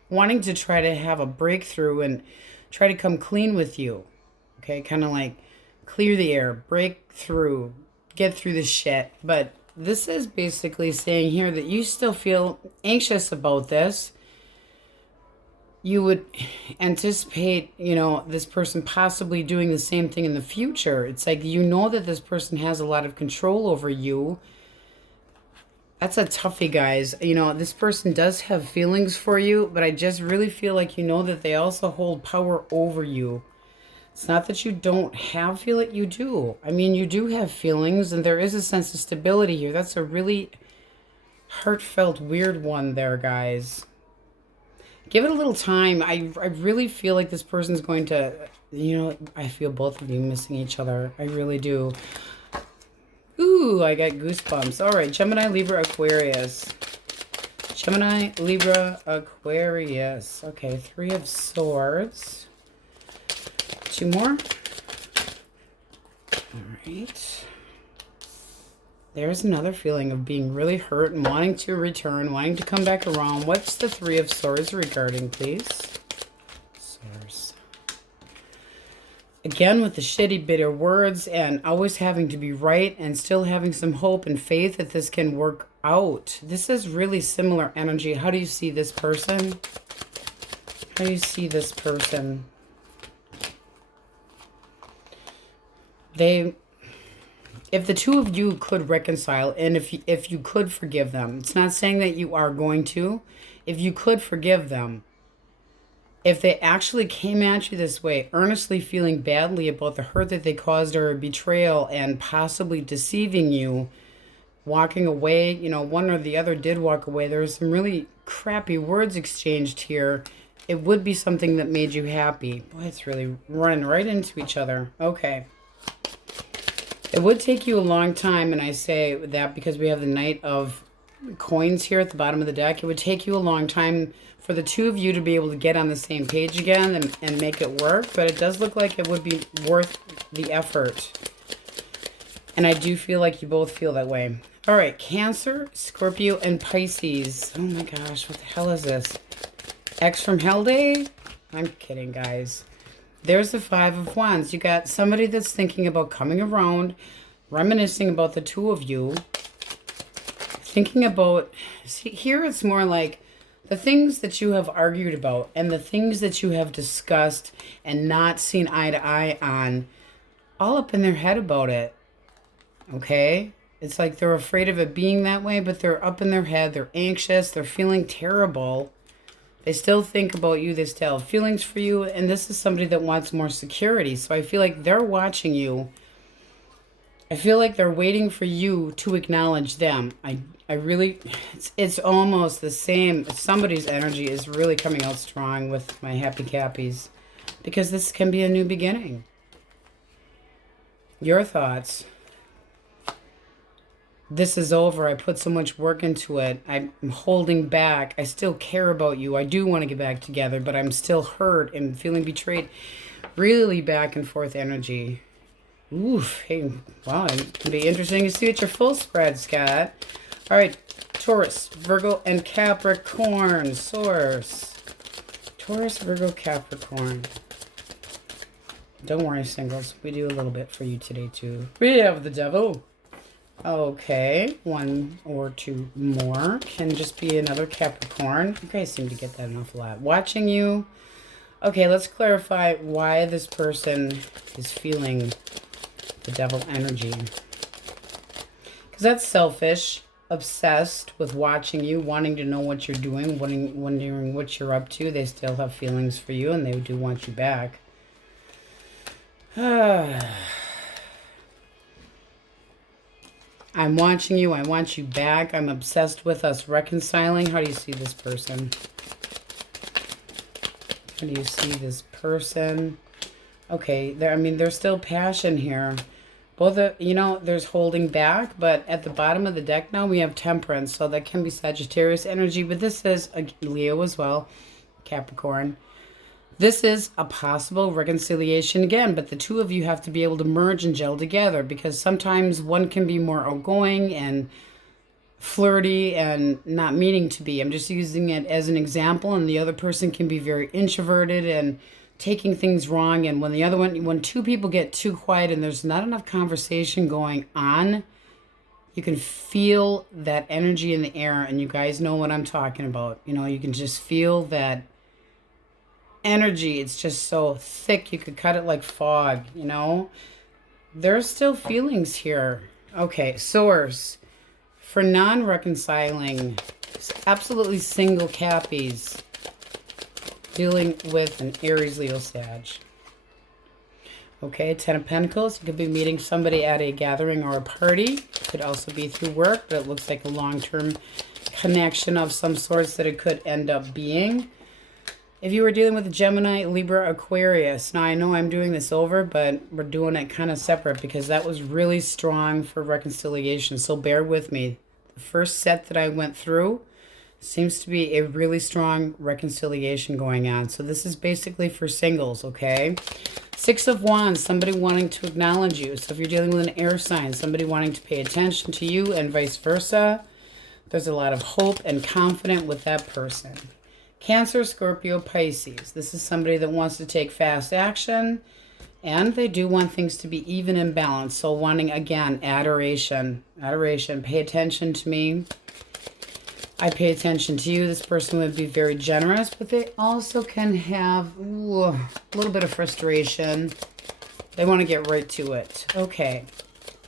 wanting to try to have a breakthrough and try to come clean with you, okay? Kind of like clear the air, break through, get through the shit, but this is basically saying here that you still feel anxious about this. You would anticipate, this person possibly doing the same thing in the future. It's like, that this person has a lot of control over you. That's a toughie, guys. This person does have feelings for you, but I just really feel like that they also hold power over you. It's not that you don't have feeling, you do. I mean, you do have feelings, and there is a sense of stability here. That's a really heartfelt, weird one there, guys. Give it a little time. I really feel like this person's going to, you know, I feel both of you missing each other. I really do. Ooh, I got goosebumps. All right, Gemini, Libra, Aquarius. Gemini, Libra, Aquarius. Okay, 3 of Swords. 2 more. All right. There's another feeling of being really hurt and wanting to return, wanting to come back around. What's the 3 of Swords regarding, please? Source. Again, with the shitty, bitter words and always having to be right and still having some hope and faith that this can work out. This is really similar energy. How do you see this person? How do you see this person? If the 2 of you could reconcile, and if you could forgive them, it's not saying that you are going to. If you could forgive them, if they actually came at you this way, earnestly feeling badly about the hurt that they caused or betrayal and possibly deceiving you, walking away, you know, one or the other did walk away. There was some really crappy words exchanged here. It would be something that made you happy. Boy, it's really running right into each other. Okay. It would take you a long time, and I say that because we have the Knight of Coins here at the bottom of the deck. It would take you a long time for the 2 of you to be able to get on the same page again and make it work, but it does look like it would be worth the effort. And I do feel like you both feel that way. All right, Cancer, Scorpio, and Pisces. Oh my gosh, what the hell is this? X from Hell Day? I'm kidding, guys. There's the 5 of Wands. You got somebody that's thinking about coming around, reminiscing about the 2 of you, thinking about, see, here it's more like the things that you have argued about and the things that you have discussed and not seen eye to eye on, all up in their head about it. Okay? It's like they're afraid of it being that way, but they're up in their head. They're anxious. They're feeling terrible. They still think about you. They still have feelings for you. And this is somebody that wants more security. So I feel like they're watching you. I feel like they're waiting for you to acknowledge them. I really, it's almost the same. Somebody's energy is really coming out strong with my Happy Cappies. Because this can be a new beginning. Your thoughts? This is over. I put so much work into it. I'm holding back. I still care about you. I do want to get back together, but I'm still hurt and feeling betrayed. Really back and forth energy. Oof. Hey, wow. It can be interesting to see what your full spread's got. All right. Taurus, Virgo, and Capricorn. Source. Taurus, Virgo, Capricorn. Don't worry, singles. We do a little bit for you today, too. We have the Devil. Okay, 1 or 2 more. Can just be another Capricorn. You guys seem to get that an awful lot. Watching you. Okay, let's clarify why this person is feeling the Devil energy. Because that's selfish, obsessed with watching you, wanting to know what you're doing, wondering what you're up to. They still have feelings for you, and they do want you back. I'm watching you. I want you back. I'm obsessed with us reconciling. How do you see this person? How do you see this person? Okay, there's still passion here. Both of, there's holding back, but at the bottom of the deck now we have Temperance, so that can be Sagittarius energy, but this is a Leo as well, Capricorn. This is a possible reconciliation again, but the 2 of you have to be able to merge and gel together, because sometimes one can be more outgoing and flirty and not meaning to be. I'm just using it as an example, and the other person can be very introverted and taking things wrong. And when 2 people get too quiet and there's not enough conversation going on, you can feel that energy in the air, and you guys know what I'm talking about. You can just feel that energy. It's just so thick you could cut it like fog. There's still feelings here. Okay, source for non-reconciling, absolutely single Cappies dealing with an Aries, Leo, Sag. Okay, 10 of Pentacles. You could be meeting somebody at a gathering or a party. Could also be through work, but it looks like a long-term connection of some sorts that it could end up being. If you were dealing with Gemini, Libra, Aquarius, now I know I'm doing this over, but we're doing it kind of separate because that was really strong for reconciliation. So bear with me. The first set that I went through seems to be a really strong reconciliation going on. So this is basically for singles, okay? Six of Wands, somebody wanting to acknowledge you. So if you're dealing with an air sign, somebody wanting to pay attention to you and vice versa. There's a lot of hope and confidence with that person. Cancer, Scorpio, Pisces. This is somebody that wants to take fast action, and they do want things to be even and balanced. So wanting, again, adoration. Adoration. Pay attention to me. I pay attention to you. This person would be very generous, but they also can have a little bit of frustration. They want to get right to it. Okay.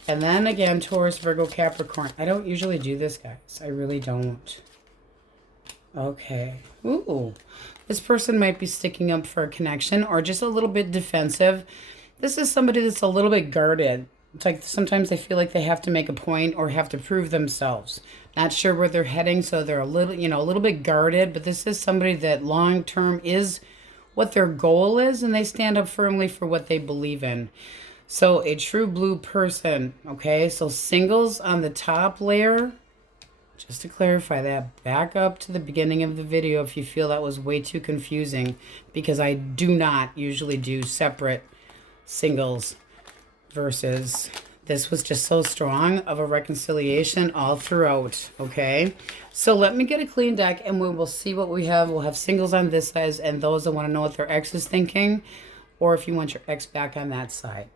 And then again, Taurus, Virgo, Capricorn. I don't usually do this, guys. I really don't. Okay. Ooh. This person might be sticking up for a connection or just a little bit defensive. This is somebody that's a little bit guarded. It's like sometimes they feel like they have to make a point or have to prove themselves. Not sure where they're heading, so they're a little, a little bit guarded. But this is somebody that long term is what their goal is, and they stand up firmly for what they believe in. So a true blue person, okay? So singles on the top layer. Just to clarify that, back up to the beginning of the video if you feel that was way too confusing, because I do not usually do separate singles versus. This was just so strong of a reconciliation all throughout, okay? So let me get a clean deck and we will see what we have. We'll have singles on this side and those that want to know what their ex is thinking, or if you want your ex back on that side.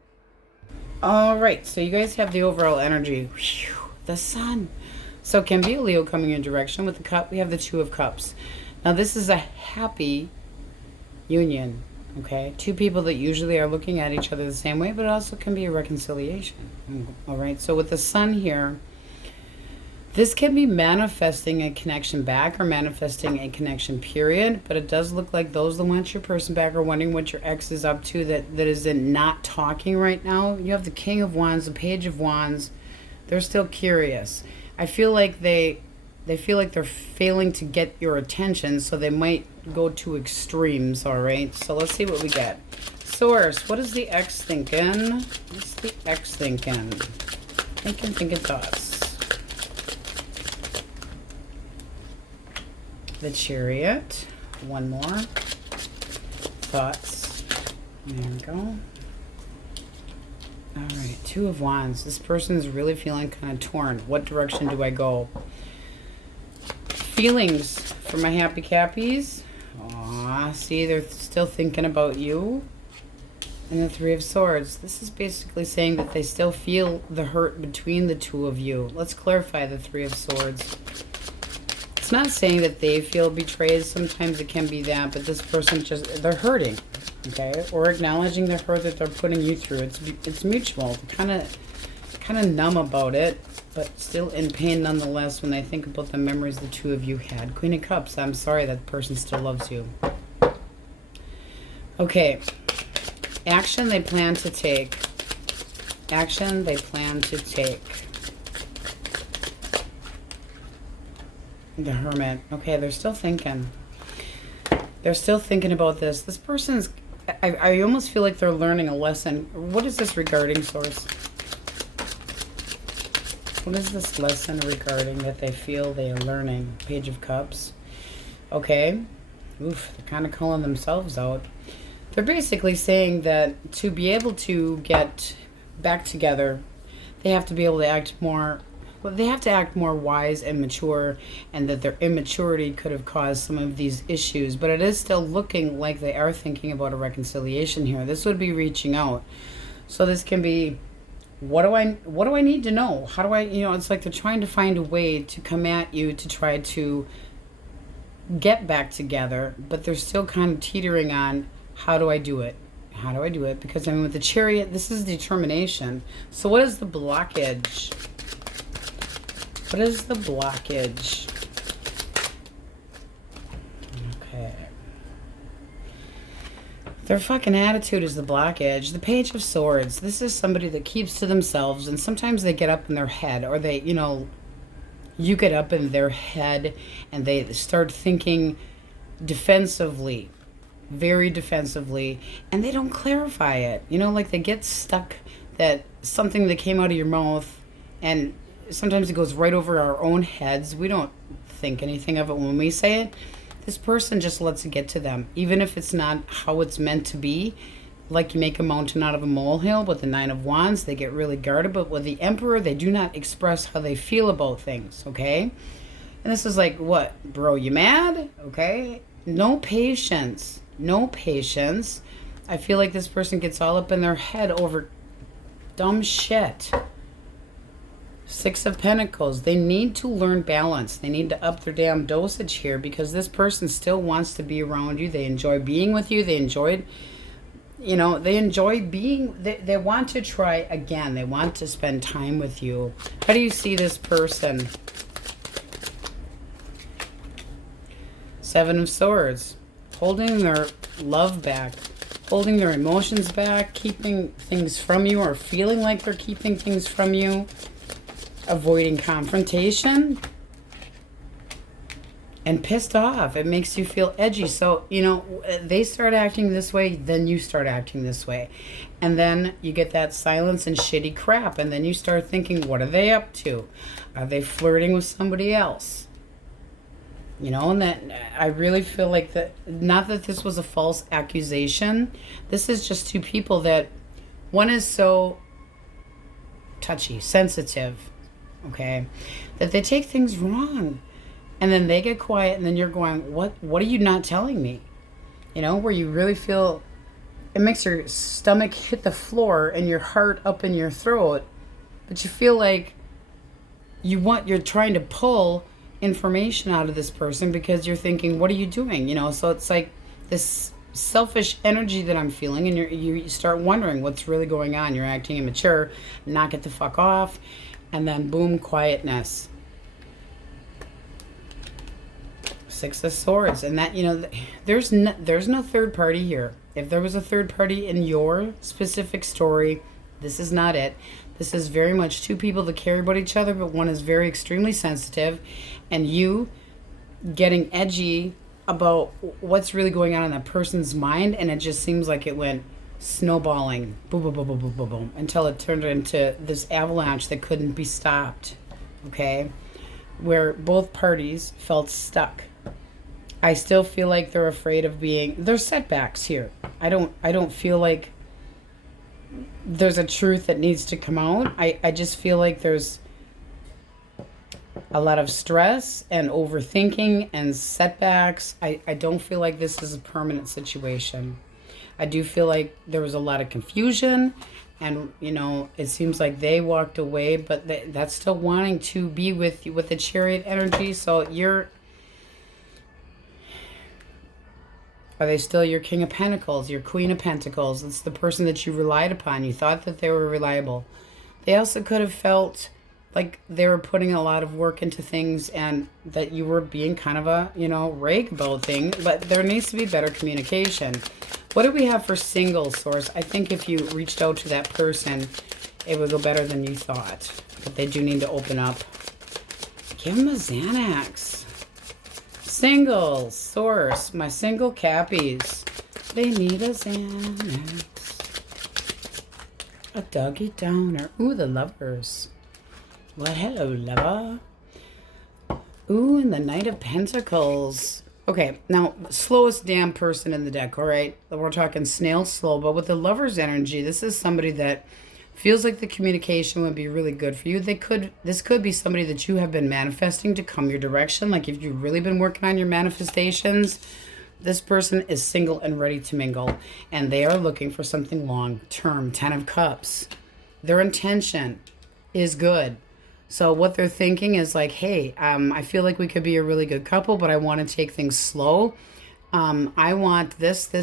All right, so you guys have the overall energy. Whew, the sun. So it can be a Leo coming in direction. With the cup, we have the Two of Cups. Now this is a happy union, okay? Two people that usually are looking at each other the same way, but it also can be a reconciliation. All right, so with the sun here, this can be manifesting a connection back or manifesting a connection period, but it does look like those that want your person back are wondering what your ex is up to that is in not talking right now. You have the King of Wands, the Page of Wands. They're still curious. I feel like they feel like they're failing to get your attention, so they might go to extremes, all right? So let's see what we get. Source, what is the ex thinking? What's the ex thinking? Thinking thoughts. The Chariot. One more. Thoughts. There we go. All right, Two of Wands. This person is really feeling kind of torn. What direction do I go? Feelings for my happy cappies. Aw, see, they're still thinking about you. And the Three of Swords. This is basically saying that they still feel the hurt between the two of you. Let's clarify the Three of Swords. It's not saying that they feel betrayed. Sometimes it can be that, but this person they're hurting. Okay, or acknowledging the hurt that they're putting you through. It's mutual. Kind of numb about it, but still in pain nonetheless when they think about the memories the two of you had. Queen of Cups. I'm sorry that person still loves you. Okay, action they plan to take. Action they plan to take. The Hermit. Okay, they're still thinking. They're still thinking about this. This person's I almost feel like they're learning a lesson. What is this regarding, Source? What is this lesson regarding that they feel they are learning? Page of Cups. Okay. Oof, they're kind of calling themselves out. They're basically saying that to be able to get back together, they have to be able to act more. Well, they have to act more wise and mature, and that their immaturity could have caused some of these issues. But it is still looking like they are thinking about a reconciliation here. This would be reaching out. So this can be, what do I need to know? How do I, it's like they're trying to find a way to come at you to try to get back together, but they're still kind of teetering on, how do I do it? How do I do it? Because with the Chariot, this is determination. So what is the blockage? What is the blockage? Okay. Their fucking attitude is the blockage. The Page of Swords. This is somebody that keeps to themselves, and sometimes they get up in their head, or they, you get up in their head and they start thinking defensively. very defensively, and they don't clarify it. You know, like they get stuck that something that came out of your mouth, and sometimes it goes right over our own heads. We don't think anything of it when we say it. This person just lets it get to them, even if it's not how it's meant to be. Like you make a mountain out of a molehill with the Nine of Wands, they get really guarded. But with the Emperor, they do not express how they feel about things, okay? And this is like, what, bro, you mad? Okay? No patience. No patience. I feel like this person gets all up in their head over dumb shit. Six of Pentacles. They need to learn balance. They need to up their damn dosage here, because this person still wants to be around you. They enjoy being with you. They enjoyed, you know, they enjoy being, they want to try again. They want to spend time with you. How do you see this person? Seven of Swords. Holding their love back. Holding their emotions back. Keeping things from you, or feeling like they're keeping things from you. Avoiding confrontation. And pissed off. It makes you feel edgy. So, you know, they start acting this way, then you start acting this way. And then you get that silence and shitty crap. And then you start thinking, what are they up to? Are they flirting with somebody else? You know, and that I really feel like that, not that this was a false accusation. This is just two people that, one is so touchy, sensitive, okay, that they take things wrong. And then they get quiet, and then you're going, what are you not telling me? You know, where you really feel, it makes your stomach hit the floor and your heart up in your throat, but you feel like you're trying to pull information out of this person because you're thinking, what are you doing? You know, so it's like this selfish energy that I'm feeling, and you start wondering what's really going on. You're acting immature, knock it the fuck off, and then boom, quietness. Six of Swords. And that, you know, there's no third party here. If there was a third party in your specific story, this is not it. This is very much two people that care about each other, but one is very extremely sensitive, and you getting edgy about what's really going on in that person's mind, and it just seems like it went snowballing, boom, boom, boom, boom, boom, boom, boom, until it turned into this avalanche that couldn't be stopped, okay? Where both parties felt stuck. I still feel like they're afraid of there's setbacks here. I don't feel like there's a truth that needs to come out. I just feel like there's a lot of stress and overthinking and setbacks. I don't feel like this is a permanent situation. I do feel like there was a lot of confusion, and, you know, it seems like they walked away, but that's still wanting to be with you with the Chariot energy. So are they still your King of Pentacles, your Queen of Pentacles? It's the person that you relied upon. You thought that they were reliable. They also could have felt like they were putting a lot of work into things, and that you were being kind of a, you know, rake about things. But there needs to be better communication. What do we have for single source? I think if you reached out to that person, it would go better than you thought. But they do need to open up. Give them a Xanax. Single source, my single cappies. They need a Xanax. A doggy downer. Ooh, the lovers. Well, hello, lover. Ooh, and the Knight of Pentacles. Okay, now, slowest damn person in the deck, all right? We're talking snail slow, but with the lover's energy, this is somebody that feels like the communication would be really good for you. This could be somebody that you have been manifesting to come your direction. Like if you've really been working on your manifestations, this person is single and ready to mingle, and they are looking for something long term. 10 of Cups. Their intention is good. So what they're thinking is like, hey, I feel like we could be a really good couple, but I want to take things slow. I want this,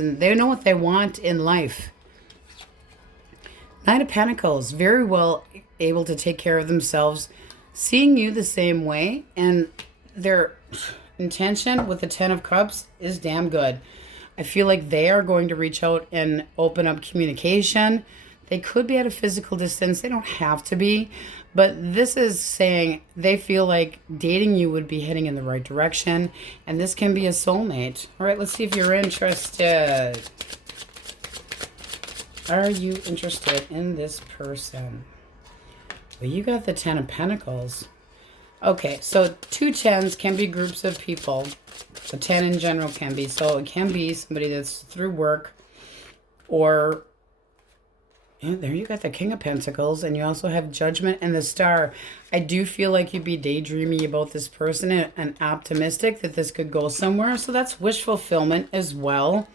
and they know what they want in life. Knight of Pentacles, very well able to take care of themselves, seeing you the same way, and their intention with the 10 of Cups is damn good. I feel like they are going to reach out and open up communication. They could be at a physical distance. They don't have to be. But this is saying they feel like dating you would be heading in the right direction. And this can be a soulmate. All right, let's see if you're interested. Are you interested in this person? Well, you got the 10 of Pentacles. Okay, so 2 10s can be groups of people. The 10 in general can be. So it can be somebody that's through work or... Yeah, there you got the King of Pentacles, and you also have Judgment and the Star. I do feel like you'd be daydreaming about this person and optimistic that this could go somewhere. So that's wish fulfillment as well.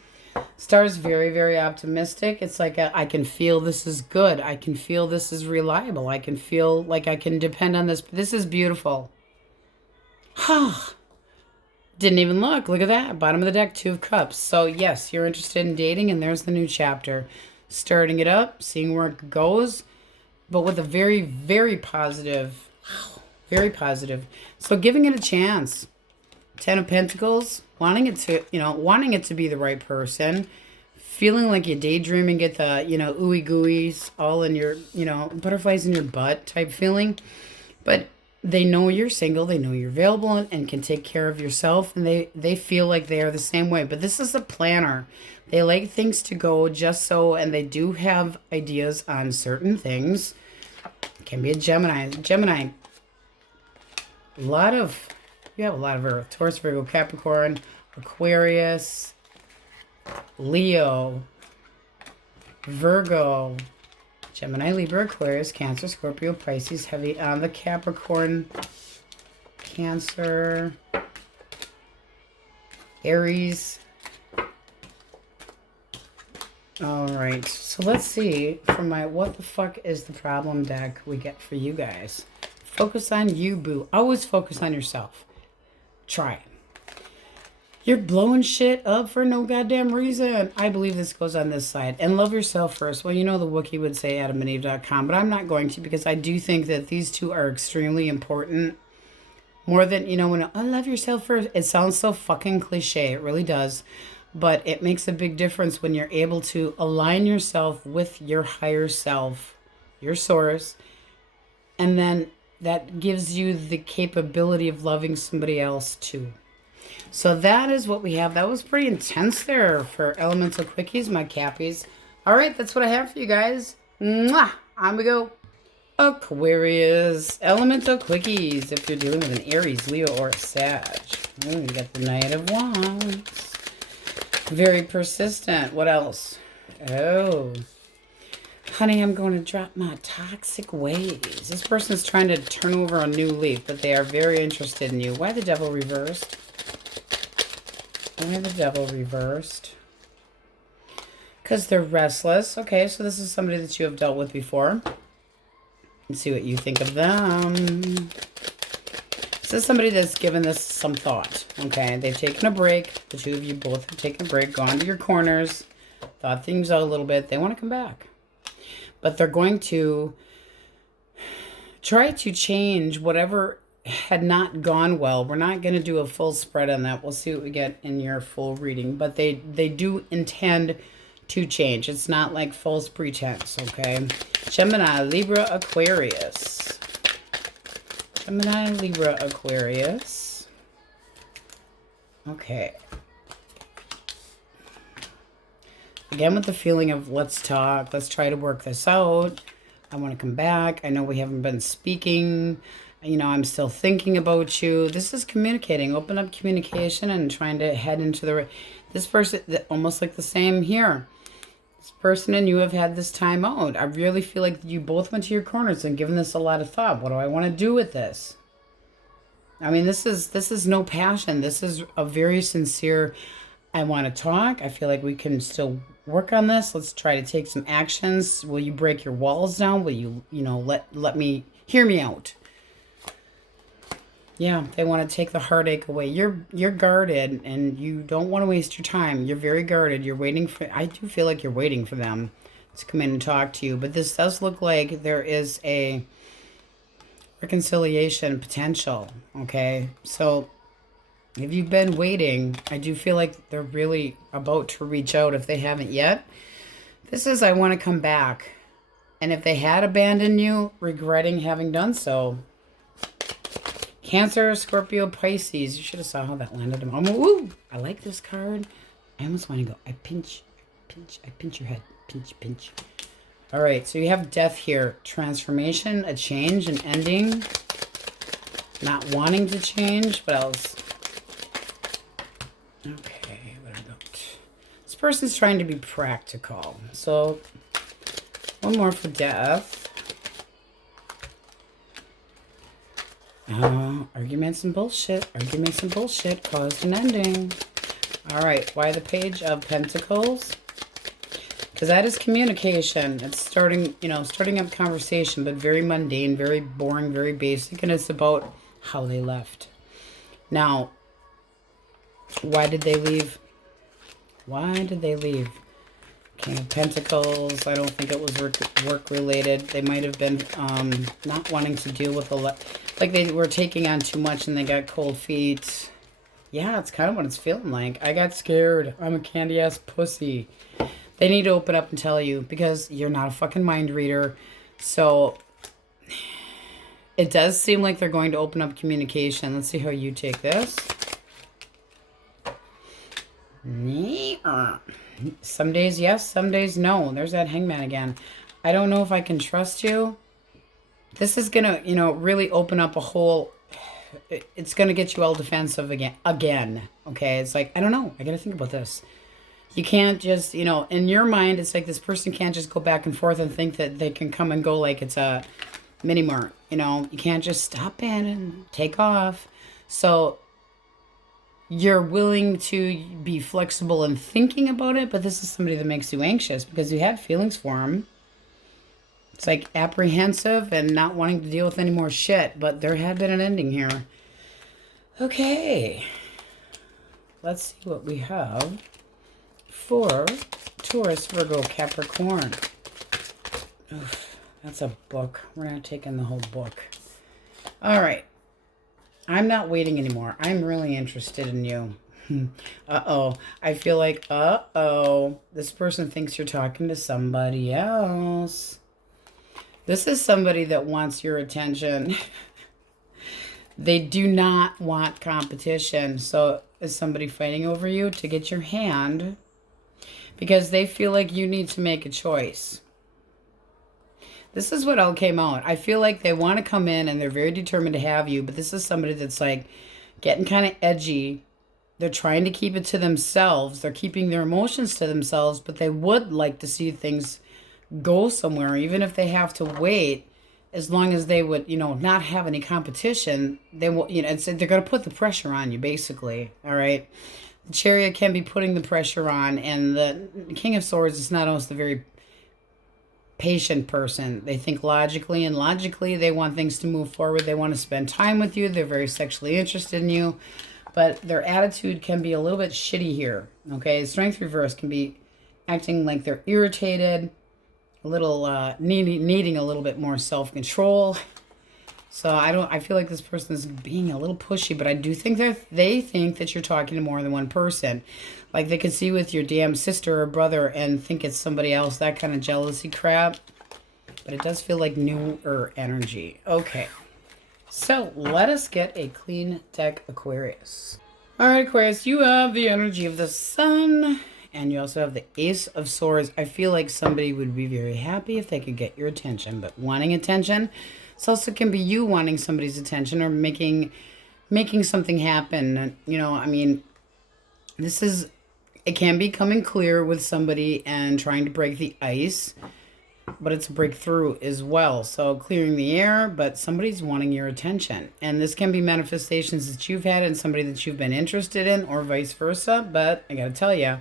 Star's very, very optimistic. It's like I can feel this is good. I can feel this is reliable. I can feel like I can depend on this. This is beautiful. Didn't even look. Look at that. Bottom of the deck, 2 of Cups. So yes, you're interested in dating, and there's the new chapter. Starting it up, seeing where it goes, but with a very, very positive, very positive. So giving it a chance. 10 of Pentacles, wanting it to be the right person, feeling like you're daydreaming, get the, ooey gooeys all in your, butterflies in your butt type feeling. But they know you're single, they know you're available and can take care of yourself, and they feel like they are the same way. But this is a planner. They like things to go just so, and they do have ideas on certain things. It can be a Gemini. Gemini, you have a lot of Earth. Taurus, Virgo, Capricorn, Aquarius, Leo, Virgo, Gemini, Libra, Aquarius, Cancer, Scorpio, Pisces, heavy on the Capricorn, Cancer, Aries. All right, so let's see from my what the fuck is the problem deck we get for you guys. Focus on you, boo. Always focus on yourself. Try it. You're blowing shit up for no goddamn reason. I believe this goes on this side. And love yourself first. Well, the Wookiee would say AdamandEve.com, but I'm not going to, because I do think that these two are extremely important. More than, when I love yourself first. It sounds so fucking cliche. It really does. But it makes a big difference when you're able to align yourself with your higher self, your source, and then that gives you the capability of loving somebody else too. So that is what we have. That was pretty intense there for Elemental Quickies, my Cappies. All right, that's what I have for you guys. Mwah! On we go. Aquarius, Elemental Quickies. If you're dealing with an Aries, Leo, or a Sag. You got the Knight of Wands. Very persistent. What else? Oh. Honey, I'm going to drop my toxic ways. This person's trying to turn over a new leaf, but they are very interested in you. Why the Devil reversed? Why the Devil reversed? Because they're restless. Okay, so this is somebody that you have dealt with before. Let's see what you think of them. This is somebody that's given this some thought. Okay, they've taken a break. The two of you both have taken a break, gone to your corners, thought things out a little bit. They want to come back. But they're going to try to change whatever had not gone well. We're not going to do a full spread on that. We'll see what we get in your full reading. But they do intend to change. It's not like false pretense, okay? Gemini, Libra, Aquarius. Gemini, Libra, Aquarius. Okay. Again, with the feeling of let's talk, let's try to work this out. I want to come back. I know we haven't been speaking. I'm still thinking about you. This is communicating. Open up communication and trying to head into the... This person, almost like the same here. This person and you have had this time out. I really feel like you both went to your corners and given this a lot of thought. What do I want to do with this? I mean, this is no passion. This is a very sincere... I want to talk. I feel like we can still work on this. Let's try to take some actions. Will you break your walls down? Will you, let me, hear me out? Yeah, they want to take the heartache away. You're guarded and you don't want to waste your time. You're very guarded. You're waiting for, I do feel like you're waiting for them to come in and talk to you. But this does look like there is a reconciliation potential. Okay, so if you've been waiting, I do feel like they're really about to reach out if they haven't yet. This is, I want to come back. And if they had abandoned you, regretting having done so. Cancer, Scorpio, Pisces. You should have saw how that landed. Ooh, I like this card. I almost want to go. I pinch your head. Pinch. All right, so you have death here. Transformation, a change, an ending. Not wanting to change. What else? Okay, what about? This person's trying to be practical. So, one more for death. Arguments and bullshit. Arguments and bullshit caused an ending. All right, why the Page of Pentacles? Because that is communication. It's starting up conversation, but very mundane, very boring, very basic, and it's about how they left. Now, why did they leave? Why did they leave? King of Pentacles. I don't think it was work related. They might have been not wanting to deal with like they were taking on too much and they got cold feet. Yeah, it's kind of what it's feeling like. I got scared. I'm a candy ass pussy. They need to open up and tell you because you're not a fucking mind reader. So it does seem like they're going to open up communication. Let's see how you take this. Some days yes, some days no. There's that Hangman again. I don't know if I can trust you. This is gonna, really open up a whole. It's gonna get you all defensive again. Okay, it's like I don't know. I gotta think about this. You can't just, in your mind, it's like this person can't just go back and forth and think that they can come and go like it's a mini mart. You can't just stop in and take off. So you're willing to be flexible in thinking about it, but this is somebody that makes you anxious because you had feelings for them. It's like apprehensive and not wanting to deal with any more shit, but there had been an ending here. Okay. Let's see what we have for Taurus, Virgo, Capricorn. Oof, that's a book. We're not taking the whole book. All right. I'm not waiting anymore. I'm really interested in you. Uh-oh. I feel like, this person thinks you're talking to somebody else. This is somebody that wants your attention. They do not want competition. So is somebody fighting over you to get your hand? Because they feel like you need to make a choice. This is what all came out. I feel like they want to come in and they're very determined to have you, but this is somebody that's like getting kind of edgy. They're trying to keep it to themselves. They're keeping their emotions to themselves, but they would like to see things go somewhere, even if they have to wait, as long as they would, not have any competition. They will, they're going to put the pressure on you, basically. All right. The Chariot can be putting the pressure on, and the King of Swords is not always the very patient person. They think logically, and logically they want things to move forward. They want to spend time with you. They're very sexually interested in you, but their attitude can be a little bit shitty here. Okay, Strength Reverse can be acting like they're irritated, a little needing a little bit more self-control. So I feel like this person is being a little pushy, but I do think they think that you're talking to more than one person. Like they could see with your damn sister or brother and think it's somebody else, that kind of jealousy crap. But it does feel like newer energy. Okay. So let us get a clean deck, Aquarius. All right, Aquarius, you have the energy of the Sun, and you also have the Ace of Swords. I feel like somebody would be very happy if they could get your attention, but wanting attention, this also can be you wanting somebody's attention or making something happen. It can be coming clear with somebody and trying to break the ice, but it's a breakthrough as well. So clearing the air, but somebody's wanting your attention. And this can be manifestations that you've had and somebody that you've been interested in, or vice versa. But I gotta tell you,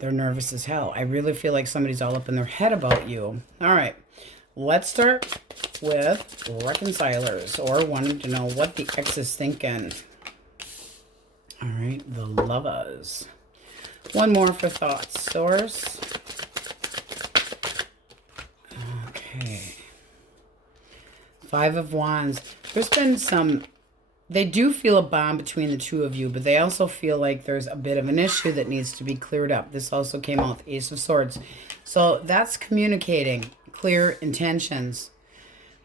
they're nervous as hell. I really feel like somebody's all up in their head about you. All right. Let's start with reconcilers, or wanting to know what the ex is thinking. All right, the lovers. One more for thoughts, source. Okay. 5 of Wands. There's been they do feel a bond between the two of you, but they also feel like there's a bit of an issue that needs to be cleared up. This also came out with Ace of Swords. So that's communicating. clear intentions.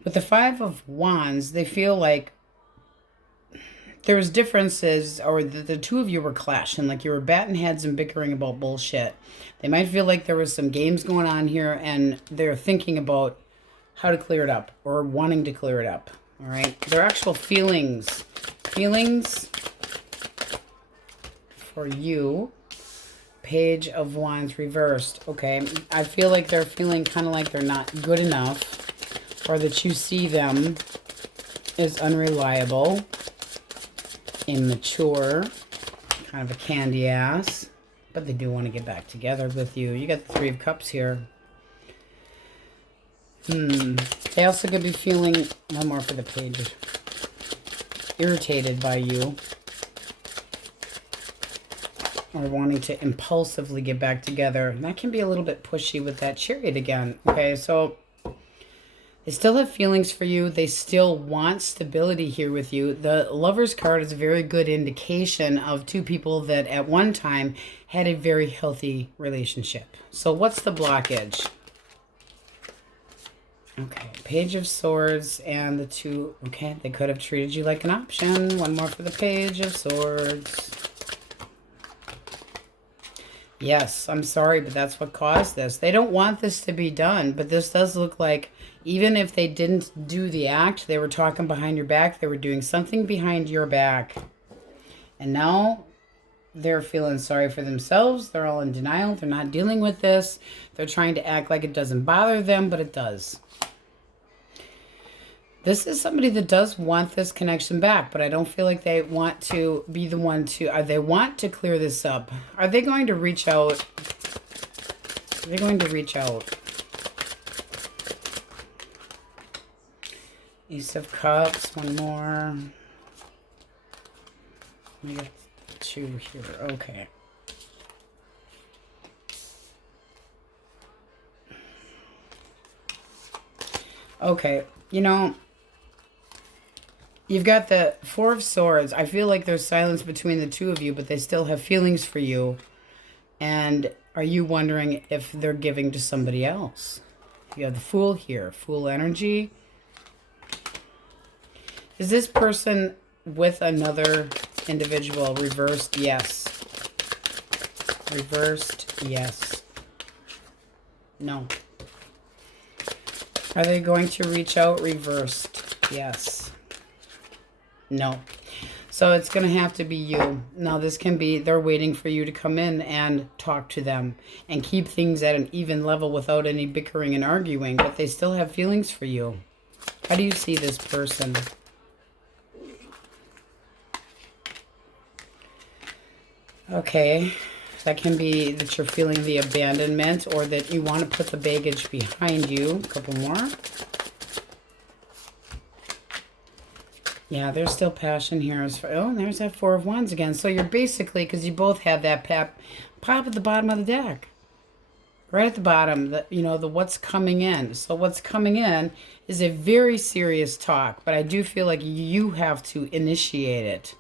With the Five of Wands, they feel like there's differences, or the two of you were clashing, like you were batting heads and bickering about bullshit. They might feel like there was some games going on here, and they're thinking about how to clear it up, or wanting to clear it up. All right, their actual feelings for you. Page of Wands reversed. Okay, I feel like they're feeling kind of like they're not good enough, or that you see them as unreliable, immature, kind of a candy ass, but they do want to get back together with you. You got the Three of Cups here. They also could be feeling, one more for the page, irritated by you, or wanting to impulsively get back together. And that can be a little bit pushy with that Chariot again. Okay, so they still have feelings for you. They still want stability here with you. The Lover's card is a very good indication of two people that at one time had a very healthy relationship. So what's the blockage? Okay, Page of Swords and the two. Okay, they could have treated you like an option. One more for the Page of Swords. Yes, I'm sorry, but that's what caused this. They don't want this to be done, but this does look like even if they didn't do the act, they were talking behind your back. They were doing something behind your back. And now they're feeling sorry for themselves. They're all in denial. They're not dealing with this. They're trying to act like it doesn't bother them, but it does. This is somebody that does want this connection back, but I don't feel like they want to be the one to, they want to clear this up. Are they going to reach out? Are they going to reach out? Ace of Cups, one more. I got two here, okay. Okay, you know, you've got the Four of Swords. I feel like there's silence between the two of you, but they still have feelings for you. And are you wondering if they're giving to somebody else? You have the Fool here, Fool energy. Is this person with another individual? Reversed, yes. Reversed, yes. No. Are they going to reach out? Reversed, yes. No. So it's going to have to be you. Now this can be, they're waiting for you to come in and talk to them and keep things at an even level without any bickering and arguing, but they still have feelings for you. How do you see this person? Okay, that can be that you're feeling the abandonment, or that you want to put the baggage behind you. A couple more. Yeah, there's still passion here. Oh, there's that Four of Wands again. So you're basically, because you both have that pop at the bottom of the deck. Right at the bottom, you know, the what's coming in. So what's coming in is a very serious talk, but I do feel like you have to initiate it.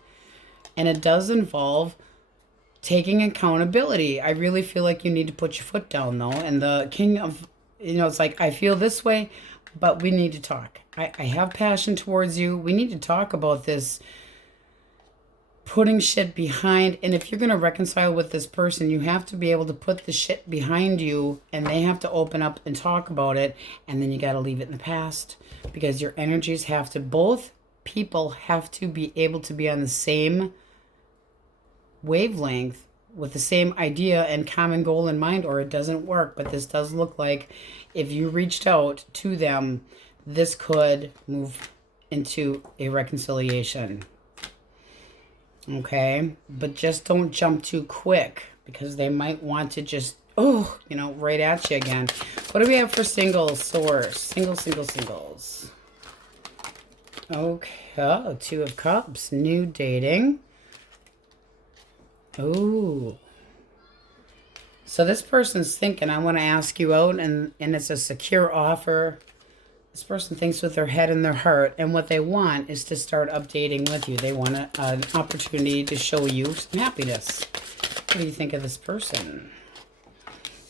And it does involve taking accountability. I really feel like you need to put your foot down, though. And the King of, you know, it's like, I feel this way, but we need to talk. I have passion towards you. We need to talk about this putting shit behind. And if you're going to reconcile with this person, you have to be able to put the shit behind you, and they have to open up and talk about it. And then you got to leave it in the past, because your energies have to, both people have to be able to be on the same wavelength with the same idea and common goal in mind, or it doesn't work. But this does look like if you reached out to them, this could move into a reconciliation. Okay, but just don't jump too quick, because they might want to just, oh, you know, right at you again. What do we have for singles source? Singles. Okay, Two of Cups, new dating. Oh, so this person's thinking, I want to ask you out, and it's a secure offer. This person thinks with their head and their heart, and what they want is to start updating with you. They want an opportunity to show you some happiness. What do you think of this person?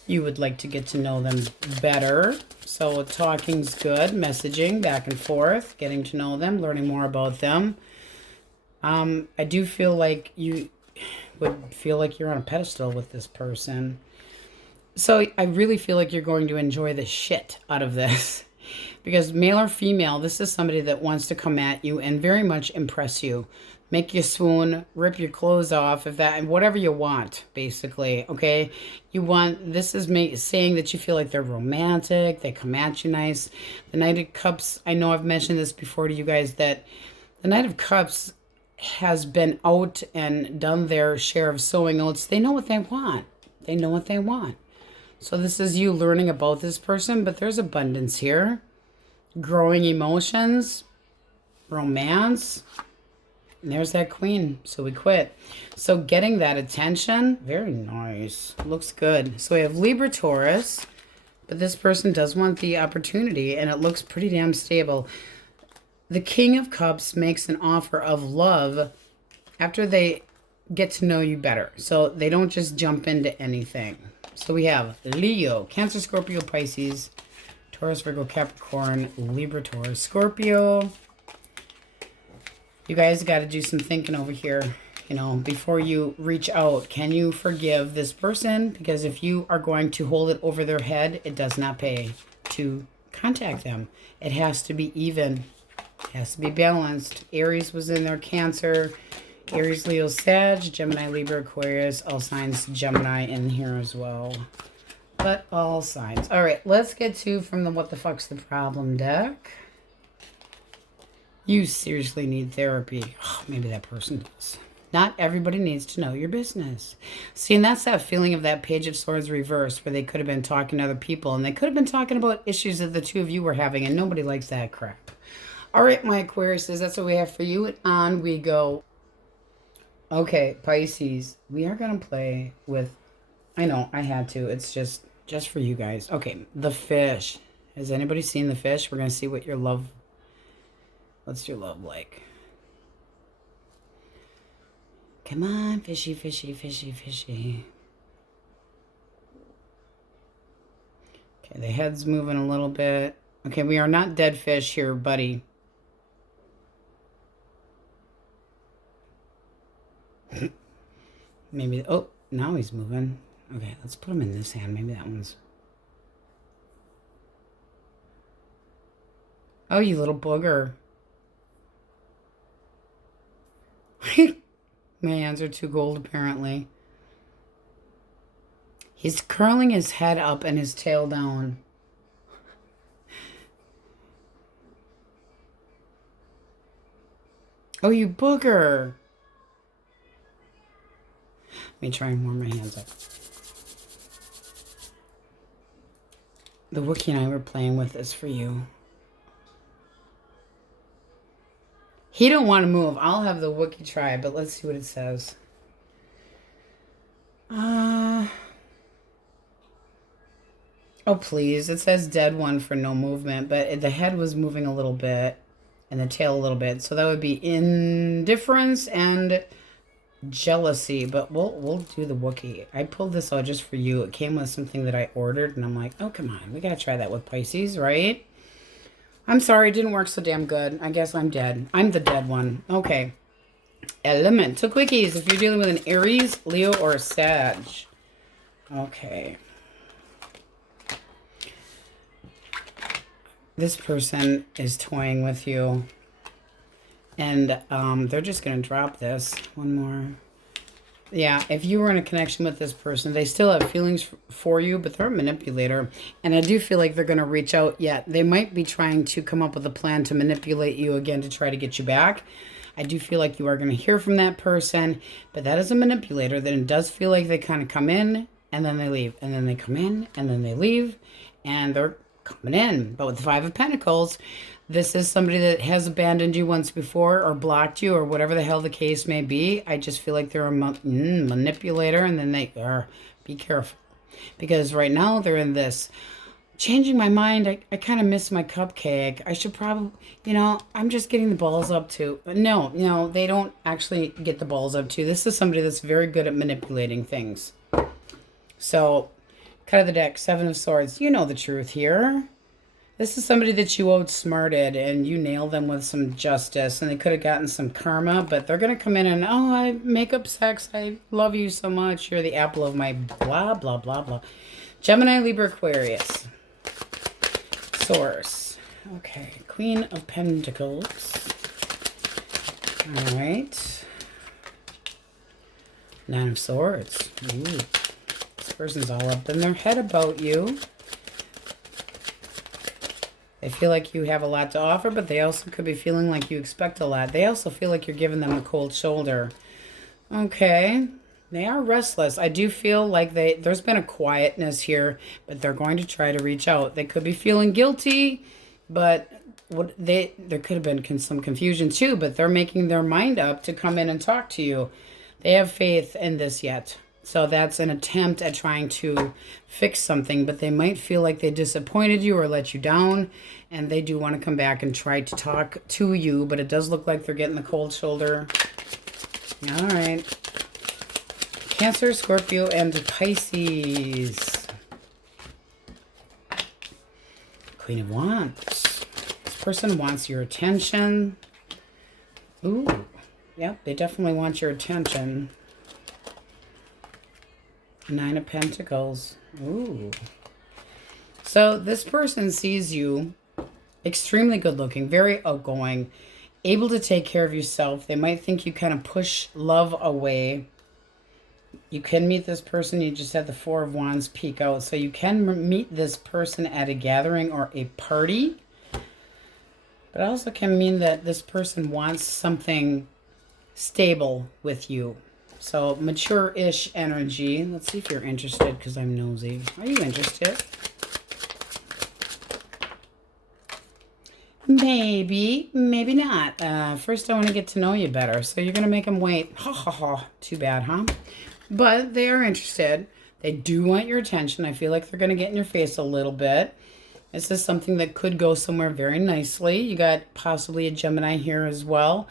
You would like to get to know them better. So talking's good, messaging back and forth, getting to know them, learning more about them. I do feel like you would feel like you're on a pedestal with this person. So I really feel like you're going to enjoy the shit out of this. Because male or female, this is somebody that wants to come at you and very much impress you. Make you swoon, rip your clothes off, if that, whatever you want, basically, okay? You want, this is saying that you feel like they're romantic, they come at you nice. The Knight of Cups, I know I've mentioned this before to you guys, that the Knight of Cups has been out and done their share of sowing oats. They know what they want. They know what they want. So this is you learning about this person, but there's abundance here. Growing emotions, romance. And there's that Queen. So we quit. So getting that attention, very nice. Looks good. So we have Libra, Taurus, but this person does want the opportunity, and it looks pretty damn stable. The King of Cups makes an offer of love after they get to know you better. So they don't just jump into anything. So we have Leo, Cancer, Scorpio, Pisces, Taurus, Virgo, Capricorn, Libra, Taurus, Scorpio. You guys got to do some thinking over here, you know, before you reach out. Can you forgive this person? Because if you are going to hold it over their head, it does not pay to contact them. It has to be even. It has to be balanced. Aries was in there, Cancer, Aries, Leo, Sag, Gemini, Libra, Aquarius, all signs Gemini in here as well. But all signs. All right, let's get to from the What the Fuck's the Problem deck. You seriously need therapy. Oh, maybe that person does. Not everybody needs to know your business. See, and that's that feeling of that Page of Swords reversed, where they could have been talking to other people, and they could have been talking about issues that the two of you were having, and nobody likes that crap. All right, my Aquariuses, that's what we have for you, and on we go. Okay, Pisces, we are going to play with, I know, I had to. It's just for you guys. Okay, the fish. Has anybody seen the fish? We're going to see what your love, what's your love like? Come on, fishy, fishy, fishy, fishy. Okay, the head's moving a little bit. Okay, we are not dead fish here, buddy. Maybe, oh, now he's moving. Okay, let's put him in this hand. Maybe that one's... Oh, you little booger. My hands are too cold, apparently. He's curling his head up and his tail down. Oh, you booger. Let me try and warm my hands up. The Wookiee and I were playing with this for you. He don't want to move. I'll have the Wookiee try, but let's see what it says. Oh, please. It says dead one for no movement, but the head was moving a little bit and the tail a little bit. So that would be indifference and jealousy, but we'll do the Wookiee. I pulled this out just for you. It came with something that I ordered, and I'm like, oh, come on. We got to try that with Pisces, right? I'm sorry. It didn't work so damn good. I guess I'm dead. I'm the dead one. Okay. Elemental Quickies. If you're dealing with an Aries, Leo, or a Sag. Okay. This person is toying with you. And they're just going to drop this. One more. Yeah, if you were in a connection with this person, they still have feelings for you, but they're a manipulator. And I do feel like they're going to reach out yet. They might be trying to come up with a plan to manipulate you again to try to get you back. I do feel like you are going to hear from that person, but that is a manipulator. Then it does feel like they kind of come in and then they leave. And then they come in and then they leave and they're coming in. But with the Five of Pentacles, this is somebody that has abandoned you once before or blocked you or whatever the hell the case may be. I just feel like they're a manipulator, and then they are. Be careful. Because right now they're in this. Changing my mind, I kind of miss my cupcake. I should probably, I'm just getting the balls up to. No, they don't actually get the balls up to. This is somebody that's very good at manipulating things. So Cut of the deck, Seven of Swords. You know the truth here. This is somebody that you outsmarted and you nailed them with some justice, and they could have gotten some karma, but they're going to come in and, oh, I make up sex. I love you so much. You're the apple of my blah, blah, blah, blah. Gemini, Libra, Aquarius. Source. Okay. Queen of Pentacles. All right. Nine of Swords. Ooh. This person's all up in their head about you. They feel like you have a lot to offer, but they also could be feeling like you expect a lot. They also feel like you're giving them a cold shoulder. Okay. They are restless. I do feel like there's been a quietness here, but they're going to try to reach out. They could be feeling guilty, but there could have been some confusion too, but they're making their mind up to come in and talk to you. They have faith in this yet. So that's an attempt at trying to fix something, but they might feel like they disappointed you or let you down, and they do want to come back and try to talk to you, but it does look like they're getting the cold shoulder. All right. Cancer, Scorpio, and Pisces. Queen of Wands. This person wants your attention. Ooh. Yep, they definitely want your attention. Nine of Pentacles. Ooh. So this person sees you extremely good looking, very outgoing, able to take care of yourself. They might think you kind of push love away. You can meet this person. You just had the Four of Wands peek out. So you can meet this person at a gathering or a party. But it also can mean that this person wants something stable with you. So mature-ish energy. Let's see if you're interested, because I'm nosy. Are you interested? Maybe, maybe not. First, I want to get to know you better. So you're going to make them wait. Ha, ha, ha. Too bad, huh? But they are interested. They do want your attention. I feel like they're going to get in your face a little bit. This is something that could go somewhere very nicely. You got possibly a Gemini here as well.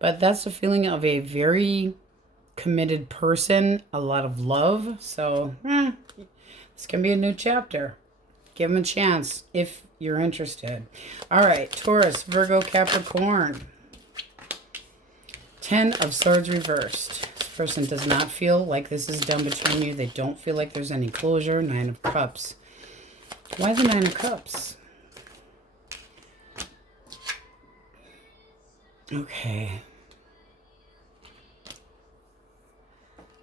But that's the feeling of a very committed person, a lot of love. So this can be a new chapter. Give them a chance if you're interested. All right, Taurus, Virgo, Capricorn. 10 of Swords reversed. This person does not feel like this is done between you. They don't feel like there's any closure. 9 of Cups. Why the 9 of Cups? Okay.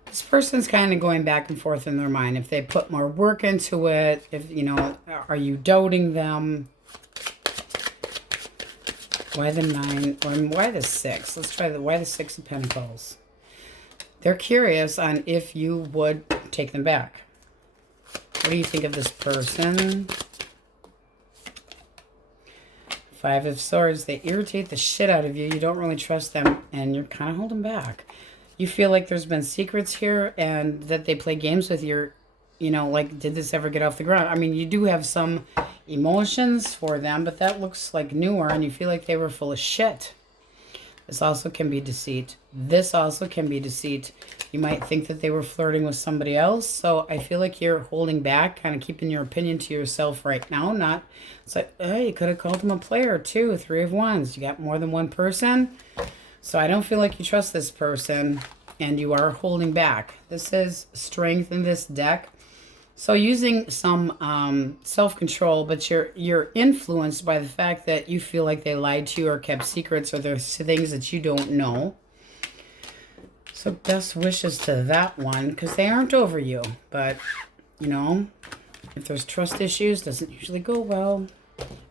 This person's kind of going back and forth in their mind. If they put more work into it, if, you know, are you doubting them? Why the 9, or why the 6? Let's try why the 6 of Pentacles? They're curious on if you would take them back. What do you think of this person? 5 of Swords. They irritate the shit out of you. You don't really trust them, and you're kind of holding back. You feel like there's been secrets here and that they play games with your, you know, like, did this ever get off the ground? I mean, you do have some emotions for them, but that looks like newer, and you feel like they were full of shit. This also can be deceit. This also can be deceit. You might think that they were flirting with somebody else, so I feel like you're holding back, kind of keeping your opinion to yourself right now. Not, it's like, oh, you could have called them a player too. 3 of Wands. You got more than one person. So I don't feel like you trust this person, and you are holding back. This is strength in this deck. So using some self-control, but you're influenced by the fact that you feel like they lied to you or kept secrets, or there's things that you don't know. So best wishes to that one, because they aren't over you. But, you know, if there's trust issues, doesn't usually go well.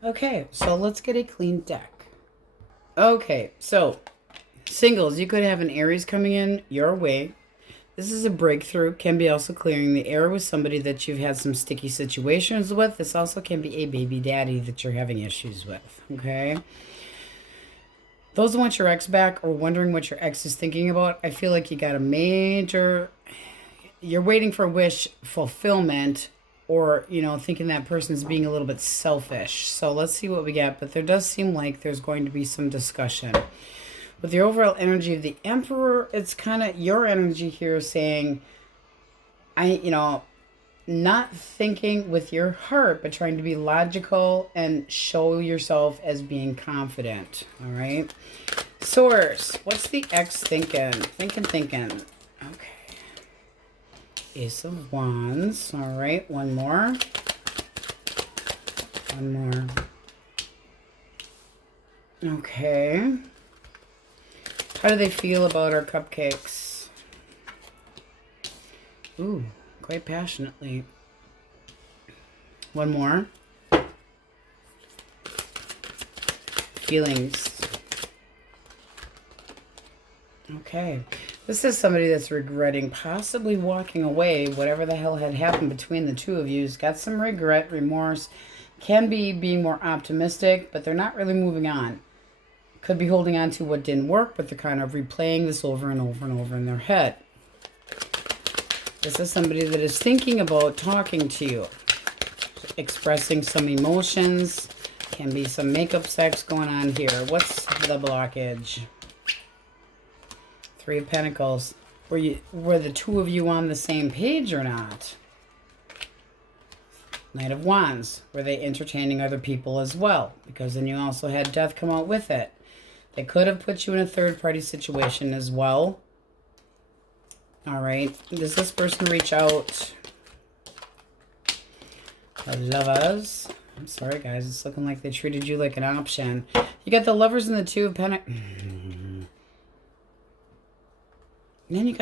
Okay, so let's get a clean deck. Okay, so singles, you could have an Aries coming in your way. This is a breakthrough. Can be also clearing the air with somebody that you've had some sticky situations with. This also can be a baby daddy that you're having issues with. Okay. Those who want your ex back or wondering what your ex is thinking about, I feel like you got a major, you're waiting for wish fulfillment, or, you know, thinking that person's being a little bit selfish. So let's see what we get. But there does seem like there's going to be some discussion. With the overall energy of the Emperor, it's kind of your energy here saying, not thinking with your heart, but trying to be logical and show yourself as being confident. All right. Source, what's the ex thinking? Thinking. Okay. Ace of Wands. All right. One more. Okay. How do they feel about our cupcakes? Ooh, quite passionately. One more. Feelings. Okay. This is somebody that's regretting possibly walking away. Whatever the hell had happened between the two of you has got some regret, remorse. Can be being more optimistic, but they're not really moving on. Could be holding on to what didn't work, but they're kind of replaying this over and over and over in their head. This is somebody that is thinking about talking to you, expressing some emotions. Can be some makeup sex going on here. What's the blockage? Three of Pentacles. Were the two of you on the same page or not? Knight of Wands. Were they entertaining other people as well? Because then you also had Death come out with it. They could have put you in a third-party situation as well. All right. Does this person reach out? The Lovers. I'm sorry, guys. It's looking like they treated you like an option. You got the Lovers and the Two of Pentacles. And then you've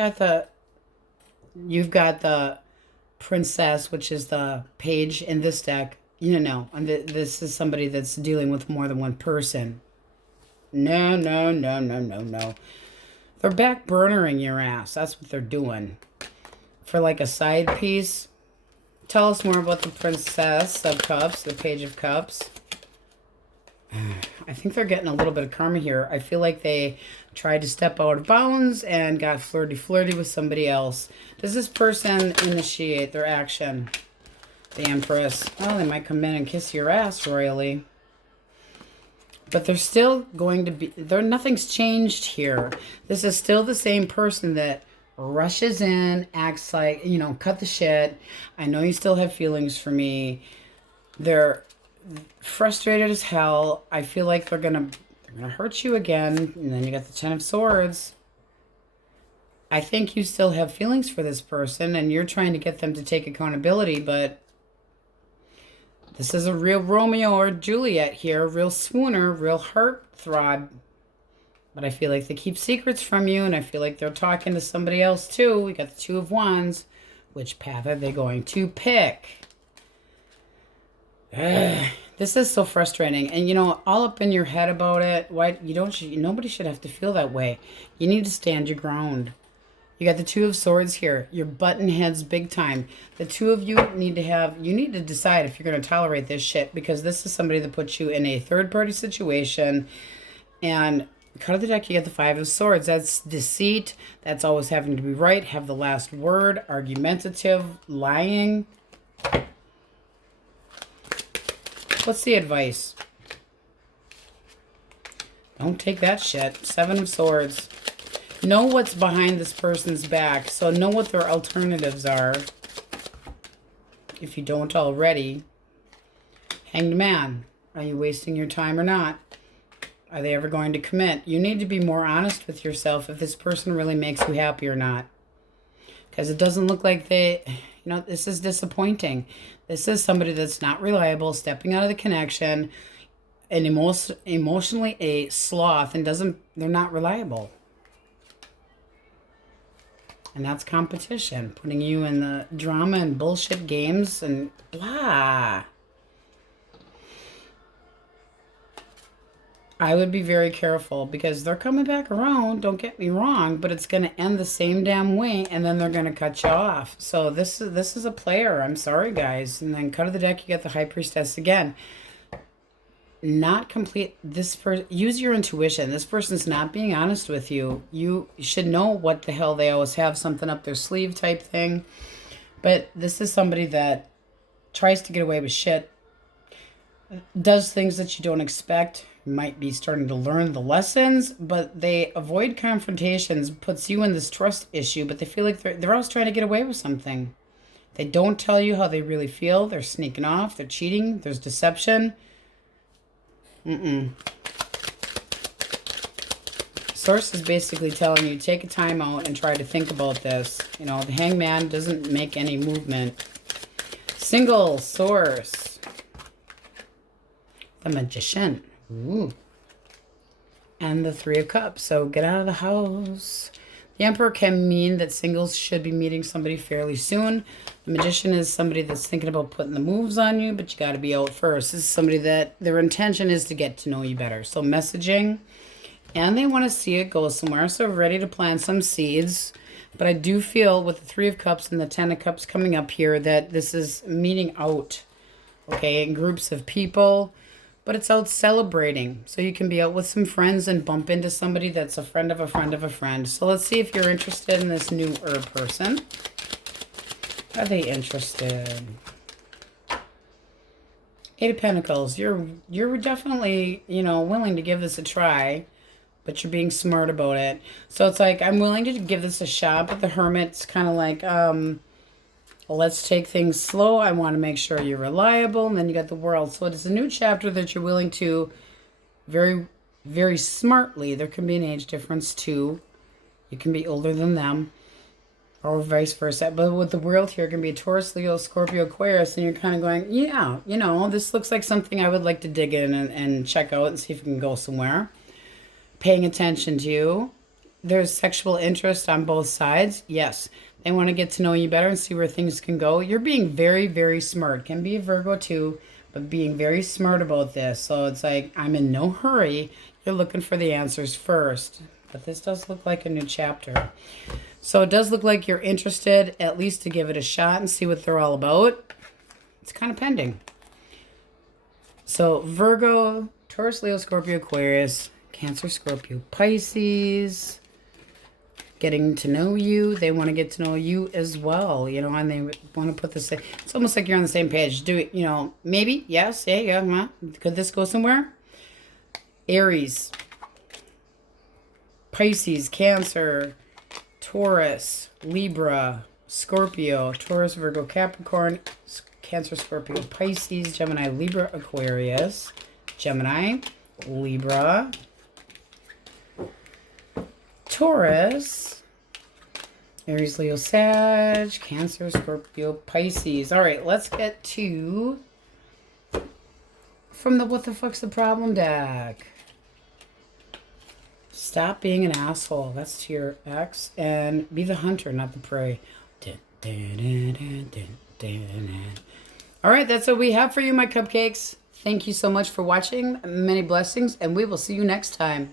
got the Princess, which is the page in this deck. You know, and this is somebody that's dealing with more than one person. No. They're back burnering your ass. That's what they're doing. For like a side piece. Tell us more about the Princess of Cups, the Page of Cups. I think they're getting a little bit of karma here. I feel like they tried to step out of bounds and got flirty with somebody else. Does this person initiate their action? The Empress. Oh, they might come in and kiss your ass royally. But they're still going to be... nothing's changed here. This is still the same person that rushes in, acts like, you know, cut the shit. I know you still have feelings for me. They're frustrated as hell. I feel like they're gonna hurt you again. And then you got the Ten of Swords. I think you still have feelings for this person and you're trying to get them to take accountability, but this is a real Romeo or Juliet here, real swooner, real heartthrob. But I feel like they keep secrets from you, and I feel like they're talking to somebody else too. We got the Two of Wands. Which path are they going to pick? This is so frustrating. And, you know, all up in your head about it. Why nobody should have to feel that way. You need to stand your ground. You got the Two of Swords here. You're button heads big time. The two of you need to decide if you're going to tolerate this shit, because this is somebody that puts you in a third-party situation. And cut of the deck, you get the Five of Swords. That's deceit. That's always having to be right, have the last word, argumentative, lying. What's the advice? Don't take that shit. Seven of Swords. Know what's behind this person's back. So know what their alternatives are. If you don't already. Hanged Man. Are you wasting your time or not? Are they ever going to commit? You need to be more honest with yourself if this person really makes you happy or not. Because it doesn't look like they... You know, this is disappointing. This is somebody that's not reliable, stepping out of the connection, and emotionally a sloth, and they're not reliable. And that's competition, putting you in the drama and bullshit games and blah. I would be very careful because they're coming back around, don't get me wrong, but it's going to end the same damn way, and then they're going to cut you off. So this is a player. I'm sorry, guys. And then cut of the deck, you get the High Priestess again. Not complete. Use your intuition. This person's not being honest with you. You should know what the hell they always have, something up their sleeve type thing. But this is somebody that tries to get away with shit, does things that you don't expect, might be starting to learn the lessons, but they avoid confrontations, puts you in this trust issue, but they feel like they're always trying to get away with something. They don't tell you how they really feel. They're sneaking off. They're cheating. There's deception. Source is basically telling you, take a time out and try to think about this. You know, the Hangman doesn't make any movement. Single source. The Magician. Ooh. And the Three of Cups. So get out of the house. The Emperor can mean that singles should be meeting somebody fairly soon. The Magician is somebody that's thinking about putting the moves on you, but you got to be out first. This is somebody that their intention is to get to know you better. So messaging, and they want to see it go somewhere. So ready to plant some seeds. But I do feel with the Three of Cups and the Ten of Cups coming up here that this is meeting out, okay, in groups of people. But it's out celebrating. So you can be out with some friends and bump into somebody that's a friend of a friend of a friend. So let's see if you're interested in this newer person. Are they interested? Eight of Pentacles. You're definitely, you know, willing to give this a try, but you're being smart about it. So it's like, I'm willing to give this a shot, but the Hermit's kind of like, let's take things slow. I want to make sure you're reliable. And then you got the World. So it is a new chapter that you're willing to very, very smartly. There can be an age difference too. You can be older than them or vice versa. But with the World here, it can be Taurus, Leo, Scorpio, Aquarius. And you're kind of going, yeah, you know, this looks like something I would like to dig in and check out and see if it can go somewhere. Paying attention to you. There's sexual interest on both sides. Yes. They want to get to know you better and see where things can go. You're being very, very smart. Can be a Virgo too, but being very smart about this. So it's like, I'm in no hurry. You're looking for the answers first. But this does look like a new chapter. So it does look like you're interested, at least to give it a shot and see what they're all about. It's kind of pending. So Virgo, Taurus, Leo, Scorpio, Aquarius, Cancer, Scorpio, Pisces. Getting to know you. They want to get to know you as well, you know, and they want to put this, it's almost like you're on the same page. Do it, you know, maybe, yes, yeah. Could this go somewhere? Aries, Pisces, Cancer, Taurus, Libra, Scorpio, Taurus, Virgo, Capricorn, Cancer, Scorpio, Pisces, Gemini, Libra, Aquarius, Gemini, Libra, Taurus, Aries, Leo, Sag, Cancer, Scorpio, Pisces. All right, let's get to from the What the Fuck's the Problem deck. Stop being an asshole. That's to your ex. And be the hunter, not the prey. All right, that's what we have for you, my cupcakes. Thank you so much for watching. Many blessings, and we will see you next time.